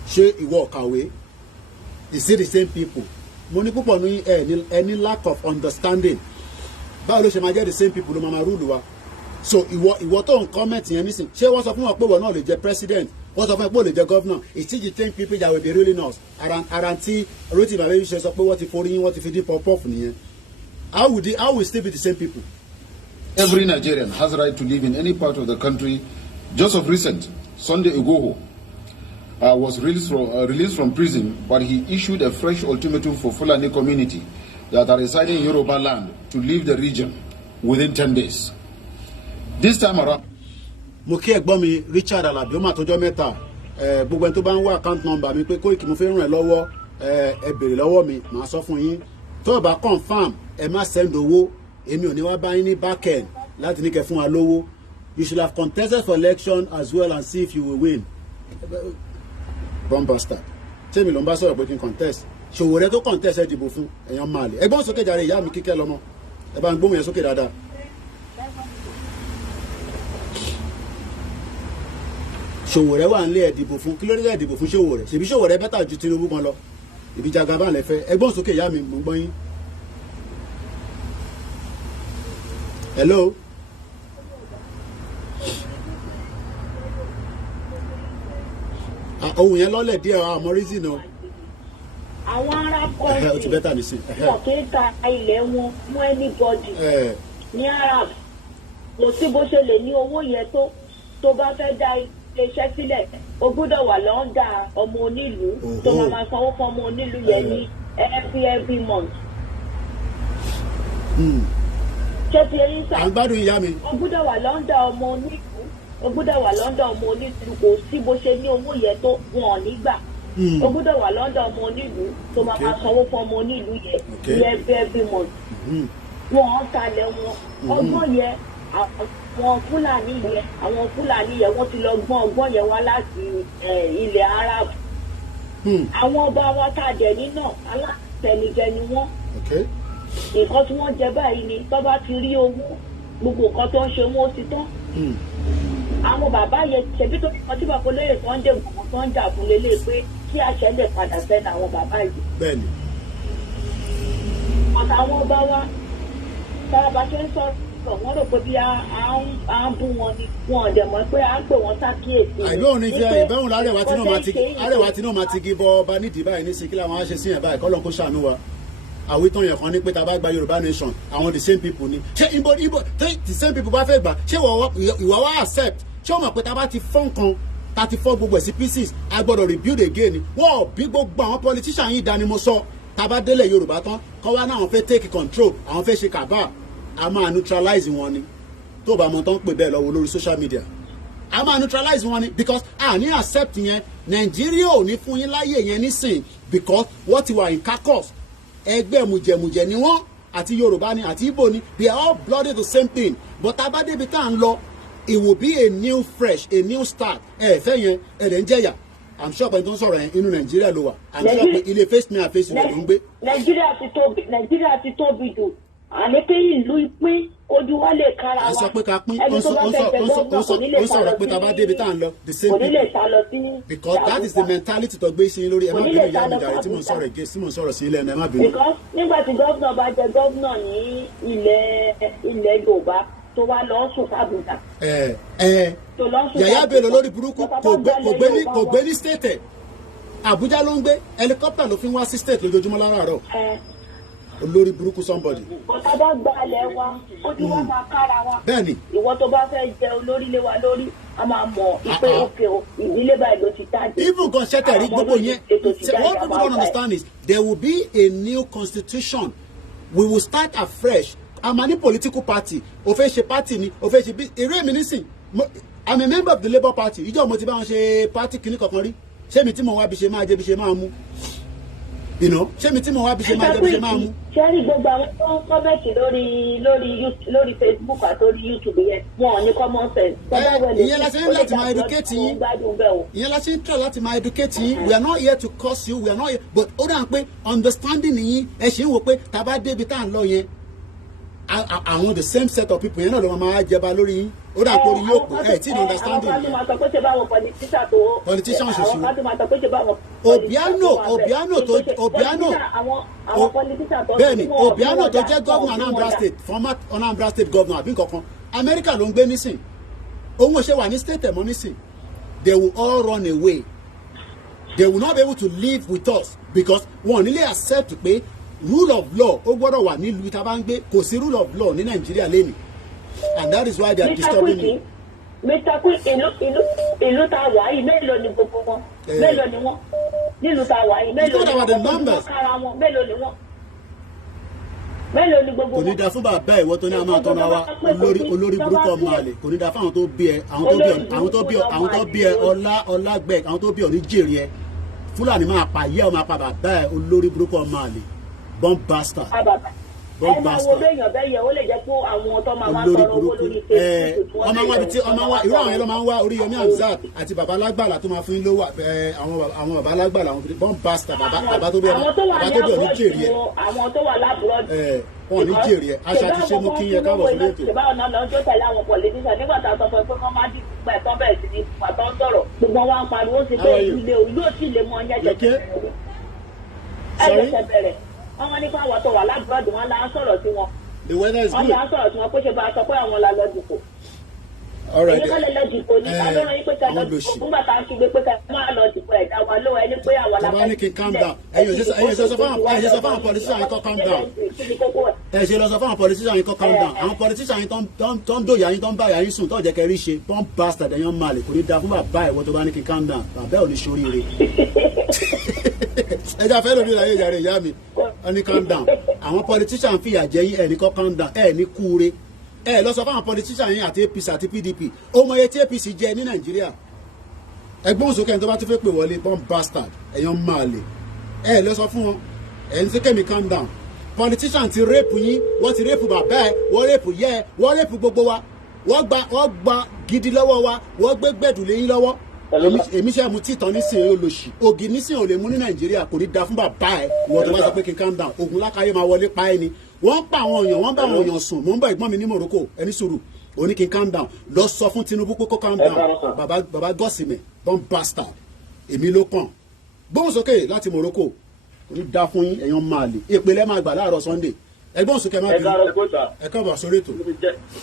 ṣé ìwọ kàwé? Is it the same people? Mo ní púpọ̀ ní any lack of understanding. Báwo ló ṣe máa jẹ́ the same people ló máa rúlù wa? So ìwọ tó ń comment yẹn nísìn, ṣé wọ́n sọ fún wọn pé wọ́n náà lè jẹ́ president? Wọ́n sọ fún wọn pé ó lè jẹ́ governor? It's still the same people that will be ruling us. Àrántí Rotimi Amebiyi sọ pé wọ́n ti forí yín, wọ́n ti fi dín pop-off nìyẹn. How will still be the same people? Every Nigerian has a right to live in any part of the country. Just of recent, Sunday Igboho was released from prison, but he issued a fresh ultimatum for Fulani community that are residing in Yoruba land to leave the region within 10 days. This time around, mo kí ẹ̀gbọ́n mi Richard Alabi ó mà tọ́jọ́ mẹ́ta, gbogbo ẹni tó bá ń wá account number mi pé Koiki mo fẹ́ ràn ẹ́ lọ́wọ́, ẹ béèrè lọ́wọ́ mi, màá sọ fún yín. Tó o bá confirm, ẹ má send owó, èmi ò ní wá bá yín ní back end láti ní kẹ́ fún wa lówó. You should have contested for election as well and see if you will win. Bombaster tèmi ló ń bá sọ̀rọ̀ pé kí n contest. Ṣòwòrẹ́ tó contest ẹ dìbò fún ẹ̀yàn máa lè. Ẹgbọ́n sókè jàre ìyá mi Kíkẹ́ lọ́mọ, ẹ bá ń gbóhùn yẹn sókè dáadáa. Ṣòwòrẹ́ wà nílé ẹ dìbò fún, kí ló dé ẹ dìbò fún Ṣòwòrẹ́? Ṣèbí Ṣòwòrẹ́ bẹ́tà ju Tinubu gan lọ. Ìbí Jagaban lẹ fẹ́. Ẹgbọ́n sókè ìyá mi, mo ń gbọ́ yín. Hello. Ohun yẹn lọ́lẹ̀ díẹ̀ àmọ́ reason o. Àwọn ará kọ́ ó ti bẹ́tà nísìn. wọn kì í ta ilẹ̀ wọn mú anybody ní Arab. Kò sí bó ṣe lè ní owó yẹn tó bá fẹ́ dá iléeṣẹ́ sílẹ̀, o gbọ́dọ̀ wà lọ́ndà ọmọ onílùú tó máa sanwó fún ọmọ onílùú yẹn ní every month. Ṣé ti eyín sá? À ń gbádùn ìyá mi. O gbọ́dọ̀ wà lọ́ndà ọmọ onílùú. O gbọ́dọ̀ wà lọ́ndà ọmọ onílùú, kò sí bó ṣe ní owó yẹn tó wọn ò ní gbà. O gbọ́dọ̀ wà lọ́ndà ọmọ onílùú tó máa sanwó fún ọmọ onílùú yẹn ní every month. Wọ́n ń talẹ̀ wọn. Ọgbọ́n yẹn àwọn Fúlàní yẹn wọ́n ti lọ gbọ́n ọgbọ́n yẹn wá láti ilẹ̀ Arab. Àwọn ọba wa tá a jẹ nínà alátẹnijẹ ni wọ́n. Nǹkan tí wọ́n jẹ báyìí ni tó bá ti rí owó, gbogbo nǹkan tó ń ṣe wọ́n ti tán. Àwọn bàbá yẹn ṣebí tó kọ́ tí bàbá olóyè tó ń dé gbogbo tó ń jà fún lélẹ̀ pé kí àṣẹ lè padà sẹ́nu àwọn bàbá yìí. Bẹ́ẹ̀ni. Àtàwọn ọba wa tára bá ṣe ń sọ̀rọ̀ wọ́n rò pé bí à ń bú wọn ni wọn ò dẹ̀ mọ̀ pé à ń pè wọ́n sákìyèsí. Àìbẹ́wò ní jẹ́ ìbẹ́wò lárẹ̀wá tí náà máa ti gé bọ́ ọba nídìí báyìí ní sí kí làwọn á ṣe sí yẹn báyìí kọ́ lọ́n kó ṣàánú wa. Àwítán yẹn kan ní pé tá a bá gba Yorùbá nation àwọn the same people ni. Ṣé ibo the same people bá fẹ́ gbà ṣé ìwà wa accept? Ṣé o mọ̀ pé tá a bá ti fọ́ nǹkan tá a ti fọ́ gbogbo ẹ̀ sí pieces a gbọ́dọ̀ rebuild again ni? Wọ́n bí gbogbo àwọn politician yìí dání mo sọ tá a bá délẹ̀ Yorùbá tán kọ́ wá náà àwọn fẹ́ take control àwọn fẹ́ ṣe kàbá a máa neutralize wọn ni. Tó o bá mọ tán pè bẹ́ẹ̀ lọ́wọ́ lórí social media a máa neutralize wọn ni because a ní accept yẹn. Nàìjíríà ò ní fún yín láyè yẹn nísìn because wọ́n ti wà in caucus. Ẹgbẹ́ mùjẹ̀mùjẹ̀ ni wọ́n àti Yorùbá ni àti Igbo ni, they are all blooded the same thing, but tá a bá débi tá à ń lọ it will be a new fresh a new start. Fẹ́ yẹn ẹ̀rẹ̀ ń jẹ̀yà. I'm sure pé tó ń sọ̀rọ̀ yẹn inú Nàìjíríà ló wà. I'm sure pé ilé face me and face you ló ń gbé. Nàìjíríà ti tóbi jù àní pé ìlú ìpín ojú wa lè kára wa. ẹ sọ pé ká pín ẹni tó bá fẹ́ jẹ gómìnà kò ní lè sá lọ pé tá a bá débi tá à ń lọ the same kò ní lè people sá lọ sí. because that is the mentality tó gbé sí yín lórí ẹ má bínú ìyá mi jàre tí mò ń sọ̀rọ̀ ègé tí mò ń sọ̀rọ̀ sí ilé ẹ má bínú. because nígbà tí gómìnà bá jẹ gómìnà ní ilẹ̀ Yorùbá tó wá lọ sùn sábùdà. Yàyà Bello lórí burúkú kò gbé ní state Àbújá ló ń gbé helicopter ló fi ń wá sí state lójoojúmọ́ láràárọ̀ olórí burúkú somebody. ọ̀tá bá gba ilẹ̀ wa ó ti wá máa kára wa. bẹ́ẹ̀ni. ìwọ tó bá fẹ́ jẹ olórí lé wa lórí a máa mọ̀ ìpè òkè o ìdílé báyìí ló ti tájì. even gan ṣẹ́tẹ̀rí gbogbo yẹn what people don't understand is there will be a new constitution we will start afresh amani political party o fẹ́ ṣe party ni o fẹ́ ṣe bí eré mi nísìn I'm a member of the Labour Party ìjọ mo ti bá wọn ṣe party kìíní kankan rí ṣé mi tí mo wá bí ṣe máa jẹ bí ṣe máa mú ṣé mi tí mo wá bí ṣe máa jẹ bí ṣe máa mú. ṣẹ́rí gbogbo àwọn tó ń kọ́mẹ̀tì lórí Facebook àti lórí YouTube yẹn wọn ò ní common sense. ìyẹn la ṣe ń láti máa educate yín ìyẹn la ṣe ń try láti máa educate yín we are not here to curse you we are not here but ó dà pé understanding yín ẹ ṣe ń wò pé tá a bá débi tá à ń lọ yẹn àwọn the same set of people yẹn náà ló máa jẹba lórí yín ó dà pé orí yóò kù ẹ tí ní understanding yẹn. àwọn kan tó máa sọ pé ṣe báwọn politician ṣoṣo àwọn kan tó máa sọ pé ṣe báwọn. bẹ́ẹ̀ni Obiano tó jẹ́ governor Anambra State former Anambra State governor àbí nǹkankan America ló ń gbé nísìn òun ò ṣe wà ní state ẹ̀mọ́ nísìn they will all run away they will not be able to live with us because wọn ò ní lè accept pé rule of law ó gbọ́dọ̀ wà nílùú tá a bá ń gbé kò sí rule of law ní Nàìjíríà lẹ́nu and that is why they are disturbing me. Mr. Queen ìlú tá a wà yìí mélòó ni gbogbo wọn mélòó ni wọn nílùú tá a wà yìí mélòó ni wọn kára wọn mélòó ni wọn mélòó ni gbogbo wọn. kò ní da fún bàbá ìwọ tó ní àmọ́ àtọ́nà wa olórí burúkú ọmọ àlè kò ní da fún àwọn tó bí ẹ àwọn tó bí ẹ ọlá gbẹ àwọn tó bí ọ ní jèrè ẹ Fúlàní máa pa yẹ ọ máa pa bàbá ẹ olórí burúkú ọmọ àlè bomb bastard. ẹ máa wo béèyàn bẹ́ẹ̀ yẹ ó lè jẹ́ pé àwọn tó máa wá tọrọ owó lórí Facebook. ọmọ wa tí ọmọ wa irú àwọn yẹn ló máa ń wá Oríyọmí Hamzat àti bàbá alágbàlà tó máa fún yín lówó àwọn bàbá alágbàlà àwọn bomb bastard bàbá tó bí ọ̀ní jèrè ẹ̀. àwọn tó wà lábúrò. wọn ò ní jèrè ẹ̀ aṣọ àti ṣé mú kí yẹn káàbọ̀ sórí ètò. ṣèbá ọ̀nà lọ tó tẹ̀lé àwọn politician nígbà tá a sọ fún ẹ pé kọ́ máa dìbò pẹ̀ tán bẹ̀rẹ̀ sí ní pàtó ń sọ̀rọ̀ gbogbo wa ń pariwo sí pé ilé yóò sì lè mọ ẹ̀jẹ̀ bẹ̀rẹ̀ wọ́n ní fáwọn tó wà lábúrò wọn là ń sọ̀rọ̀ sí wọn. The weather is good. wọ́n là ń sọ̀rọ̀ sí wọn pé ṣe bá a sọ pé àwọn la lọ dìbò. Alright. ẹni kọ́lẹ̀ lọ dìbò ní abẹ́rẹ́ yín pé ká lọ dìbò fúngbà tá a ń kígbe pé ká máa lọ dìbò ẹ̀dá wa lówó ẹni pé àwọn la. tọ́ba ní kí n calm down ẹ̀yin ṣe sọ fáwọn politician yín kọ́ calm down ẹ̀ ṣe lọ sọ fáwọn politician yín kọ́ calm down àwọn politician yín tó ń dòyà yín tó ń bá yà yín sùn tó jẹ́ kẹ́ rí ṣe bomb bastard ẹ̀yàn máa lè kò ní da fún bàbá ìwọ tó bá ní kí n calm down bàbá ò ní ṣoríire ẹja fẹ́ lórí ìlàyé ìyá rẹ̀ ìyá mi ẹ ní calm down àwọn politician fìyà jẹ yín ẹ ní kọ́ calm down ẹ ní kúure ẹ lọ sọ fáwọn politician yín àti APC àti PDP ọmọ iye tí APC jẹ ní Nàìjíríà ẹgbọ́n òsókè ẹni tó bá tún fẹ́ pè wọlé bomb bastard ẹ̀yàn máa lè ẹ lọ sọ fún wọn ẹ ní sẹ́kẹ̀mí calm down politician ti rape yín wọ́n ti rape bàbá ẹ wọ́n rape yẹ ẹ wọ́n rape gbogbo wa wọ́n gba gidi lọ́wọ́ wa wọ́n gbé gbẹ̀dù lé yín lọ́wọ́ èmi ṣe mu títàn nísìnyí olóṣì ògì nísìnyí ò lè mú ní Nàìjíríà kò ní da fún bàbá ẹ ìwọ tó bá sọ pé kí n calm down ogun lákàáyé máa wọlé pa ẹ ni wọ́n pa àwọn èèyàn wọ́n bá àwọn èèyàn sùn mò ń bá ìgbọ́n mi ní Morocco ẹni sùúrù òní kí n calm down lọ sọ fún Tinubu pé kó calm down bàbá gọ́sìmẹ̀ bomb bastard èmi ló kàn gbóhùn sókè láti Morocco kò ní da fún yín èèyàn máa lè ìpele máa gbà láàárọ̀ Sunday ẹgbọ́n sókè má bínú ẹ káàbọ̀ sórí ètò.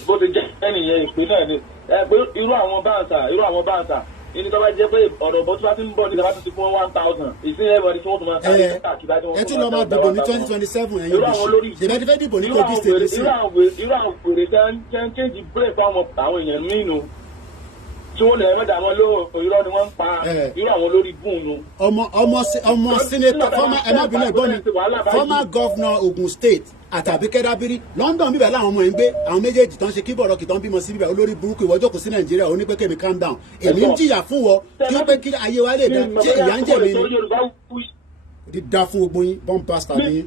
bó ti jẹ́ ẹnìyẹn ìpínlẹ̀ ni pé irú àwọn báńsà ìní tó bá jẹ́ pé ọ̀rọ̀ bó tó bá ti ń bọ̀ ní ìjọba tó ti fún 1,000 ìsìn ẹ̀rọ ni tí wọ́n tún máa sáré káàkiri àti wọn. ẹ tún lọ máa dìbò ní 2027 ẹ̀yin òbí ṣèbẹ́ ti fẹ́ dìbò ní Kogi state sí. irú àwọn wèrè tẹ́ ń kéjì break fáwọn àwọn èèyàn nínú tí wọ́n lè mẹ́ta wọn lóò irọ́ ni wọ́n ń pa irú àwọn olórí gùn nu. ọmọ senator former governor Ogun State àtàbí kẹ́dábírí London bíbẹ̀ láwọn ọmọ ẹ̀ ń gbé àwọn méjèèjì tán ṣe kí bọ̀rọ̀ kì tán bímọ sí bíbẹ̀ olórí burúkú ìwọ jókòó sí Nàìjíríà ó ní pé kémi calm down èmi ń jìyà fún wọ kí ó pé kí ayé wa lè dá ṣé ìyá ń jẹ mí ni dídá fún gbogbo yín bomb bastard ni.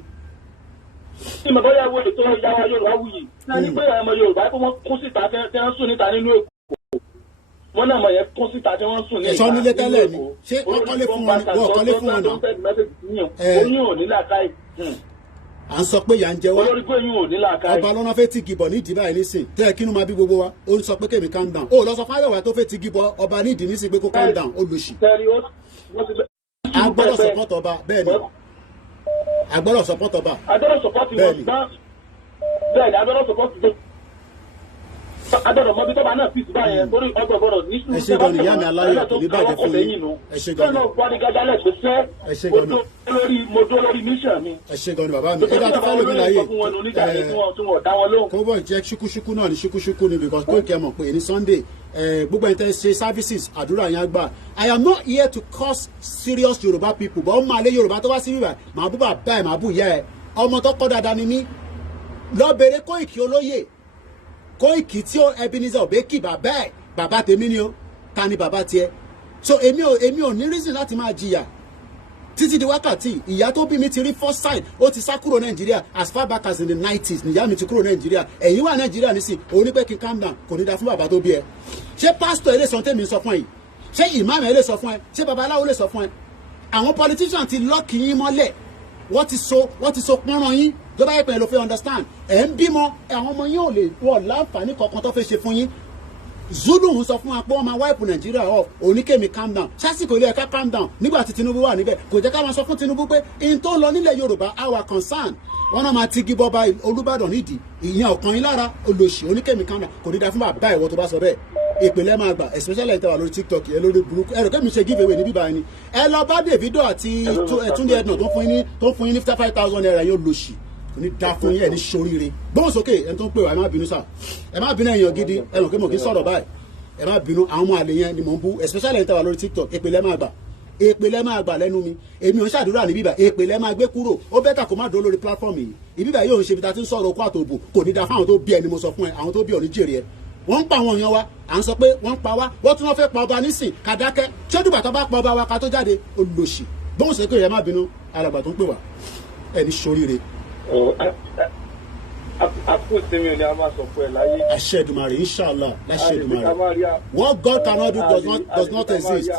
ìmọ̀ bọ́lá wo ètò ìyá wa Yorùbá wuyì ní pé ọmọ Yorùbá tó wọ́n kún síta tẹ́ ń sùn níta nínú Èkó wọ́n náà mọ̀ yẹn kún síta tí wọ́n sùn ní ìta nílé tẹ́lẹ̀ ni ṣé wọ́n kọ́lé fún wọn ni wọ́n kọ́lé fún wọn náà. oyún ò ní làákàyè à ń sọ pé ìyà ń jẹ wá olórí pé mi ò ní làákàyè. ọba lọ́nà fẹ́ ti gìbọ̀ nídìí báyìí nísìn tẹ́ ẹ kínú máa bí gbogbo wa ó ń sọ pé kémi calm down ó lọ sọ fún Ayọ̀wá tó fẹ́ ti gìbọ̀ ọba nídìí nísìn pé kó calm down ó lòṣì. a gbọ́dọ̀ support ọba bẹ́ẹ̀ ni a gbọ́dọ̀ support ọba bẹ́ẹ̀ ni agbọ́dọ̀ support agbọ́dọ̀ mọ bí tọ́ba náà fi ìtura yẹn torí ọgbọ̀n gbọ́dọ̀ ní sùúrù. ẹ ṣe gan ni ìyá mi aláyọ̀ kò ní bàjẹ́ fún yín ẹ ṣe gan ni ẹ ṣe gan ni mo dó lórí mission mi. ẹ ṣe gan ni bàbá mi ẹ bá tó fẹ́ lómi láyé kó bọ̀ jẹ́ ṣúkúṣúkú náà ní ṣúkúṣúkú ni because kó kẹ́ mọ̀ pé ní Sunday gbogbo ẹni tẹ́ ṣe services àdúrà yẹn gbà I am not here to cause serious Yoruba people but ọmọ alẹ́ Yorùbá tó wá sí bíbá màá bú bàbá ẹ̀ màá bú ìyá ẹ̀ ọmọ tó kọ́ dáadáa ni mí lọ bèrè Kóìkì olóyè Kóìkì tí ó Ebenezer Obeki bàbá tèmi ni ó ta ni bàbá tiẹ̀ so èmi ò ní reason láti máa jìyà títí di wákàtí ìyá tó bí mi ti rí first sign ó ti sá kúrò Nàìjíríà as far back as in the 90s níyá mi ti kúrò Nàìjíríà ẹ̀yin wà Nàìjíríà nísìn òun ní pé kí n calm down kò ní da fún bàbá tó bí ẹ ṣé pásítọ̀ ẹ lè sọ tèmi sọ fún ẹ ṣé ìmáàmù ẹ lè sọ fún ẹ ṣé babaláwo lè sọ fún ẹ àwọn politician ti lọ́ọ̀kì yín mọ́lẹ̀ wọ́n ti so pọ́nrán yín tó bá yẹ pé ẹ ló fẹ́ understand ẹ̀ ń bímọ àwọn ọmọ yín ò lè wọ̀ láǹfààní kankan tó fẹ́ ṣe fún yín Zulu ń sọ fún wa pé wọ́n máa wipe Nàìjíríà off oníkèmí calm down sásìkò ilé ẹ̀ka calm down nígbà tí Tinubu wà níbẹ̀ kò jẹ́ ká máa sọ fún Tinubu pé in tó ń lọ nílẹ̀ Yorùbá our concern wọn náà máa ti gí bọ́ba Olúbàdàn nídìí ìyẹn ọ̀kan yín lára olóṣì oníkèmí calm down kò ní da fún bàbá ìwọ tó bá sọ bẹ́ẹ̀ ìpìlẹ̀ máa gbà especially ẹ̀ tẹ́wà lórí TikTok yẹn lórí burúkú ẹ̀rọ kẹ́mi ṣe give away ní bíbá ẹni ẹ lọ bá Davido àti Túndé Edna tó fún yín ní 5,000 naira yóò lòṣì kò ní da fún yín ẹ̀ ní ṣoríire gbóhùn sókè ẹni tó ń pè wá ẹ má bínú sá ẹ má bínú èèyàn gidi ẹnu kí mo kí sọ̀rọ̀ báyìí ẹ má bínú àwọn ọmọ àlè yẹn ni mò ń bú especially ẹ̀ tẹ́wà lórí TikTok ìpìlẹ̀ máa gbà lẹ́nu mi èmi ò ń ṣàdúrà ní bíbá ìpìlẹ̀ máa gbé kúrò ó bẹ́tà kó má dúró lórí platform yìí ìbíbá yóò ń ṣe ibi tá a ti ń sọ̀rọ̀ okó àtòbò kò ní da fáwọn tó bí ẹni mo sọ fún ẹ àwọn tó bí ọ ní jèrè ẹ wọ́n ń pa àwọn èèyàn wa à ń sọ pé wọ́n ń pa wá wọ́n tún wọ́n fẹ́ pa ọba nísìn kàdákẹ́ tí ó dìgbà tó bá pa ọba wa ká tó jáde olùlòṣì bóun ṣe pé ẹ má bínú alàgbà tó ń pè wá ẹni ṣoríire. àkóso mi ò ní a máa sọ fún ẹ láyé. àṣẹ Èdùmàrè inshallah láṣẹ Èdùmàrè what God cannot do does not exist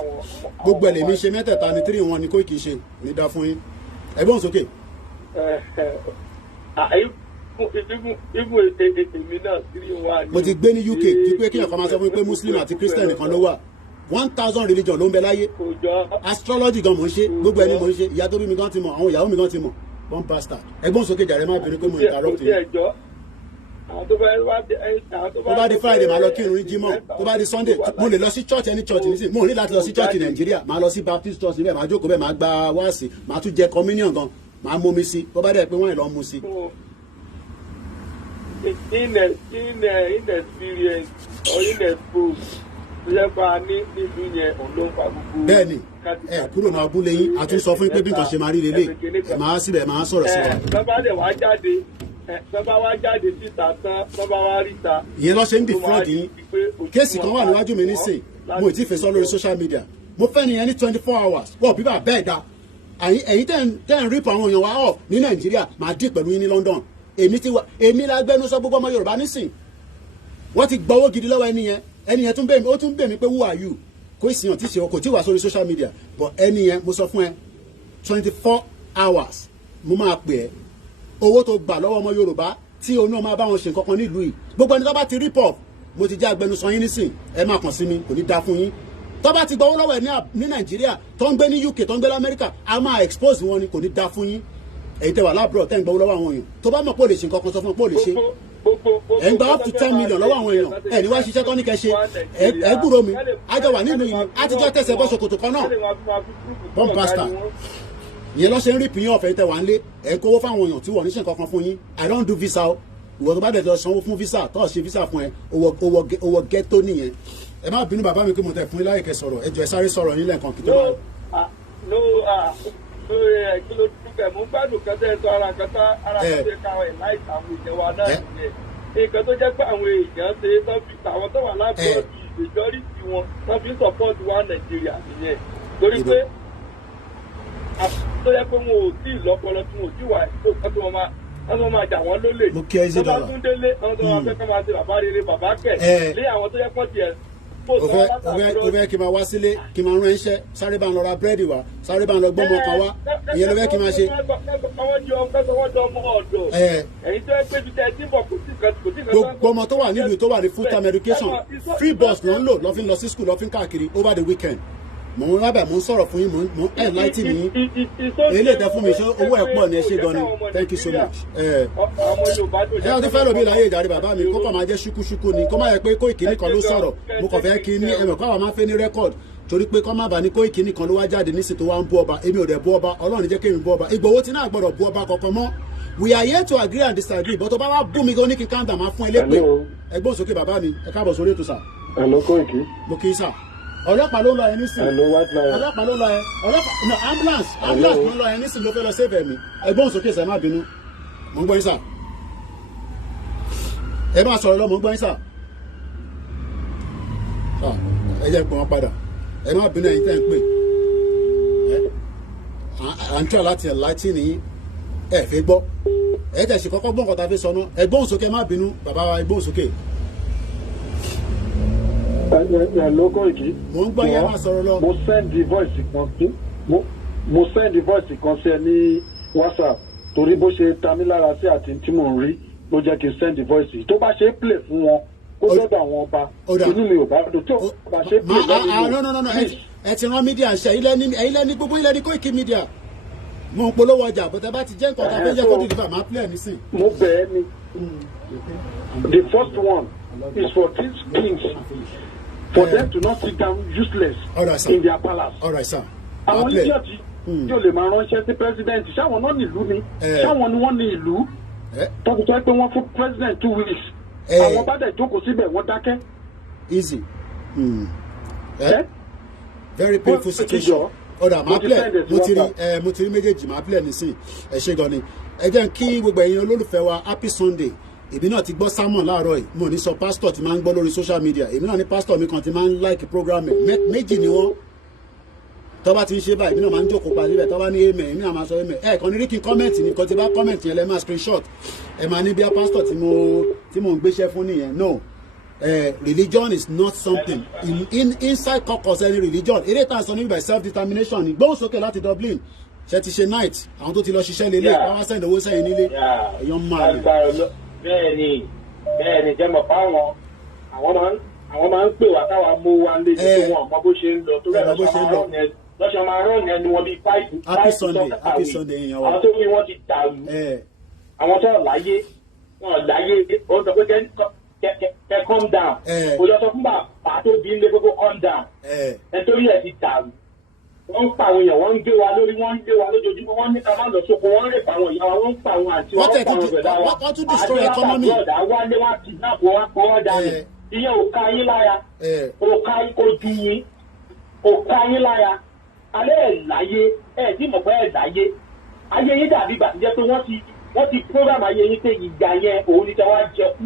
gbogbo ẹlẹ́mi ṣe mẹ́tẹ̀ẹ̀ta ni 3-1 ni Kóìkì ṣe ní dá fún yín ẹ̀gbọ́n sókè. mo ti gbé ní UK ti pé kí ẹ̀kọ́ máa sọ fún mi pé Muslim àti Christian nìkan ló wà 1000 religion ló ń bẹ láyé astrology gan mò ń ṣe gbogbo ẹni mò ń ṣe ìyá tó bí mi gan ti mọ̀ àwọn ìyàwó mi gan ti mọ̀ one pastor ẹ̀gbọ́n sókè jàre má bínú pé mo interrupt yín. tó bá di Friday máa lọ kírun ní Jímọ̀ tó bá di Sunday mo lè lọ sí church any church nísìnyí mo ní láti lọ sí church Nàìjíríà máa lọ sí Baptist church níbẹ̀ máa jókòó bẹ́ẹ̀ máa gba wáàsí máa tún jẹ communion gan máa mú mi sí tó bá dẹ̀ pé wọ́n ì lọ mú sí. Inexperience or inexposed lẹ́fà ní nílùú yẹn òun ló ń fa gbogbo. bẹ́ẹ̀ni ẹ kúrò náà abúlé yín a tún sọ fún yín pé bí nǹkan ṣe máa rí lélẹ̀ ẹ máa síbẹ̀ ẹ máa sọ̀rọ̀ sí wa. bàbá dẹ̀ wá jáde síta tán bàbá wá ríta. ìyẹn lọ ṣe ń defraud yín kéèsì kan wà níwájú mi nísìn mo ti fẹ́ sọ lórí social media mo fẹ́ nìyẹn ní 24 hours wọ́n bíbà bẹ́ẹ̀ da ẹ̀yin tẹ́ ń rípọ̀ àwọn èèyàn wa off ní Nàìjíríà máa dì pẹ̀lú yín ní London èmi la gbẹnusọ gbogbo ọmọ Yorùbá nísìn wọ́n ti gbọ́wọ́ gidi lọ́wọ́ ẹni yẹn tún bẹ̀ mí pé who are you kò ìsìn tí ṣe kò tí wà sórí social media but ẹni yẹn mo sọ fún ẹ 24 hours mo máa pè ẹ́ owó tó gbà lọ́wọ́ ọmọ Yorùbá tí òun náà máa bá wọn ṣe nǹkan kan nílùú yìí gbogbo ẹni tó bá ti rip off mo ti jẹ́ agbẹnusọ yín nísìn ẹ máa kàn sí mi kò ní da fún yín tó bá ti gbọ́wọ́ lọ́wọ́ ẹ ní Nàìjíríà tó ń gbé ní UK tó ń gbé lamẹ́ríkà a máa expose wọn ni kò ní da fún yín èyí tẹ wà lábúrò tẹ́ ń gbọ́wọ́ lọ́wọ́ àwọn èèyàn tó bá mọ̀ pé ó lè ṣe nǹkan kan sọ fún pé ó lè ṣe ẹ̀ ń gba up to 10 million lọ́wọ́ àwọn èèyàn ẹ̀ ní wá ṣiṣẹ́ tó ní kẹ́ ṣe ẹ̀ gbúrò mi àjọ wà nínú ìlú àtijọ́ tẹ̀sẹ̀ bọ́ ṣòkòtò kan náà bomb pastor ìyẹn lọ́ ṣe ń rí pín ọ̀fẹ́ tẹ wà ń lé ẹ̀ kówó fáwọn èèyàn tí wọ́n ní ṣe nǹkan kan fún yín I don't do visa o ìwọ tó bá dẹ̀ lọ sanwó fún visa tó ṣe visa fún ẹ owó ghetto nìyẹn ẹ má bínú bàbá mi pé mo tẹ̀ fún yín láyè kẹ́ sọ̀rọ̀ ẹ jọ̀ọ́ ẹ sáré sọ̀rọ̀ yín lẹ́ẹ̀kan kí tó máa. kí ló dúpẹ́ mo gbádùn kan tẹ́ ẹ sọ ara kan káwọn ẹ̀ láìsí àwọn èèyàn wa náà nìyẹn nǹkan tó jẹ́ pé àwọn èèyàn ṣe àwọn tó wà lábẹ́ ìjọ́rìsì wọn wọ́n fi ń support wa Nàìjíríà nìyẹn torí pé tó yẹ pé wọn ò tí ì lọ́pọlọ tí wọn ò tí wà tó kọ́ tí wọ́n máa jà wọ́n lólè tó bá tún délé àwọn tó máa fẹ́ kọ́ máa ṣe bàbá rere bàbá kẹ̀ lé àwọn tó yẹ kọ́ tiẹ̀ o fẹ́ kí n máa wá sílé kí n máa rán iṣẹ́ sáré bá ń lọ ra búrẹ́dì wá sáré bá ń lọ gbọ́mọ kan wá ìyẹn ló fẹ́ kí n máa ṣe. gbogbo ọmọ tó wà nílùú tó wà ní full time education free bus ló ń lò lọ́ fi ń lọ sí school lọ́ fi ń káàkiri over the weekend. Mò ń rábà mò ń sọ̀rọ̀ fún yín mò ń enlighten yín èlé ìtẹ́ fún mi ṣé owó ẹ̀ pọ̀ ní ẹ ṣé gan ni thank you so much. ẹ ọtí fẹ́ lómi láyé ìdarí bàbá mi kó kàn máa jẹ́ ṣúkúṣúkú ni kó má yẹ pé Koiki nìkan ló sọ̀rọ̀ mo kàn fẹ́ kí ní ẹ̀mọ̀ káwa máa fẹ́ ní rẹ́kọ̀d torí pé kọ́ má bà ní Koiki nìkan ló wá jáde nísìnyí tó wá ń bú ọba èmi ò dẹ̀ bú ọba Ọlọ́run jẹ́ kémi bú ọba Ìgbòho tí náà gbọ́dọ̀ bú ọba kankan mọ́ we are here to agree and disagree but tó bá wá bú mi gan ní kí n káńtà máa fún ẹ lépè ẹgbọ́n sókè bàbá mi ẹ káàbọ̀ sórí ètò sà. Hello Koiki. mo kì í sà ọlọ́pàá ló lọ ẹ nísìn ọlọ́pàá ló lọ ẹ ọlọ́pàá no ambulance ló lọ ẹ nísìn ló fẹ́ lọ save ẹ̀mí ẹgbọ́n sókè sẹ́ má bínú mo ń gbọ́ yín sà ẹ máa sọ̀rọ̀ lọ mo ń gbọ́ yín sà ẹ jẹ́ pé wọ́n padà ẹ má bínú ẹ̀yin tẹ́ ń pè à ń tọ́ láti enlighten ní ẹ fẹ́ gbọ́ ẹ tẹ̀ sí kọ́kọ́ gbọ́n kọ́ta fi sọ náà ẹgbọ́n sókè má bínú bàbá wa ẹgbọ́n sókè. Hello Koiki. Mo ń gbọ́ yẹn máa sọ̀rọ̀ lọ. Mo send the voice kan sí mo send the voice kan sí ẹ ní WhatsApp torí bó ṣe ta mí lára sí àti tí mò ń rí ló jẹ́ kí n send the voice tó bá ṣe play fún wọn kó sọ́dọ̀ àwọn ọba inú mi ò bá dùn tó bá ṣe play lọ́dún mi. ẹ ti rán mídíà ṣe ilẹ̀ ní gbogbo ilẹ̀ ní Koiki mídíà mo ń polówó ọjà bọ́tẹ́ bá ti jẹ́ nǹkan tá a fẹ́ jẹ́ kó dìlífà máa play nísìn. Mo bẹ̀ ẹ́ ni the first one is for these kings. For them to not sit down useless in their palace. All right, sir. Àwọn idiot tí o lè máa ránṣẹ́ sí president ṣáwọn náà ní ìlú ni ṣáwọn ni wọ́n ní ìlú tọ́kùtọ́ pé wọ́n fún president 2 weeks. Àwọn bá dẹ̀ jókòó síbẹ̀ wọ́n dákẹ́. Easy. Very painful situation. Ọ̀dà máa plẹ̀ mo ti rí méjèèjì máa plẹ̀ nísìn ẹ ṣé gan ni. Ẹ jẹ́ kí gbogbo ẹ̀yin olólùfẹ́ wa happy Sunday. Èmi náà ti gbọ́ sermon láàárọ̀ yìí mo ní sọ pastor ti máa ń gbọ́ lórí social media èmi náà ní pastor mi kan ti máa ń like program méjì ni wọ́n tó bá ti ń ṣe báyìí èmi náà máa ń jókòó pa síbẹ̀ tó bá ní amen èmi náà máa sọ amen kàn ní rí kí n comment ní kan tí bá comment yẹn lẹ́ máa screenshot ẹ máa ní bí a pastor tí mo ń gbéṣẹ́ fún nìyẹn no religion is not something inside caucus any religion eré tá a sọ níbi by self determination ní gbóhùn sókè láti Dublin ṣe ti ṣe night àwọn tó ti lọ ṣiṣẹ́ lélẹ̀ wọ́n wá send owó sẹ́yìn nílé èèyàn máa lè. bẹ́ẹ̀ni jẹ́ mọ̀ fáwọn àwọn máa ń pè wá káwa mú wa lé ní pé wọn mọ bó ṣe ń lọ tó rẹ̀ lọ́sọ̀ máa rán yẹn ni wọ́n bí páìpù happy Sunday èèyàn wa àwọn tó ní wọ́n ti dàrú àwọn tó láyé ó sọ pé kẹ́ calm down kò lọ sọ fún bàbá tó bí ń lé gbogbo calm down nítorí ẹ̀ ti dàrú wọ́n ń pa àwọn èèyàn wọ́n ń gbé wa lórí wọ́n ń gbé wa lójoojúmọ́ wọ́n ní ká má lọ sóko wọ́n ń rèpa àwọn ìyá wa wọ́n ń pa àwọn àti wọ́n ń pa àwọn bẹ̀rẹ̀ wa wọ́n tún destroy economy. àti ọ̀dà wálé wá ti náà kó wá pọ̀ wá dànù ìyẹn ò ká yín lára kò ju yín ò ká yín lára alẹ́ ẹ̀ láyé ẹ̀ tí mọ̀ pé ẹ̀ láyé ayé yín dàbí ìgbà tó jẹ́ pé wọ́n ti program ayé yín pé ìgbà yẹn òun ni kẹ́ wá jẹkú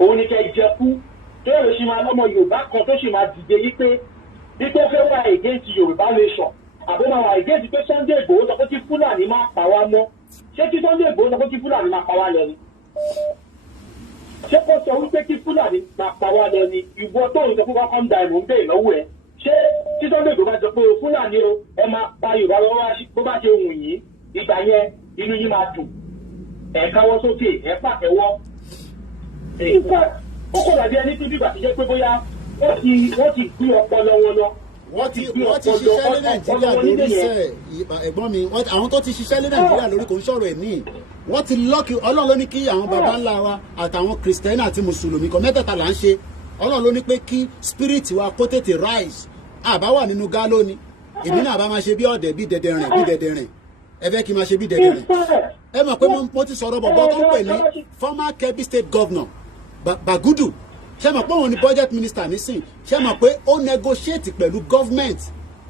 òun ni kẹ́ jẹkú tó yẹ lọ sí máa lọ́mọ Yorùbá kan tó sì máa dìde yí pé bí tó fẹ́ wá against Yorùbá nation àbúrò àwọn against pé Sunday Igboho sọ pé kí Fúlàní máa pa wá mọ́ ṣé kí Sunday Igboho sọ pé kí Fúlàní máa pa wá lọ ni ṣé kó sọ wípé kí Fúlàní máa pa wá lọ ni ìwọ tó ń sọ pé wọ́n kàn dà ìmọ̀ ń bẹ̀ lọ́wọ́ ẹ̀ ṣé kí Sunday Igboho bá sọ pé Fúlàní o ẹ máa pa Yorùbá lọ́wọ́ bó bá ṣe wù yín ìgbà yẹn inú yín máa dùn ẹ̀ káwọ́ sókè ẹ̀ pàtẹ́wọ́ ó kọ̀ dàbí ẹni tó dìgbà tó jẹ́ pé bóyá wọ́n ti gbé ọpọlọ wọn lọ. wọ́n ti ṣiṣẹ́ lé Nàìjíríà lórí iṣẹ́ ẹ̀gbọ́n mi àwọn tó ti ṣiṣẹ́ lé Nàìjíríà lórí kò ń sọ̀rọ̀ ẹ̀ ní wọ́n ti lọ́ọ̀kì Ọlọ́run ló ní kí àwọn baba ńlá wa àtàwọn kìrìsìtẹ́nì àti mùsùlùmí kan mẹ́tẹ̀ẹ̀ta là ń ṣe Ọlọ́run ló ní pé kí spirit wa kó tètè rise àbá wà nínú gálọ́ ni èmi náà bá máa ṣe bí ọ̀dẹ̀ bí dẹ̀dẹ̀rìn ẹ fẹ́ kí n máa ṣe bí dẹ̀dẹ̀rìn ẹ mọ̀ pé mo ti sọ̀rọ̀ bọ̀bọ̀ tó ń pè ní former Kebbi state governor Bagudu ṣé mọ̀ pé òun ni budget minister nísìn ṣé mọ̀ pé ó negotiate pẹ̀lú government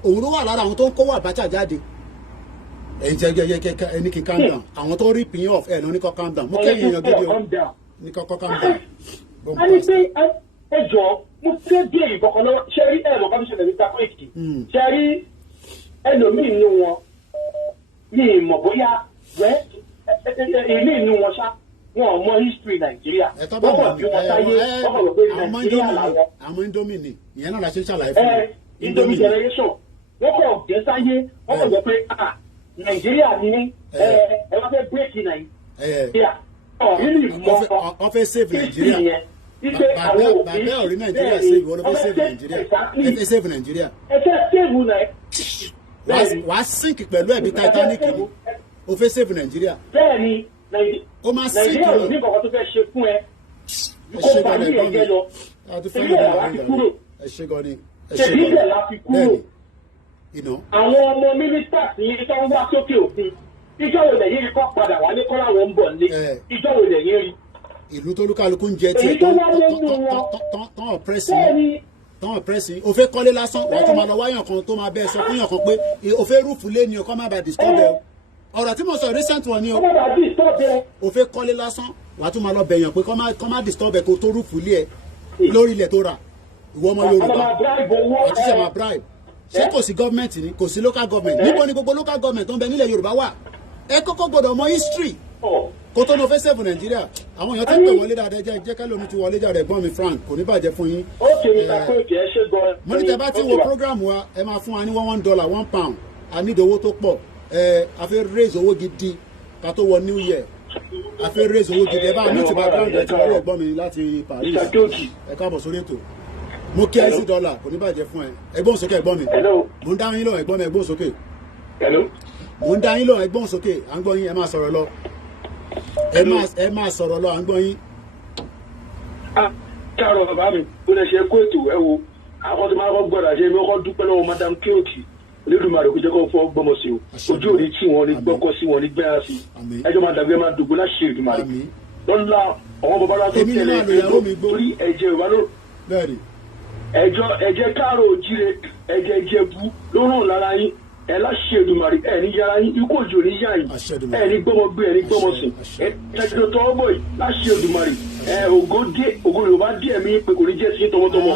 òun ló wà lára àwọn tó ń kówó Abacha jáde ẹ̀yin jẹ́ kẹ́kẹ́ ẹni kí calm down àwọn tó rí pin off ẹ̀ lọ ní kọ́ calm down mo kẹ́yìn èèyàn gidi o ní kọ́ calm down. a ní pé ẹ jọ mo fẹ́ bí èyí kọ̀ọ̀kan lọ́wọ́ ṣe rí ẹ̀rọ commission ẹ̀rí ta Koiki ṣe rí ẹlòmíì nínú wọn ní ìmọ̀ bóyá ilé inú wọn ṣá wọn ò mọ history Nàìjíríà wọ́n kàn bí wọn sáyé wọ́n kàn lọ pé Nàìjíríà làwọn. àwọn Indomie ni ìyẹn náà la ṣe ń ṣàlàyé fún mi. Indomie generation wọ́n kàn jẹ́ sáyé wọ́n kàn lọ pé Nàìjíríà ní ẹ wá fẹ́ bírèkì Nàìjíríà wọ́n fẹ́ save Nàìjíríà. bàbá ọ̀rí Nàìjíríà save wọ́n ló fẹ́ save Nàìjíríà ẹ fẹ́ save Nàìjíríà. ẹ fẹ́ save Nàìjíríà. wàá sink pẹ̀lú ẹ̀bí Titanic ni o fẹ́ save Nàìjíríà. bẹ́ẹ̀ni o máa sink Nàìjíríà ò ní kọ̀ọ̀kan tó fẹ́ ṣe fún ẹ kó parí ẹ̀jẹ̀ lọ ṣèbí ẹ̀ láti kúrò ṣèbí ẹ̀ láti kúrò àwọn ọmọ mínísítà ní tó ń wá sókè òkun ìjọ wo lẹ́yìn rí kọ́ padà wálé kọ́ láwọn ń bọ̀ ní ìjọ wo lẹ́yìn rí. ìlú tó lúkálukú ń jẹ tiẹ̀ tán ọ̀pẹ́sì o fẹ́ kọ́lé lásán wọ́n tún máa lọ wáyàn kan tó máa bẹ́ẹ̀ sọ fún yàn kan pé o fẹ́ rúfù lé ni o kọ́ má bàa disturb ẹ o ọ̀rọ̀ tí mo sọ recent one ni o fẹ́ kọ́lé lásán wàá tún máa lọ bẹ̀yàn pé kọ́ má disturb ẹ kó tó rúfù lé ẹ lórí ilẹ̀ tó rà ìwọ ọmọ Yorùbá àti ṣe máa bribe ṣé kò sí gọ́ọ̀mẹ̀ntì ni kò sí local government níbo ni gbogbo local government tó ń bẹ nílẹ̀ Yorùbá wà ẹ kọ́kọ́ gbọ́dọ̀ mọ history kó tó lọ fẹ́ sẹ́fù Nàìjíríà àwọn èèyàn tó ń pè wọlé dáadáa jẹ́ kẹ́lómi ti wọlé jáde ẹ̀gbọ́n mi Frank kò ní bàjẹ́ fún yín. ó kì í ta pé kì í ṣe gan. mo ní tẹ́ bá ti wo program wa ẹ máa fún wa ní $1 £1 a ní owó tó pọ̀ a fẹ́ raise owó gidi ká tó wọ New Year a fẹ́ raise owó gidi ẹ bá mi ti background ẹ ti wọlé ẹ̀gbọ́n mi láti Paris ẹ káàbọ̀ sórí ètò mo kí ẹ sí $1 kò ní bàjẹ́ fún ẹ ẹgbọ́n sókè ẹ̀gbọ́n mi mo ń dá yín lọ ẹ̀gbọ́n mi ẹ̀gbọ́n sókè mo ń dá yín lọ ẹ̀gbọ́n sókè à ń gbọ́ yín ẹ máa sọ̀rọ̀ lọ ẹ máa sọ̀rọ̀ lọ à ń gbọ́ yín. káàárọ̀ bàbá mi bó lè ṣe kó ètò ẹ wo àwọn tó máa kọ́ gbọ́dọ̀ àṣẹ mi kọ́ dúpẹ́ lọ́wọ́ madam kéòkì Olódùmarè kò jẹ́ kó fọ́ gbọ́mọ sí o ojú òní tí wọ́n ní gbọ́kọ́ sí wọn ní gbẹ́ra sí ẹjọ́ máa dàgbé máa dògbó láṣẹ Olódùmarè lọ́nà àwọn bàbá tó tẹ̀lé torí ẹ̀jẹ̀ Yorùbá ló ẹ̀jẹ̀ káàárọ̀ òjíire ẹ̀jẹ̀ Ìjẹ̀bú ló ràn lára yín ẹ láṣẹ Èdùmàrè ẹ ní yára yín ikú òjò ní yá yín ẹ ní gbọmọ gbé ẹ ní gbọmọ sùn ẹ tẹsí tó tọwọ́ bọ̀ yìí láṣẹ Èdùmàrè ẹ ògo Yorùbá díẹ̀ mi pé kò ní jẹ́ sí tọmọtọmọ.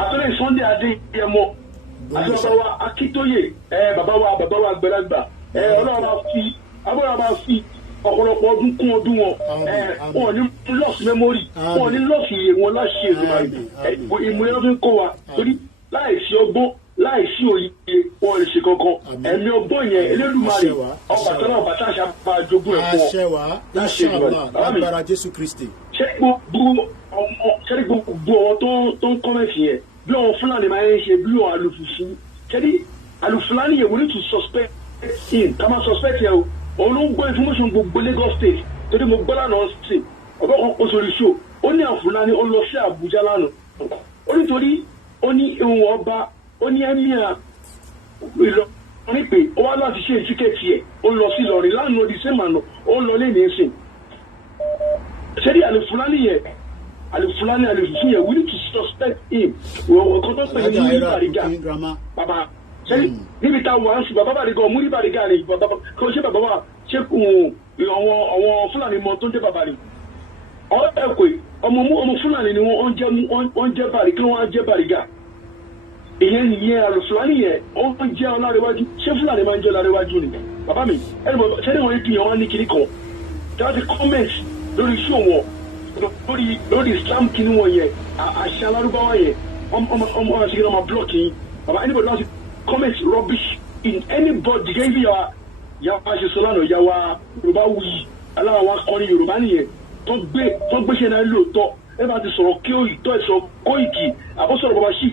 àtúnlẹ̀ Sunday Adéyẹmọ àti bàbá wa Akíntóyè bàbá wa àgbàlagbà Ọlọ́run máa fi ọ̀pọ̀lọpọ̀ ọdún kún ọdún wọn ní lọ́ọ̀sì mẹ́mórì wọn ní lọ́ọ̀sì iye wọn láṣẹ Èdùmàrè ìmúlẹ̀ ọdún kó wa torí láìsí ọgbọ́n láìsí òye wọn lè ṣe kankan ẹ̀mí ọgbọ́n yẹn Elédùmarè Ọbàtálá ọbàtá àṣà bá jogún ẹ̀ fún ọ láṣẹ Èdùmàrè lágbára Jésù Kristi. ṣé gbogbo ọmọ tó ń kọ́mẹ̀tì yẹn bí àwọn Fúlàní máa ń ṣe bí àwọn alùfùfù ṣẹ́ni alùfùlàní yẹn we need to suspect him ká máa suspect yẹn o òun ló ń gbọ́ information gbogbo Lagos state torí mo gbọ́ lánàá ṣe ọ̀gá kan kó sórí show ó ní àfúlàní ó lọ sí Àbújá lánàá ó nítorí ó ní ìwọ̀n ọba ó ní ẹ́míà Ìlọrin pé ó wá láti ṣe ìtíkẹ́ẹ̀tì ẹ̀ ó lọ sí Ìlọrin lánàá di sẹ́mà náà ó lọ lé ní ẹ̀sìn ṣẹ́rí àlùfúlàní yẹn àlùfùfù yẹn we need to suspect him ọ̀kan tó pè ní Múrí Bàrígà bàbá níbi tá a wà ń sùn bàbá Bàrígà Múrí Bàrígà rè bàbá kò ṣe bàbá wa ṣe àwọn Fúlàní mọ tó ń jẹ bàbá rè ẹ̀kọ́ ọmọ Fúlàní ni wọ́n jẹ́ Bàrígà kí wọ́n á jẹ́ Bàrígà ìyẹn nìyẹn àlùfùlàní yẹn ó ń jẹ́ ọlárẹ̀wájú ṣé Fúlàní máa ń jẹ́ ọlárẹ̀wájú ni bàbá mi ṣé ní wọ́n ti yàn wọ́n ní kinní kan tí wọ́n ti comment lórí iṣẹ́ wọn lórí Islam kinní wọn yẹn àṣà alárúbáwá yẹn ọmọ àṣìkiri ọmọ block yìí bàbá anybody wants to comment rubbish in anybody gẹ́gẹ́ bí yàrá ṣe sọ lánàá yàrá Yorùbá wuyì aláwọ̀ akọrin Yorùbá nìyẹn tó gbé ṣe náà lóòótọ́ ẹ bá ti sọ̀rọ̀ kí ó ìtọ́ ìsọ Kóìkì àbọ̀sọ̀rọ̀ bàbá sí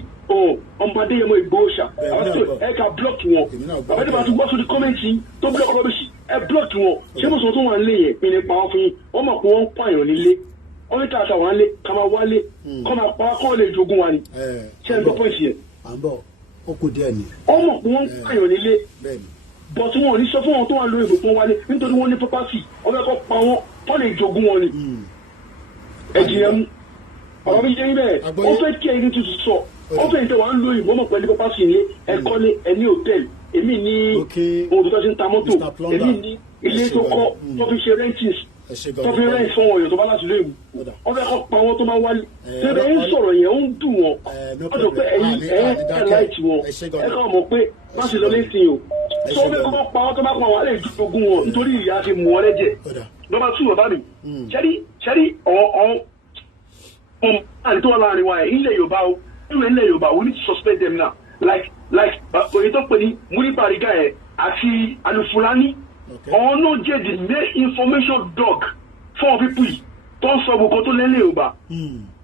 ọmọdé yẹn mọ Ìgbòho àwọn ẹ ká blọọkì wọn bàbá tí bá ti gbọ́ sórí kọ́mẹ́ǹtì tó blọọkì rọ́bìṣì ẹ blọọkì wọn ṣé mo sọ tó wà nílé yẹn ìní pa wọn fún yín wọ́n mọ̀ pé wọ́n ń pààyàn nílé wọ́n ní káàkiri àwọn alé ká máa wálé kọ́ máa pa kọ́ lè jogún wa ni ṣé ẹ gbọ́ pọ́ìntì yẹn. ó kù díẹ̀ ni. wọ́n mọ̀ pé wọ́n ń pààyàn nílé bọ̀tí wọn ò ní sọ fún wọn tó wà lórí ìbùkún wálé nítorí wọ́n ní pọ́pásì ọbẹ̀ kọ́ pa wọn kọ́ lè jogún wọn ni ẹ̀jìyẹn mú ọ̀rọ̀ mi jẹ́ ibẹ̀ ó fẹ́ kí ẹni tuntun sọ ó fẹ́ ìtẹ̀ wà ń lo ìbọn mọ̀ pẹ̀lú pọ́pásì ilé ẹ̀kọ́lé ẹni hòtẹ́ẹ̀lì èmi ní ohun tó ti ń ta mọ́tò èmi ní ilé tó kọ́ tó fi ṣe rentings tó fi rent fún ọ̀yọ́ tó bá láti lóyún wọ́n fẹ́ kọ́ pa wọn tó máa wálé tẹ́lẹ̀ ń sọ̀rọ̀ yẹn ó ń dùn wọn wọ́n jọ pé ẹ̀yin ẹ̀ láìtì wọn ẹ̀ kọ́ mọ̀ pé má ṣe lọ lẹ́sìn o tó fẹ́ kọ́ pa ọ́ tó bá pa wà lè jogún wọn nítorí ìyá ti mú ọ lẹ́jẹ̀. nọ́mbà 2 bàbá mi ṣẹ́rí àti tó wà láàrin wa ẹ̀ ilẹ̀ Yorùbá o ilẹ̀ Yorùbá we need to suspend them now like òye tó pè ní Muri Bariga ẹ̀ àti Alufulani ọ̀nà jẹ́ the main information dog for people yìí tó ń sọ gbogbo tó lẹ́lẹ̀ Yorùbá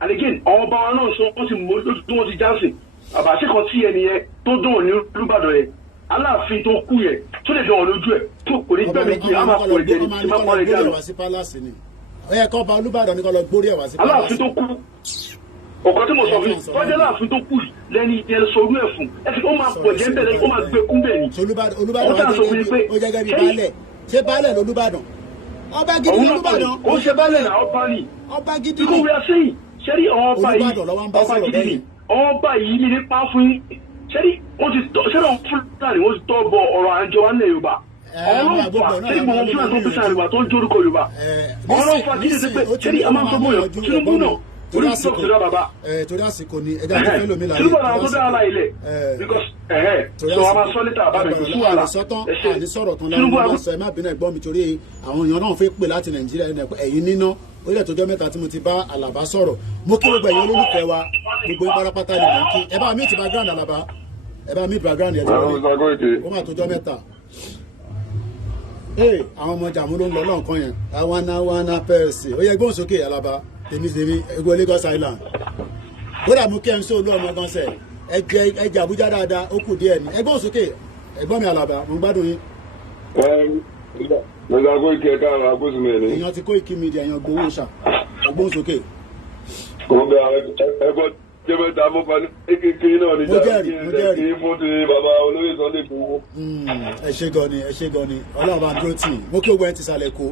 and again àwọn ọba wa náà sọ wọ́n ti mú wọ́n ti jánsìn àbàṣe kan tí ẹni yẹn tó dùn ní Olúbàdàn yẹn Aláàfin tó kú yẹn tó lè dán ọ lójú ẹ̀ tó kò ní gbẹ̀mí kí a máa pọ̀ ẹ̀jẹ̀ ní tí máa pọ̀ ẹ̀jẹ̀ lọ. ó yẹ kó ọba Olúbàdàn ní kó lọ gbórí ẹ̀ wá sí pálásì. Aláàfin tó kú ọ̀kan tí mo sọ fún yìí tọ́jú Aláàfin tó kú lẹ́ni yẹn sọ̀rọ̀ ẹ̀ fún ẹ fi ó máa pọ̀ ẹ̀jẹ̀ bẹ̀rẹ̀ ó máa gbé kú bẹ̀ ni. Olúbàdàn ó jẹ́ gẹ́gẹ́ bí baálẹ̀ ṣé baálẹ̀ lolúbàdàn ọba gidi lolúbàdàn ó ṣe baálẹ̀ náà ọba ni ọba gidi ni. ìkúwé sẹ́yìn ṣẹ́rí ọba gidi ni ọba yìí ní nípa fún yín ṣẹ́rí wọ́n ti tọ́ ṣẹ́rí àwọn fúlàní wọ́n ti tọ́ bọ ọ̀rọ̀ àjọ wa nílẹ̀ Yorùbá ọlọ́pàá ṣẹ́rí gbogbo fúlàní tó pèsè àríwá tó ń jórúkọ Yorùbá ọlọ́pàá kí ni ṣe pé ṣẹ́rí a máa ń tọ́gbọ́n yàn Tinubu náà torí àsìkò ni ẹja tó fẹ́ lómi láyé Tinubu náà tó dára láìlẹ̀ because so a máa sọ létà àbábẹ̀ kò fún wàhálà àní sọ̀rọ̀ tán lẹ́nu máa sọ ẹ má bínú ẹ̀gbọ́n mi torí àwọn èèyàn náà fẹ́ pè láti Nàìjíríà ẹ̀yìn níná ó yẹ tójọ́ mẹ́ta tí mo ti bá Àlàbá sọ̀rọ̀ mo kí gbogbo ẹ̀yin olólùfẹ́ wa gbogbo pátápátá ni mò ń kí ẹ bá mi ti background Àlàbá ẹ bá mi background ẹ̀ lórí ó má tójọ́ mẹ́ta àwọn ọmọ jàmú ló ń lọ lọ́nkàn yẹn awana pẹ́ẹ́sì ó yẹ gbóhùn sókè Àlàbá tèmi egbò Lagos Island kódà mú kí ẹ ń sọ olú ọmọ gan sẹ ẹjẹ Àbújá dáadáa ó kù díẹ̀ ní ẹgbọ́n sókè ẹgbọ́n mi Àlàbá mo gbádùn yín. mo gba Koiki ẹ̀ka àwọn agbósùnmọ̀ ẹ̀ ní. èèyàn ti Koiki Media èèyàn gbowó ṣà ẹgbọ́n sókè. mo bẹ ẹgbọ́n jẹ́bẹ̀ta mo fa ní kékeré náà níjà kí n fún ti bàbá olóyè Sunday Igboho. ẹ ṣé gan ni Ọlọ́run bá dúró tì mo kí ogun ẹ ti sàlẹ̀ kó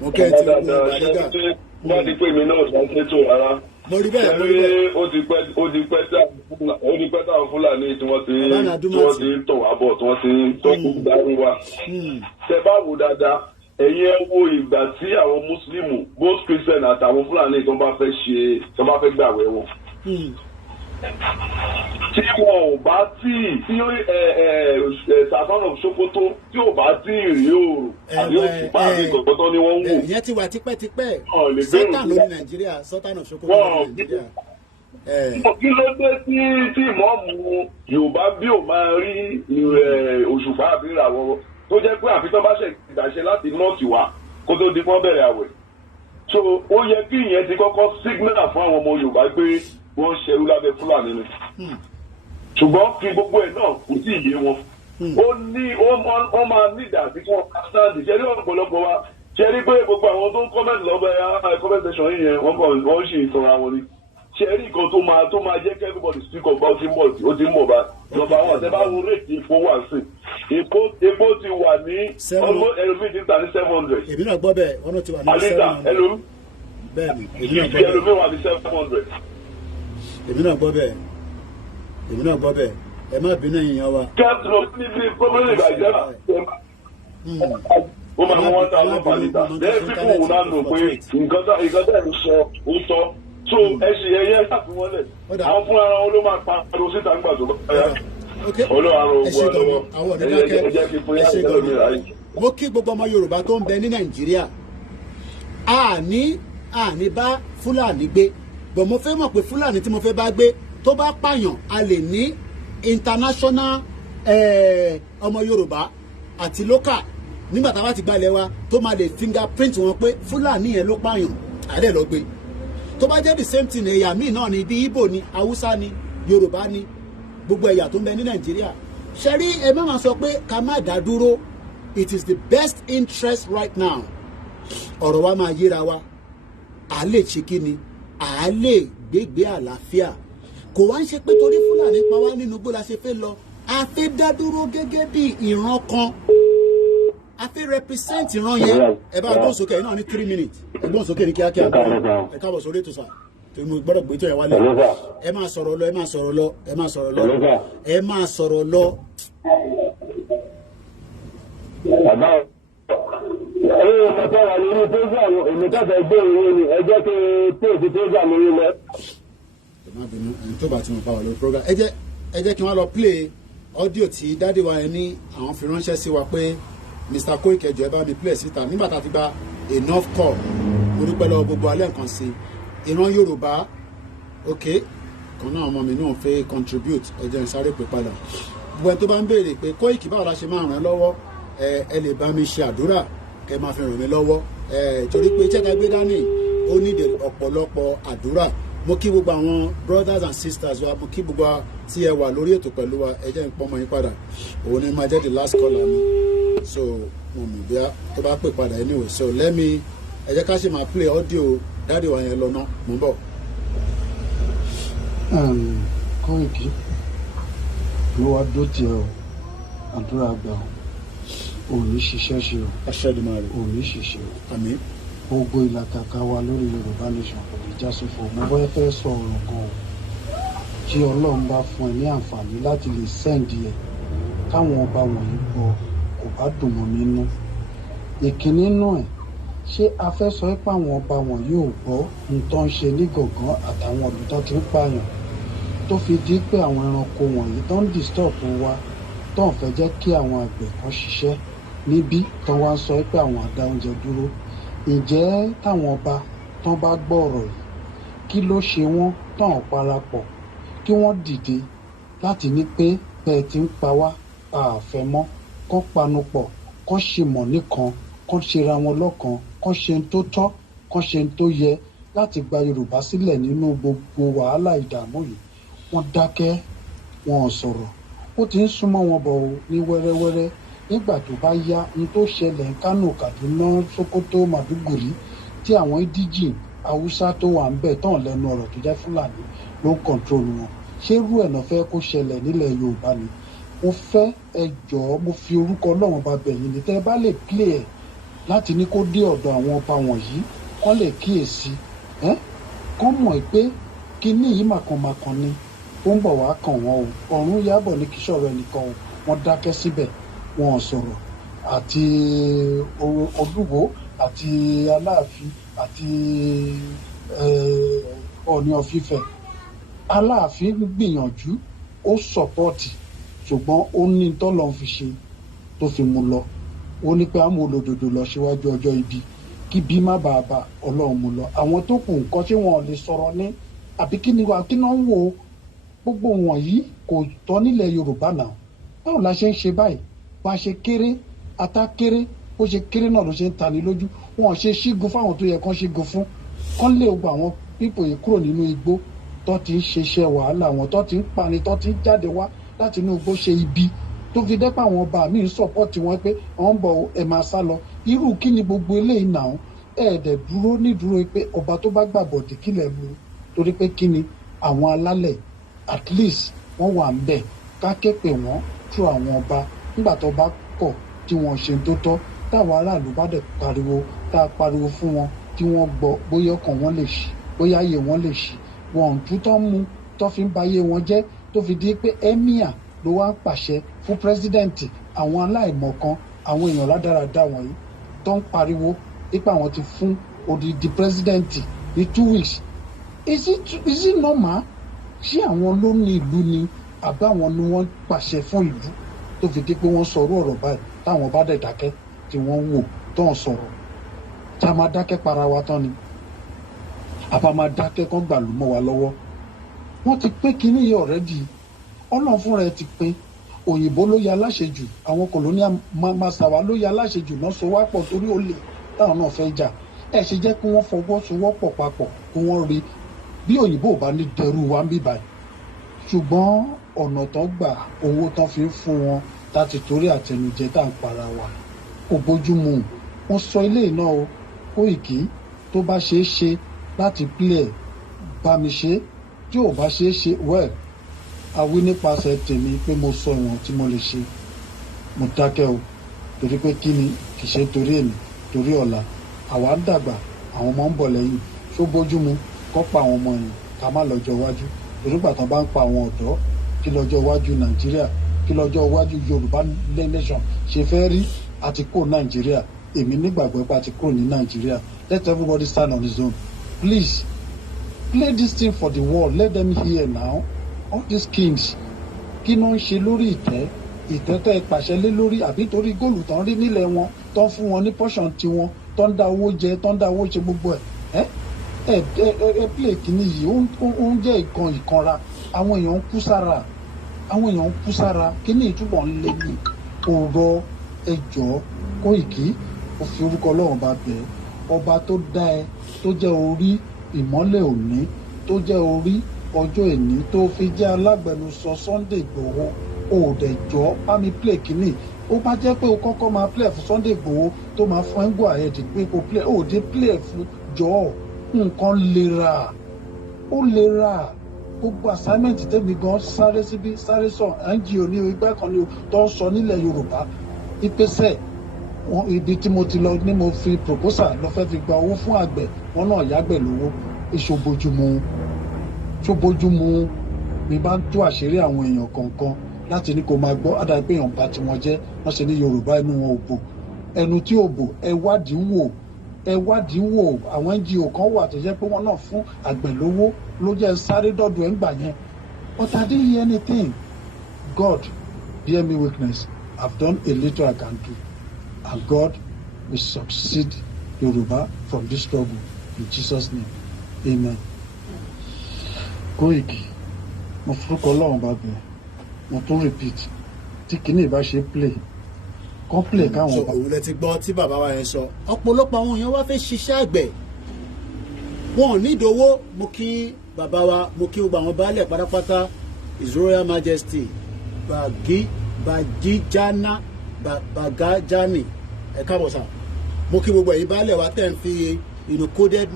mo kí ẹ ti gbogbo ìgbàlégà. wọ́n ti pè mí náà tó ń ṣètò rárá. mo rí bẹ́ẹ̀ mo rí bẹ́ẹ̀. ó ti pẹ́ táwọn Fúlàní tí wọ́n ti ń tọ̀ wá bọ̀ tí wọ́n ti ń tọ́kù dárú wa. tẹ bá wò dáadáa ẹ̀yin ẹ wo ìgbà tí àwọn Mùsùlùmù both Christian àtàwọn Fúlàní tó bá fẹ́ gbàwẹ̀ wọn. tí wọn ò bá tí Sàfánà Sókótó tí ò bá tí rí òòrùn àbí òṣùpá àbí ìkọ̀kọ́tọ́ ni wọ́n ń wò. ìyẹn ti wà tipẹ́tipẹ́ Sátán lórí Nàìjíríà Sátán of Sókótó lórí Nàìjíríà. kí ló dé tí ìmọ̀ọ́mù Yorùbá bí ò máa rí òṣùpá àbí ìràwọ̀ tó jẹ́ pé àfi tó bá ṣe ìdàṣẹ láti nọ́ọ̀tì wá kó tó di pọ́n bẹ̀rẹ̀ àwẹ̀. so ó yẹ kí ìyẹn ti kọ́kọ́ signal fún àwọn ọmọ Yorùbá pé wọ́n ń ṣerú lábẹ́ Fúlàní ni ṣùgbọ́n kí gbogbo ẹ̀ náà kò tí ì yé wọn. ó máa nídà sí kí wọ́n kásáàdì ṣe rí ọ̀pọ̀lọpọ̀ wa ṣe rí pé gbogbo àwọn tó ń kọ́mẹ́ntì lọ́bẹ̀ comment section yìí yẹn wọ́n sì sọ̀rọ̀ àwọn ni ṣe rí nǹkan tó máa jẹ́ kí everybody speak of about ó ti ń bọ̀ bá lọ́ba wọn àti ẹ bá wo rate epo wà sí epo ti wà ní ẹlòmíì ti ta ní 700. èmi náà gbọ́ bẹ́ẹ̀ wọ́n ti wà ní 700. bẹ́ẹ̀ni ẹlòmíì wà ní 700. èmi náà gbọ́ bẹ́ẹ̀ ẹ má bínú èèyàn wa. kẹ́ẹ̀tì ló ní bí pọ́nmọ́lì ìbàjẹ́ ó máa ń wọ́n ta ọlọ́pàá níta lẹ́yìn pípọ̀ wò náà nù pé nǹkan tẹ̀ ń sọ ó sọ so ẹyẹ ṣàfihàn lẹ̀ àwọn fún ara wọn ló máa pa àdó síta ńgbà tó bá yá olóòrùn ogun ẹjẹ́ kí fún yá ìjọba mi ráyè. mo kí gbogbo ọmọ Yorùbá tó ń bẹ ní Nàìjíríà àní bá Fúlàní gbé bọ̀ mo fẹ́ mọ̀ pé Fúlàní tí mo fẹ́ bá gbé tó bá pààyàn a lè ní international ọmọ Yorùbá àti local nígbà tá a bá ti gbalẹ̀ wa tó máa lè fingerprint wọn pé Fúlàní yẹn ló pààyàn àdé lọ gbé tó bá jẹ́ the same thing ẹ̀yà míì náà ni bí Ìgbò ni Haúsá ni Yorùbá ni gbogbo ẹ̀yà tó ń bẹ ní Nàìjíríà ṣe rí ẹ má máa sọ pé ká má dá dúró it is the best interest right now ọ̀rọ̀ wa máa yíra wa à lè ṣe kí ni à lè gbégbé àlàáfíà kò wá ń ṣe pé torí Fúlàní pa wá nínú igbó la ṣe fẹ́ lọ a fẹ́ dá dúró gẹ́gẹ́ bí ìran kan a fẹ́ represent ìran yẹn ẹ bá gbọ́n sókè náà ní 3 minutes ẹ gbọ́n sókè ní kíákíá ẹ káàbọ̀ sórí ètò sà tó mo gbọ́dọ̀ gbé tó yẹ wálé ẹ máa sọ̀rọ̀ lọ ẹ máa sọ̀rọ̀ lọ ẹ máa sọ̀rọ̀ lọ ẹ máa sọ̀rọ̀ lọ. bàbá ẹ̀yin ọ̀pọ̀ wà nínú program èmi káfẹ́ gbé ìwé ni ẹ jẹ́ kí tóòsì program yìí lẹ. ẹ má bínú ẹni tó bá ti mọ̀ pa wà lórí program ẹ jẹ́ kí wọ́n lọ play audio tí dáàdì wa yẹn ní àwọn fi ránṣẹ́ sí wa pé Mr. Koiki ẹjọ́ ẹ bá mi play síta nígbà tá a ti gba enough call mo dúpẹ́ lọ́wọ́ gbogbo alẹ́ nǹkan sí ìran Yorùbá ok kan náà ọmọ mi náà fẹ́ contribute ẹjọ́ ń sáré pé padà gbogbo ẹ tó bá ń béèrè pé Koiki báwo la ṣe máa ràn ẹ́ lọ́wọ́ ẹ lè bá mi ṣe àdúrà kẹ́ máa fi ràn mí lọ́wọ́ torí pé iṣẹ́ tá gbé dání ó ní ọ̀pọ̀lọpọ̀ àdúrà mo kí gbogbo àwọn brothers and sisters wa mo kí gbogbo tí ẹ wà lórí ètò pẹ̀lú wa ẹ jẹ́ n pọ́nmọ́ yín padà òun ni máa jẹ́ the last caller mi so mo mọ̀ bí tó bá pè padà anyway so let me ẹ jẹ́ ká ṣe máa play audio dáàdì wa yẹn lọ́nà mo ń bọ̀. Koiki ló wá dó tiẹ̀ o àdúrà gbà o ò ní ṣiṣẹ́ ṣe o aṣẹ́dùmarè ò ní ṣiṣẹ́ o àmín gbogbo ìlàkàkà wa lórí Yorùbá nation kò ní já sófo mo fẹ́ sọ ọ̀rọ̀ kan o tí Ọlọ́run bá fún ẹ ní àǹfààní láti lè sẹ́ǹdì ẹ̀ káwọn ọba wọ̀nyí gbọ́ kò bá dùn mọ́ mi nú ìkíní nú ẹ̀ ṣé a fẹ́ sọ pé àwọn ọba wọ̀nyí ò gbọ́ nǹkan ṣe ní gàngán àtàwọn olùtọ́ ti ń pààyàn tó fi di pé àwọn ẹranko wọ̀nyí tó ń disturb wa tó ń fẹ́ jẹ́ kí àwọn àgbẹ̀ kan ṣiṣẹ́ níbí tó wá ń sọ pé àwọn àdá oúnjẹ dúró ǹjẹ́ táwọn ọba tán bá gbọ́ ọ̀rọ̀ yìí kí ló ṣe wọ́n tán parapọ̀ kí wọ́n dìde láti ní pé bẹ́ẹ̀ ti ń pa wá àfẹ́ mọ́ kán panupọ̀ kán ṣe mọ̀ nìkan kán ṣera wọn lọ́kan kán ṣe ń tó tọ́ kán ṣe ń tó yẹ láti gba Yorùbá sílẹ̀ nínú gbogbo wàhálà ìdààmú yìí wọ́n dákẹ́ wọn ò sọ̀rọ̀ ó ti ń súnmọ́ wọn bọ̀ ní wẹ́rẹ́wẹ́rẹ́ nígbà tó bá yá n tó ṣẹlẹ̀ ní Kánò Kaduna Sokoto Maduguri tí àwọn ìdíjì Haúsá tó wà ń bẹ̀ tán lẹ́nu ọ̀rọ̀ tó jẹ́ Fúlàní ló ń kọ̀ntrol wọn ṣé irú ẹ̀ náà fẹ́ kó ṣẹlẹ̀ nílẹ̀ Yorùbá ni mo fẹ́ ẹ jọ̀ọ́ mo fi orúkọ Ọlọ́run bá bẹ̀ yín ni tẹ́ ẹ bá lè play ẹ̀ láti ní kó dé ọ̀dọ̀ àwọn ọba wọ̀nyí kán lè kíyèsí kán mọ̀ pé kinní yìí màkànmákàn ni ó ń bọ̀ wá kàn wọ́n o ọ̀run yábọ̀ ní kí sọ̀rọ̀ ẹnìkan o wọ́n dákẹ́ síbẹ̀ wọn ò sọ̀rọ̀ àti Olúwo àti Aláàfin àti Ọọ̀ni of Ifẹ̀ Aláàfin gbìyànjú ó sọ̀pọ̀tì ṣùgbọ́n ó ní tọ́lọ́ fi ṣe tó fi mú lọ ó ní pé àwọn olódodo lọ síwájú ọjọ́ ibi kí bí má bàa bá Ọlọ́run mú lọ àwọn tó kù nǹkan ṣé wọn ò lè sọ̀rọ̀ ní àbí kí ni wà kí náà ń wò ó gbogbo wọ̀nyí kò tọ́ nílẹ̀ Yorùbá náà báwo la ṣe ń ṣe báyìí bá a ṣe kéré ata kéré bó ṣe kéré náà ló ṣe ń tani lójú wọn ò ṣe ṣígun fáwọn tó yẹ kán ṣígun fún kán lè gba àwọn pípò yìí kúrò nínú igbó tó ti ń ṣiṣẹ́ wàhálà wọn tó ti ń pani tó ti ń jáde wá láti inú igbó ṣe ibi tó fi dẹ́pọ̀ àwọn ọba mi ń sọ̀pọ̀tì wọn pé àwọn ń bọ̀ ẹ̀ máa sá lọ irú kí ni gbogbo eléyìí náà ẹ̀ẹ́dẹ̀ dúró nídúró pé ọba tó bá gbàbọ̀dì kílẹ̀ lu torí pé kí ni àwọn alálẹ̀ at least wọ́n wà ń bẹ̀ ká ké pè wọ́n tú àwọn ọba nígbà tó bá kọ̀ tí wọ́n ṣe tó tọ́ táwọn aráàlú bá dẹ̀ pariwo tá a pariwo fún wọn tí wọ́n gbọ́ bóyá ọkàn wọn lè ṣí bóyá ayé wọn lè ṣí wọn ò tún tán mú tó fi ń ba ayé wọn jẹ́ tó fi di pé emir ló wá ń pàṣẹ fún pírẹsidẹ́ǹtì àwọn aláìmọ̀kan àwọn èèyàn rádaràda wọ̀nyí tó ń pariwo nípa àwọn ti fún odidi pírẹsidẹ́ǹtì ní 2 weeks is it normal ṣé àwọn ló ní ìlú ni àbáwọn ni wọ́n pàṣẹ fún ìlú tó fi di pé wọ́n sọ̀rọ̀ ọ̀rọ̀ báyìí táwọn bá dẹ̀ dákẹ́ tí wọ́n wò tó ń sọ̀rọ̀ tá a máa dákẹ́ para wa tán ni àbá máa dákẹ́ kán gbàlú mọ́ wa lọ́wọ́ wọ́n ti pín kínní yìí ọ̀rẹ́dì Ọlọ́run fúnra ẹ ti pín òyìnbó ló ya aláṣejù àwọn colonial master wa ló ya aláṣejù náà so wá pọ̀ torí ó lè táwọn náà fẹ́ jà ẹ ṣe jẹ́ kí wọ́n fọwọ́sowọ́pọ̀ papọ̀ kí wọ́n rí bí òyìnbó ò bá ní dẹrù wa ń bí báyìí ṣùgbọ́n ọ̀nà tó gbà owó tán fi ń fún wọn láti torí àtẹnujẹ tá à ń para wa kò bójúmu wọ́n sọ ilé náà o Koiki tó bá ṣeé ṣe láti play bá mi ṣe tí ò bá ṣeé ṣe well àwí nípasẹ̀ tèmi pé mo sọ ìwọ̀n tí mo lè ṣe mo dákẹ́ o torí pé kí ni kì í ṣe torí èmi torí ọ̀la àwa ń dàgbà àwọn ọmọ ń bọ̀ lẹ́yìn ṣó bójúmu kọ́ pa àwọn ọmọ yìí ká má lọ́jọ́ iwájú torí pàtàkì bá ń pa àwọn ọ̀dọ́ kí lọ́jọ́ iwájú Nàìjíríà kí lọ́jọ́ iwájú Yorùbá nation ṣe fẹ́ rí àti kó Nàìjíríà èmi nígbàgbọ́ pé àti kúrò ní Nàìjíríà let everybody stand on his own please play this thing for the world let them hear now all these kings kí ló ń ṣe lórí ìtẹ́ tẹ́ ẹ pàṣẹ lé lórí àbí torí góòlù tán rí nílẹ̀ wọn tó ń fún wọn ní pọ́ṣọ̀n tiwọn tó ń dá owó jẹ tó ń dá owó ṣe gbogbo ẹ̀ ẹ play kìíní yìí ó ń jẹ́ ìkanra àwọn èèyàn ń kú sára kìíní ìtúbọ̀ ń lé ní ọ̀rọ̀ ẹjọ́ Kóìkí ó fi orúkọ Ọlọ́run bá bẹ̀ ọba tó dá ẹ tó jẹ́ orí ìmọ́lẹ̀ òní tó jẹ́ orí ọjọ́ ìní tó fi jẹ́ alágbẹnusọ Sunday Igboho òòdẹ̀jọ́ bá mi play kìíní ó bá jẹ́ pé o kọ́kọ́ máa play fún Sunday Igboho tó máa fún ẹ́ńgò àyẹ̀dì pé kò play òde play fún jọ́ nǹkan lera ó lera gbogbo assignment tẹ́mi gan sáré síbí sáré sọ NGO ní ìgbà kan ní tó ń sọ nílẹ̀ Yorùbá ìpèsè ibi tí mo ti lọ ní mo fi proposal lọ fẹ́ fi gba owó fún àgbẹ̀ wọn náà yàgbẹ̀ lówó ṣòbójúmu mi bá ń tú àṣírí àwọn èèyàn kọ̀ọ̀kan láti ní kó máa gbọ́ àdá pé èèyàn bá tiwọn jẹ́ wọ́n ṣe ní Yorùbá inú wọn ò bò ẹnu tí ò bò ẹ wádìí wò àwọn NGO kan wà tó jẹ́ pé wọ́n náà fún àgbẹ̀ lówó ló jẹ́ sáré dọ́dọ̀ ẹ̀ ń gbà yẹn but I didn't hear anything. God bear me witness, I've done a little I can do and God will succeed Yoruba from this struggle in Jesus' name, amen. Kóìkí mo forúkọ Ọlọ́run bá bẹ̀ mo tún repeat tí kìíní ìbá ṣe play kọ́ play káwọn ọba. òun lẹ ti gbọ́ tí bàbá wa yẹn sọ ọ̀pọ̀lọpọ̀ àwọn èèyàn wá fẹ́ ṣiṣẹ́ àgbẹ̀ wọn ò ní ìdówó. mo kí bàbá wa mo kí gbogbo àwọn baálẹ̀ pátápátá His Royal Majesty Bagijana Bagajani ẹ káàbọ̀ sà mo kí gbogbo ẹ̀yin baálẹ̀ wa tẹ̀ ń fi coded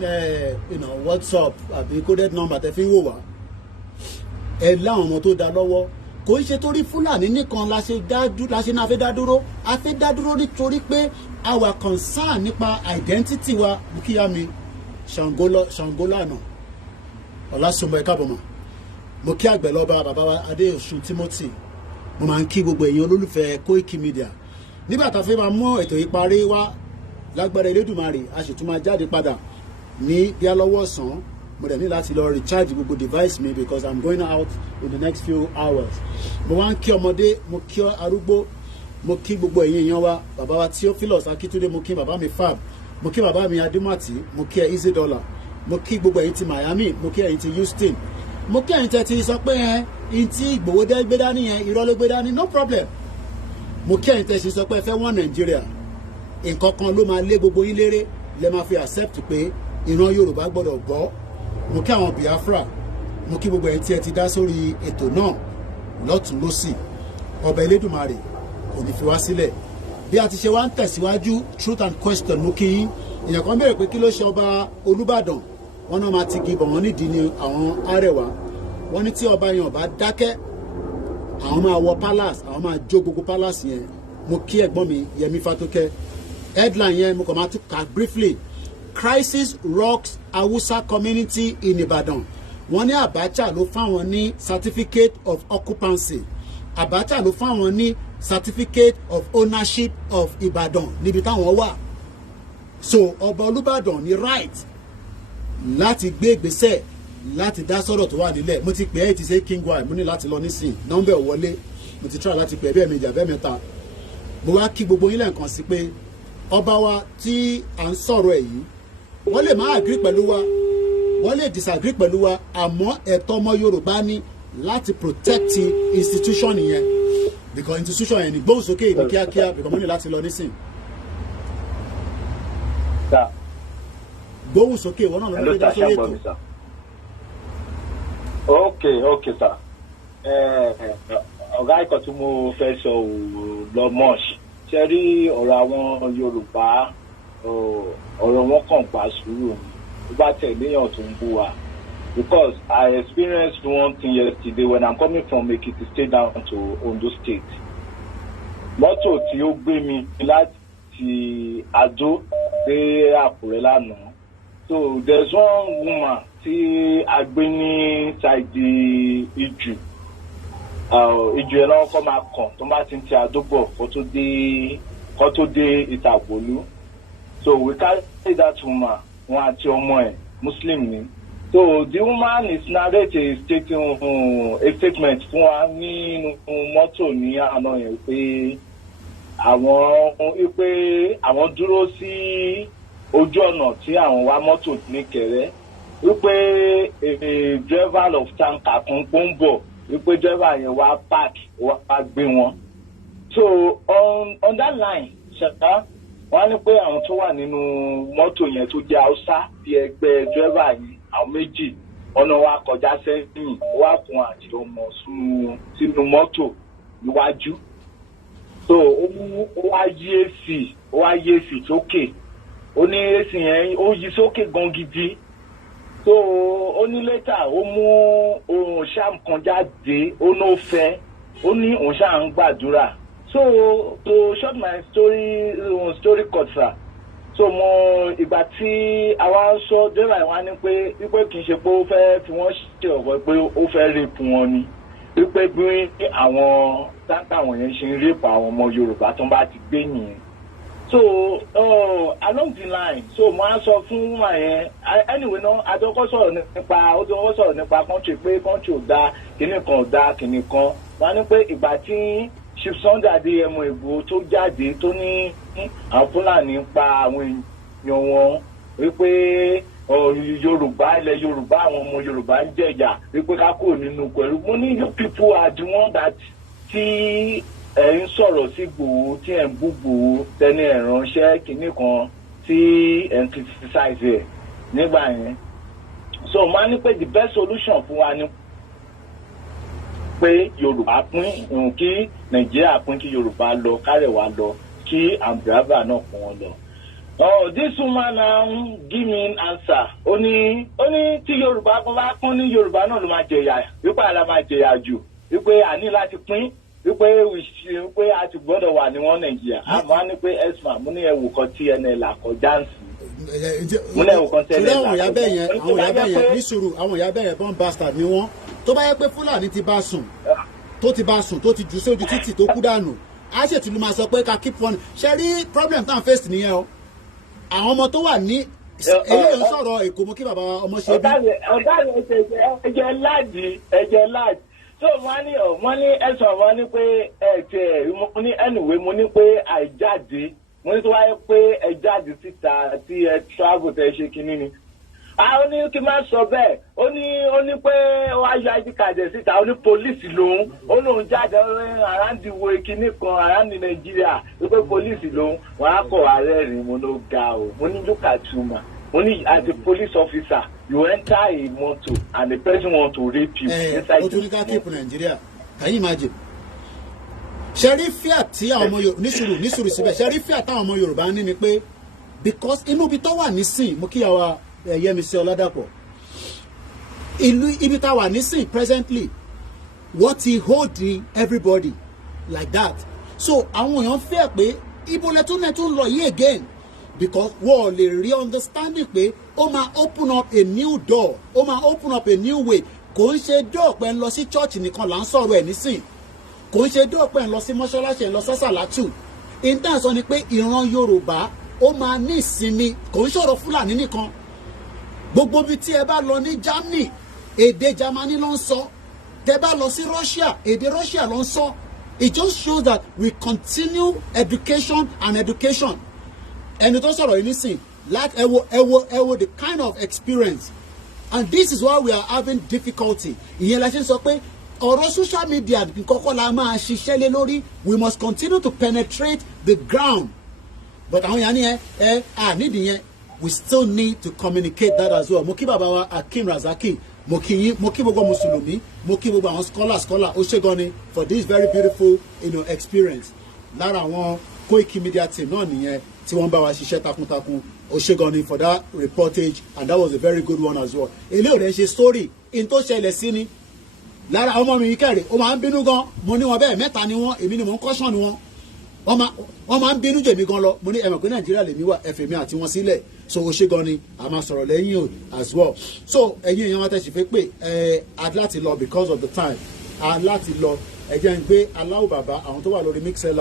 WhatsApp àbí coded number tẹ̀ fi ń wò wá ẹ láwọn ọmọ tó dá lọ́wọ́ kò ń ṣe torí Fúlàní nìkan la ṣe náà fẹ́ dá dúró a fẹ́ dá dúró nítorí pé our concern nípa identity wa mo kíyà mi ṣàngólànà ọ̀làsùnmọ̀ ẹ̀ka bọ̀mọ̀ mo kí àgbẹ̀ lọ́ba bàbá wa Adéọ̀sùn Timothy mo máa ń kí gbogbo èèyàn olólùfẹ́ Koiki Media nígbà tá a fẹ́ máa mú ètò yìí parí wá lágbára Elédùmarè a sì tún máa jáde padà ní bí alọ́wọ́ ọ̀sán mo dẹ̀ ní láti lọ recharge gbogbo device mi because I'm going out in the next few hours mo wá ń kí ọmọdé mo kí arúgbó mo kí gbogbo èèyàn wa bàbá wa Theophilus Akíntúndé mo kí bàbá mi Fab mo kí bàbá mi Adémàtì mo kí Easy Dollar mo kí gbogbo ẹ̀yin ti Miami mo kí ẹ̀yin ti Houston mo kí ẹ̀yin tẹ́ ti sọ pé ẹ̀yin tí Ìgbòho gbé dání yẹn irọ́ ló gbé dání no problem mo kí ẹ̀yin tẹ́ ti sọ pé ẹ fẹ́ wọ́n Nàìjíríà nǹkan kan ló máa lé gbogbo yín léré lẹ́ máa fi accept pé ìran Yorùbá gbọ́dọ̀ gbọ́ mo kí àwọn Biafra mo kí gbogbo ẹ̀yin tí ẹ ti dá sórí ètò náà lọ́tùn lósì ọba Elédùmarè kò ní fi wá sílẹ̀ bí a ti ṣe wá ń tẹ̀síwájú truth and question mo kí yín èèyàn kan béèrè pé kí ló ṣe ọba Olúbàdàn wọn náà máa ti gi bọ̀ wọ́n nídìí ni àwọn Arẹwà wọ́n ní tí ọba yẹn ọba dákẹ́ àwọn máa wọ palace àwọn máa jó gbogbo palace yẹn mo kí ẹ̀gbọ́n mi Yẹmí Fátókẹ́ headline yẹn mo kàn máa tún kà briefly crisis rocks Hausa community in Ibadan wọ́n ní Abacha ló fáwọn ní certificate of occupancy Abacha ló fáwọn ní certificate of ownership of Ibadan níbi táwọn wà so ọba Olúbàdàn ní right láti gbé ìgbésẹ̀ láti dá sọ̀rọ̀ tó wà nílẹ̀ mo ti pè é ti ṣe king wife mo ní láti lọ nísìn nọ́mbẹ̀ wọlé mo ti try láti pè é bẹ́ẹ̀ méjì àbẹ́ mẹ́ta mo wá kí gbogbo yín lẹ́ẹ̀kan sí pé ọba wa tí à ń sọ̀rọ̀ ẹ̀ yìí wọ́n lè má agree pẹ̀lú wa wọ́n lè disagree pẹ̀lú wa àmọ́ ẹ̀tọ́ ọmọ Yorùbá ní láti protect institution yẹn because institution yẹn ní gbóhùn sókè ní kíákíá because mo ní láti lọ nísìn. gbóhùn sókè wọn náà ló ń gbé sórí ètò. ok sir ọ̀gá ìkọ̀ tí mo fẹ́ sọ ò lọ mọ́ọ̀ṣì ṣe rí ọ̀rọ̀ àwọn Yorùbá ọ̀rọ̀ wọn kàn gbà sùúrù ó bá tẹ̀léyàn tó ń bú wa because I experienced one thing yesterday when I'm coming from Ekiti State down to Ondo State mọ́tò tí ó gbé mi láti Adó dé Àkúrẹ́ lánàá so there's one woman tí a gbé ní ṣáìdì Ìjù yẹn náà kọ́ máa kàn tó bá ti ń ti Adó bọ̀ kó tó dé Ìtàgbólú so we carry that woman wọn àti ọmọ ẹ̀ Muslim ni So the woman is narrating a statement fún wa nínú mọ́tò ní àná yẹn pé àwọn dúró sí ojú ọ̀nà tí àwọn wá mọ́tò ní Kẹ̀rẹ́ wípé a driver of tanker kan pọ̀ ń bọ̀ wípé driver yẹn wá park wá gbé wọn. So on that line ṣẹ̀dá wọ́n á ní pé àwọn tó wà nínú mọ́tò yẹn tó jẹ́ Hausa bí ẹgbẹ́ driver yìí àwọn méjì ọ̀nà wa kọjá sẹ́yìn wá fún àti ọmọ sínú mọ́tò níwájú. So ó wá yí èsì sókè ó ní èsì yẹn ó yí sókè gan gidi. So ó ní létà ó mú ohun ṣáàm kan jáde ó ní ó fẹ́ ó ní òun ṣáà ń gbàdúrà. So to short my story short sir. So mo ìgbà tí àwa ń sọ dẹ́rẹ́ àwa ní pé wípé kì í ṣe pé ó fẹ́ fi wọ́n ṣe ọ̀pọ̀ pé ó fẹ́ rèpù wọn ni wípé bí àwọn táǹkà wọ̀nyẹn ṣe ń rèpù àwọn ọmọ Yorùbá tó ń bá ti gbé nìyẹn. So along the line so mo á sọ fún wa yẹn anyway náà adọ́kọ́ sọ̀rọ̀ nípa country pé country ò dáa kìnnì kan ò dáa kìnnì kan wọ́n á ní pé ìgbà tí Chief Sunday Adéyẹmọ Ìgbòho tó jáde tó ní àwọn Fúlàní pa àwọn èèyàn wọn wípé Yorùbá ilẹ̀ Yorùbá àwọn ọmọ Yorùbá ń jẹ̀yà wípé ká kúrò nínú pẹ̀lú mo ní you people are the one that tí ẹ̀ ń sọ̀rọ̀ sí Ìgbòho tí ẹ̀ ń bú Ìgbòho tẹ́ni ẹ̀ ránṣẹ́ kìíní kan tí ẹ̀ ń criticize ẹ̀ nígbà yẹn. So máa ní pé the best solution fún wa ni pé Yorùbá pín kí Nàìjíríà pín kí Yorùbá lọ kárẹ̀wá lọ kí Ambrava náà pín wọn lọ. Oh, this woman now give me an answer. Ó ní tí Yorùbá kan bá pín ní Yorùbá náà ló máa jẹ̀yà wípé àlá máa jẹ̀yà jù wípé a ní láti pín wípé a ti gbọ́dọ̀ wà ní wọn Nàìjíríà. Àmọ́ á ní pé ẹ̀sùn mo ní ẹ̀wù kan tí NL àkọjá ń sìn. Mo ní ẹ̀wù kan tí NL àkọjá. Àwọn ìyá bẹ́ẹ̀ yẹn ní sùúrù àwọn ìyá bẹ́ẹ̀ yẹn born bastard ni wọ́n. Tó bá yẹ pé Fúlàní ti bá sùn tó ti jù sójú títì tó kú dànù á ṣètì ló máa sọ pé ká keep on ṣe rí problem tá à ń face nìyẹn o àwọn ọmọ tó wà ní eléyìí ń sọ̀rọ̀ Èkó mo kí bàbá ọmọ ṣe bí. ọ̀gá rẹ̀ ẹ̀jẹ̀ láàdì so mo ní ẹ̀sùn wọn ní pé mo ní anyway mo ní pé àìjáde mo ní tó wáyé pé ẹ jáde síta tí ẹ travel tẹ ṣe kinní ni. ó ní kí n má sọ bẹ́ẹ̀ ó ní pé ó wá yọ ID card síta ó ní pólíìsì lòun ó lòun jáde aráàndì wo kinní kan aráàndì Nàìjíríà wípé pólíìsì lòun wọn á kọ̀ ààrẹ rìn mo ló ga o mo ní look at you ma mo ní as a police officer you enter a motor and the person want to rape you inside the motor. Keep Nigeria can you imagine. ṣẹ́rí fíà tí àwọn ọmọ Yorùbá nísùrù síbẹ̀ ṣẹ́rí fíà táwọn ọmọ Yorùbá ní ni pé because inú ibi tó wà nísìn mo kí àwa Yẹmisí Ọládàpọ̀ ibi tá wà nísìn presently what he holding everybody like that so àwọn èèyàn fẹ́ pé ibo lẹ́tún lọ yìí again because wọ́n lè rí understanding pé ó máa open up a new door ó máa open up a new way kò ń ṣe door pé ń lọ sí church nìkan là ń sọ̀rọ̀ ẹ̀ nísìn kò ń ṣe door pé ń lọ sí mọ́ṣáláṣí ẹ̀ ń lọ sásàlátù intan sọ ni pé ìran Yorùbá ó máa ní ìsinmi kò ń ṣọ̀rọ̀ Fúlàní nìkan gbogbo bí tí ẹ bá lọ ní Germany èdè Germany ló ń sọ tẹ bá lọ sí Russia èdè Russia ló ń sọ it just shows that we continue education and education ẹni tó sọ̀rọ̀ yìí nísìn láti ẹ wo the kind of experience and this is why we are having difficulty ìyẹn la ṣe ń sọ pé ọ̀rọ̀ social media kọ́kọ́ la máa ṣiṣẹ́ lé lórí we must continue to penetrate the ground but àwọn yàrá ni nídìí yẹn we still need to communicate that as well mo kí bàbá wa Akeem Razaki mo kí gbogbo mùsùlùmí mo kí gbogbo àwọn scholar ó ṣe gan ni for this very beautiful experience lára àwọn Koiki Media team náà nìyẹn tí wọ́n bá wa ṣiṣẹ́ takuntakun ó ṣe gan ni for that reportage and that was a very good one as well ilé òde ń ṣe story in tó ṣẹlẹ̀ sí ni lára ọmọ mi yìí kẹrì ó máa ń bínú gan mo ní wọn bẹ́ẹ̀ mẹ́ta ni wọ́n èmi ni mò ń kọ́ṣán ni wọ́n máa ń bínú jèmi gan lọ mo ní ẹ̀mọ̀ pé Nàìjíríà lèmi wà ẹ̀fẹ̀ mi àti wọn sílẹ̀ so ó ṣe gan ni a máa sọ̀rọ̀ lẹ́yìn o as well so ẹ̀yin èèyàn wa tẹ̀sí fẹ́ pé a láti lọ because of the time a láti lọ ẹ̀jẹ̀ ń gbé aláwọ̀ bàbá àwọn tó wà lórí mixlr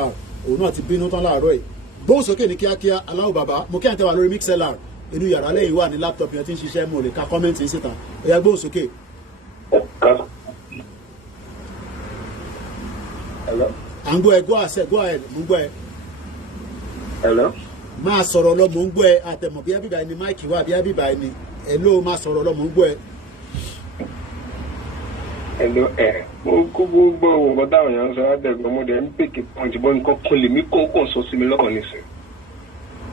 òun náà ti bínú tán láàárọ̀ yìí gbóhùn sókè ní kíákíá aláwọ̀ bàbá mo kí àǹtẹ̀ wà lórí mixlr inú yàrá lẹ́yìn wà ní laptop yẹn tí ń ṣiṣẹ́ mo lè ka comment yín síta ó yá gbóhùn sókè. Hello. à ń gbọ́ ẹ go ahead mo ń gbọ́ ẹ. Hello. máa sọ̀rọ̀ lọ mò ń gbọ́ ẹ àtẹ̀mọ̀ bí abíbá ẹni máìkì wà bí abíbá ẹni ẹ ló máa sọ̀rọ̀ lọ mò ń gbọ́ ẹ. Hello mo kó gbogbo owó táwọn èèyàn sọ àdẹ̀gbọ́n mo dẹ̀ ń pèkì pọ́ǹtì bọ́ nǹkan kan lèmi kó sọ sí mi lọ́kàn nísìn.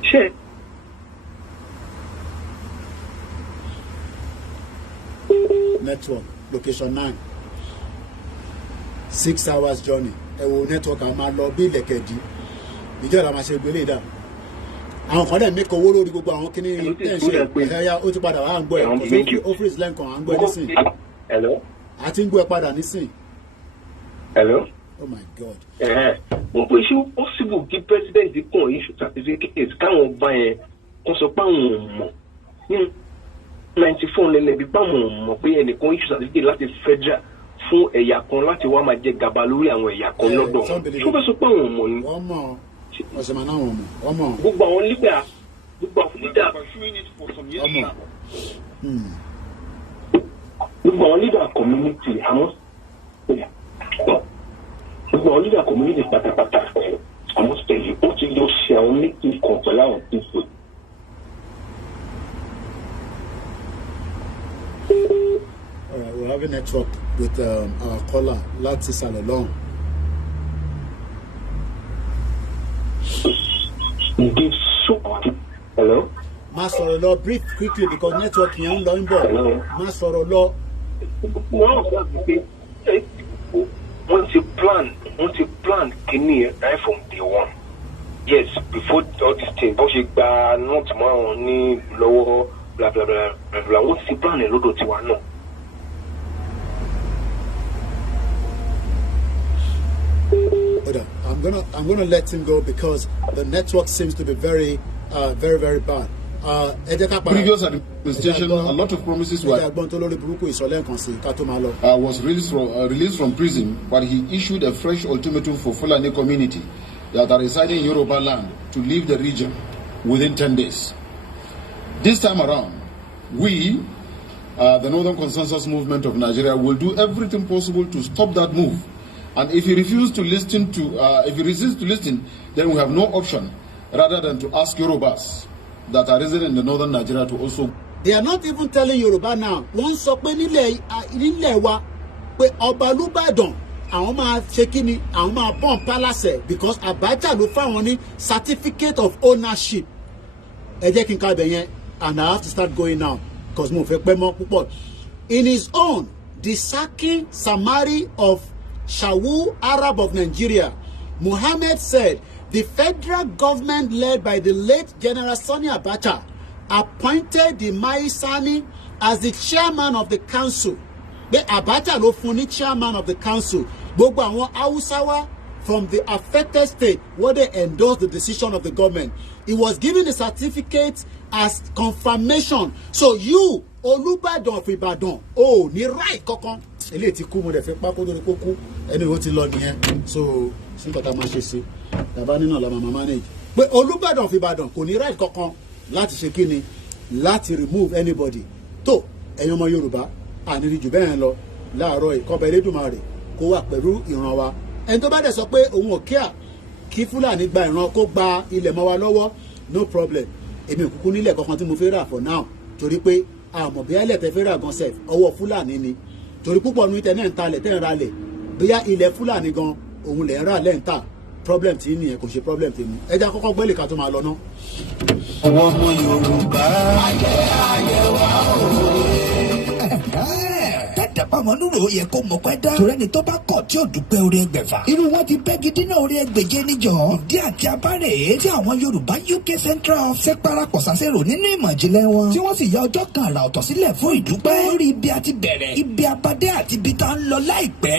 ṣé network location 9 6 hours journey ẹ wo network àwọn máa lọ bí ilẹ̀kẹ̀dí ìjọ ìlànà máa ṣe gbélé ìdá àwọn kan dẹ̀ mẹ́kọ̀ owó lórí gbogbo àwọn kíní tẹ̀sán ẹ̀yà ó ti padà wà á ń gbọ́ ẹ̀ kò sí office lẹ́ǹkan à ń gbọ́ ẹ nísìn a ti ń gbọ́ ẹ padà nísìn. Hello. Oh my God. mo pe ṣé possible kí president kàn issue certificate káwọn bá yẹn kó sọ pé àwọn ò mọ̀ ní 94 lẹ́lẹ́bí páwọn ò mọ̀ pé ẹnìkan issue certificate láti federal fún ẹ̀yà kan láti wá máa jẹ gàba lórí àwọn ẹ̀yà kan lọ́dọ̀ ṣó fẹ́ sọ pé àwọn ò mọ̀ ni. wọ́n mọ̀ ọ̀sẹ̀ máa náà wọ́n mọ̀ wọ́n mọ̀. gbogbo àwọn leader gbogbo àwọn leader gbogbo àwọn leader community àwọn gbogbo àwọn leader community pátápátá àwọn tẹ̀lé ó ti lọ ṣe àwọn meeting kan pẹ̀lú àwọn people. All right, we're having network with our caller láti sàlẹ̀ lọ́hùn. Hello. Má sọ̀rọ̀ lọ brief quickly because network yẹn ń lọ ń bọ̀. Má sọ̀rọ̀ lọ. wọ́n ti plan kìíní right from day one. Yes, before all this thing bó ṣe gba note márùn-ún ní lọ́wọ́ bla bla bla bla wọ́n ti plan ẹ̀ lọ́dọ̀ tiwa náà. I'm gonna let him go because the network seems to be very very bad. Previous administration, a lot of promises were was released from prison, but he issued a fresh ultimatum for Fulani community that are residing in Yoruba land to leave the region within 10 days. This time around, we, the Northern Consensus Movement of Nigeria, will do everything possible to stop that move. And if he refuses to listen if he resists to listen, then we have no option rather than to ask Yorubas that are resident in the northern Nigeria to also. They are not even telling Yoruba now. Wọ́n sọ pé nílẹ̀ wa pé ọba Olubadan àwọn máa ṣe kí ni àwọn máa pọ́n palace because Abacha ló fáwọn ní certificate of ownership. Ẹ jẹ́ kí n ka ibẹ̀ yẹn and I have to start going now because mo fẹ́ pẹ́ mọ́ púpọ̀. In his own, the Saki Samari of Shawu Arab of Nigeria, Muhammad said the federal government led by the late General Sani Abacha appointed the Mai Sani as the chairman of the council. The Abacha ló fún ní chairman of the council. Gbogbo àwọn Hausawa from the affected state where they endorsed the decision of the government. He was given the certificate as confirmation. So you, Olubadan of Ibadan, oh, ní right kankan. Eléyìí ti kú mo dẹ̀ fẹ́ pákó lórí kókó ẹni ó ti lọ nìyẹn. So sí nǹkan tá a máa ṣe sí tàbá nínú ọ̀la màmá manage. Pé Olubadan of Ibadan kò ní right kankan láti ṣe kíni láti remove anybody. Tó ẹ̀yin ọmọ Yorùbá àníri jù bẹ́ẹ̀ lọ láàárọ̀ ìkọ́bẹ̀ Elédùmarè kó wà pẹ̀lú ìran wa. Ẹni tó bá dẹ̀ sọ pé òun ò kíá kí Fúlàní gba ìran kó gba ilẹ̀ mọ́ wa lọ́wọ́ no problem. Èmi ò kúkú nílẹ̀ kankan tí mo fẹ́ rà for now torí pé àmọ̀ bí ilẹ̀ tẹ́ fẹ́ rà gan sef ọwọ́ Fúlàní ni torí púpọ̀ nu ìtẹ̀ náà ń talẹ̀ tẹ́ ń ra lẹ̀ bóyá ilẹ̀ Fúlàní gan òun lẹ̀ ń rà lẹ́ ń tà problem tí nìyẹn kò ṣe problem tèmi ẹja kọ́kọ́ gbẹ́lẹ̀ ká tó máa lọ ná. àwọn ọmọ Yorùbá ayé wa dàpọ̀ mọ́ lúrò yẹ kó mọ̀ pẹ́ dá. torẹ́ni tó bá kọ̀ tí ò dúpẹ́ orí ẹgbẹ̀fà. irú wọn ti bẹ́gi dínà orí ẹgbẹ̀je níjọ́. ìdí àti abárè tí àwọn Yorùbá UK Central ṣe parapọ̀ sàṣẹ̀rò nínú ìmọ̀ ìjìnlẹ̀ wọn. tí wọ́n sì ya ọjọ́ kan àrà ọ̀tọ̀ sílẹ̀ fún ìdúpẹ́. lórí ibi àti bẹ̀rẹ̀ ibi abadé àti ibi tá ń lọ láìpẹ́.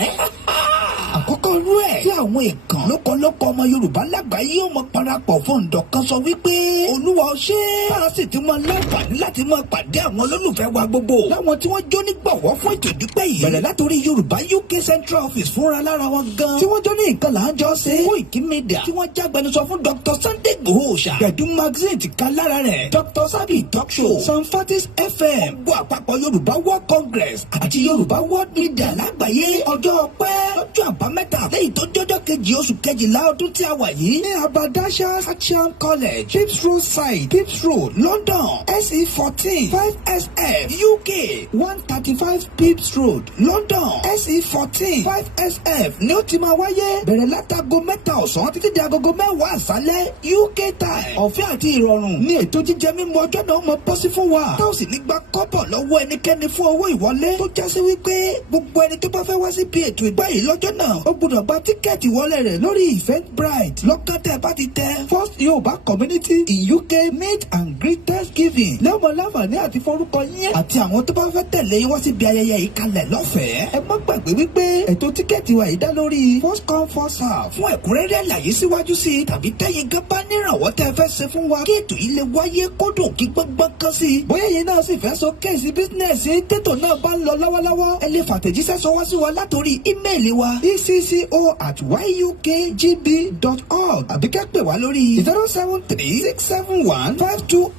àkọ́kọ́ rú ẹ̀ tí àwọn èèkàn lókọlókọ ọmọ Yorùbá lágbàáyé ọmọ parapọ̀ fún ǹdọ̀ kan sọ wípé Olúwa ó ṣe é. a sì ti máa láǹfààní láti máa pàdé àwọn olólùfẹ́ wa gbogbo. láwọn tí wọ́n jó nígbàwọ́ fún ètò ìdúpẹ́ yìí. bẹ̀rẹ̀ látòrí Yorùbá UK Central Office fúnra lára wọn gan. tí wọ́n jó ní nǹkan là ń jọ ṣe. Koiki Media tí wọ́n jágbẹnusọ fún Dr. Sunday Igboho Òòṣà. Gbẹ̀dú magazine ti ka lára rẹ̀. Dr. Sabi talk Show, Sanfatis FM, gbọ́ àpapọ̀ Yorùbá World Congress àti Yorùbá World Media lágbàáyé ọjọ́ pẹ́ lọ́jọ́ àbámẹ́ta lẹ́yìn tó jọjọ́ kejì oṣù kejìlá ọdún tí a wà yìí ní Abadashas Action College, Pips Road Side, Pips Road, London, SE14 5SF, UK 135 Pips Road, London, SE14 5SF ní ó ti máa wáyé bẹ̀rẹ̀ látago mẹ́ta ọ̀sán títí di agogo mẹ́wàá àṣálẹ́ UK time. Ọ̀fẹ́ àti ìrọ̀rùn ní ètò jíjẹ mímu ọjọ́ náà mọ bọ́sí fún wa. Tá ò sì ní gba kọ́bọ̀ lọ́wọ́ ẹnikẹ́ni fún owó ìwọlé. Tó jásí wípé gbogbo ẹni tó bá fẹ́ wá síbi ètò ìgbà yìí lọ́jọ́ náà ó gbọ́dọ̀ gba tíkẹ́ẹ̀tì wọlé rẹ̀ lórí Eventbrite. Lọ́kàn tẹ́ bá ti tẹ First Yorùbá Community in UK Meet and Greet Thanksgiving. Lẹ́wọ̀n láǹfààní àti forúkọ yín àti àwọn tó bá fẹ́ tẹ̀lé wá síbi ayẹyẹ yìí kalẹ̀ lọ́fẹ̀ẹ́. Ẹ má gbàgbé wípé ètò tíkẹ́ẹ̀tì wa yìí dá lórí first come first serve. Fún ẹ̀kúnrẹ́rẹ́ àlàyé síwájú sí i tàbí tẹ́yin gan bá nírànwọ́ tẹ́ fẹ́ ṣe fún wa kí ètò yìí lè wáyé kódùn kí gbọ́ngbọ́n kan sí i. Bóyá yìí náà sì fẹ́ sọ kéèsì bísínẹ́sì tètò náà bá ń lọ lọ́wọ́lọ́wọ́. Ẹ lè fàtẹ̀jíṣẹ́ sọwọ́ sí wa látòrí ímeèlì wa ecco@yukgb.org àbí kẹ́ pè wá lórí 073-671-52.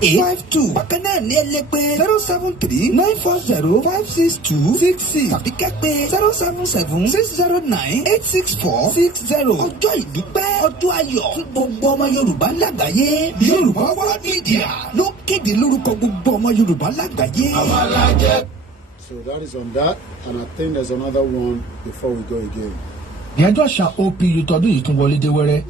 852. Bákan náà ní ẹ lè pè 073-940-56266 tàbí kẹ́ pè 077-609-86460. Ọjọ́ ìdúpẹ́ ọjọ́ ayọ̀ fún gbogbo ọmọ Yorùbá lágbàáyé. Yorùbá World Media ló kéde lórúkọ gbogbo ọmọ Yorùbá lágbàáyé. So that is on that, and I think there's another one before we go again. Ìyájọ́ àṣà OPU tọdún yìí tún wọlé dé wẹ́rẹ́.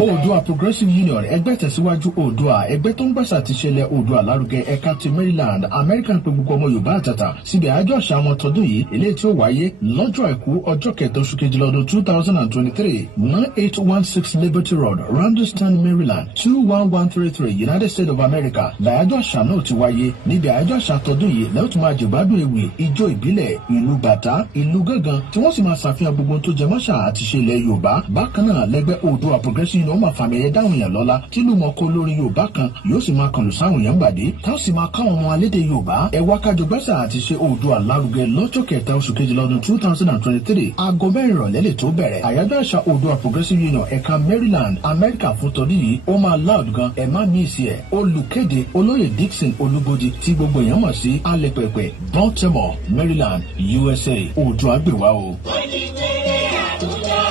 Oòduà Progressive Union ẹgbẹ́ tẹ̀síwájú Oòduà ẹgbẹ́ tó ń gbàsà ti ṣẹlẹ̀ Oòduà lárugẹ ẹ̀ka ti Maryland American pé gbogbo ọmọ Yorùbá àtàtà síbi àjọ àṣà wọn tọdún yìí eléyìí tí ó wáyé lọ́jọ́ àìkú ọjọ́ kẹta oṣù kejìlá ọdún 2023 9816 Liberty Road Randallstown Maryland 21133 United States of America làyájọ́ àṣà náà ti wáyé níbi àjọ àṣà tọdún yìí lẹ́yìn tó máa jẹ̀gbádùn ewì ijó ìbílẹ̀ ìlú bàtà ìlú gángan tí wọ́n sì máa ṣàfihàn gbogbo tó jẹ mọ́ṣà àti ṣe ilẹ̀ Yorùbá bákan náà lẹ́gbẹ́ Oòduà Progressive Union máa fàmì ẹ̀yẹ dáhùn yẹn lọ́la tí ìlú mọ̀ọ́kọ́ lórí Yorùbá kan yóò sì máa kànlù sáwọn èèyàn gbàdé táwọn sì máa káwọn ọmọ alédè Yorùbá ẹ̀wá kájọ gbẹ́sà àti ṣe Oòduà lárugẹ lọ́jọ́ kẹta oṣù kejìlá ọdún 2023 aago mẹ́rin ìrọ̀lẹ́ lè tó bẹ̀rẹ̀ àyájọ́ àṣà Oòduà Progressive Union ẹ̀ka Maryland America fún tọdún yìí ó máa loud gan ẹ̀ má mí ìsì ẹ̀ olùkéde olóyè Dixon Olúbodì tí gbogbo èèyàn mọ̀ sí alẹ́pẹ̀pẹ̀ Baltimore Maryland USA Oòduà gbèwà o.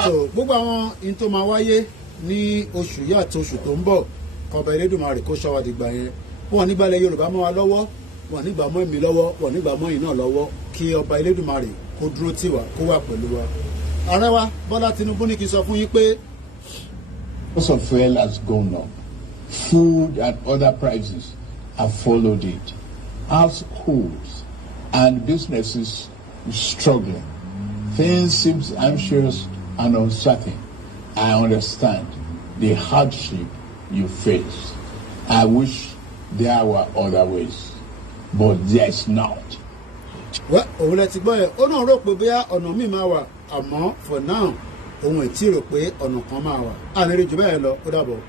So gbogbo àwọn in tó máa wáyé ní oṣù yìí àti oṣù tó ń bọ̀ kọba Elédùmarè kó ṣọ́ wa dìgbà yẹn wọn nígbà ilẹ̀ Yorùbá mọ́ wa lọ́wọ́ wọn nígbà mọ́ èmi lọ́wọ́ wọn nígbà mọ́ yìí náà lọ́wọ́ kí ọba Elédùmarè kó dúró tì wá kó wà pẹ̀lú wa. Ààrẹ wa Bọ́lá Tinubu ní kí n sọ fún yín pé. Cost of fuel has gone up. Food and other prices have followed it. Households and businesses struggling. Things seem anxious and uncertain. I understand the hardship you face. I wish there were other ways, but there's not. Well, òun lẹ ti gbọ́ yẹn ó náà rò pé bóyá ọ̀nà míì máa wà àmọ́ for now òun ò tí ì rò pé ọ̀nà kan máa wà àníri jù bẹ́ẹ̀ lọ ó dàbọ̀.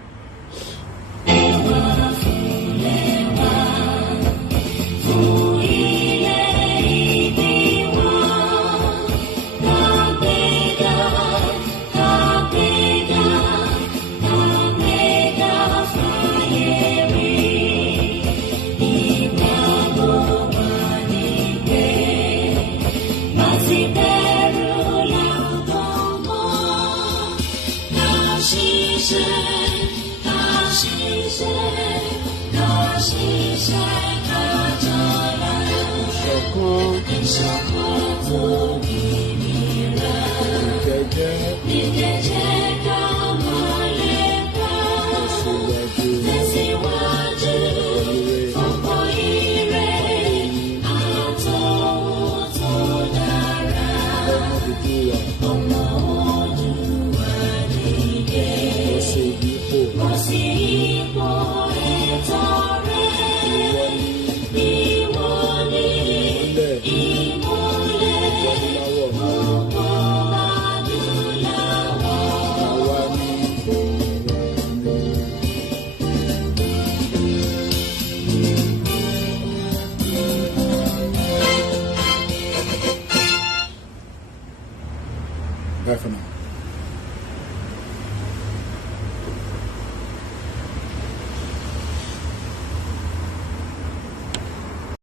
Bye for now.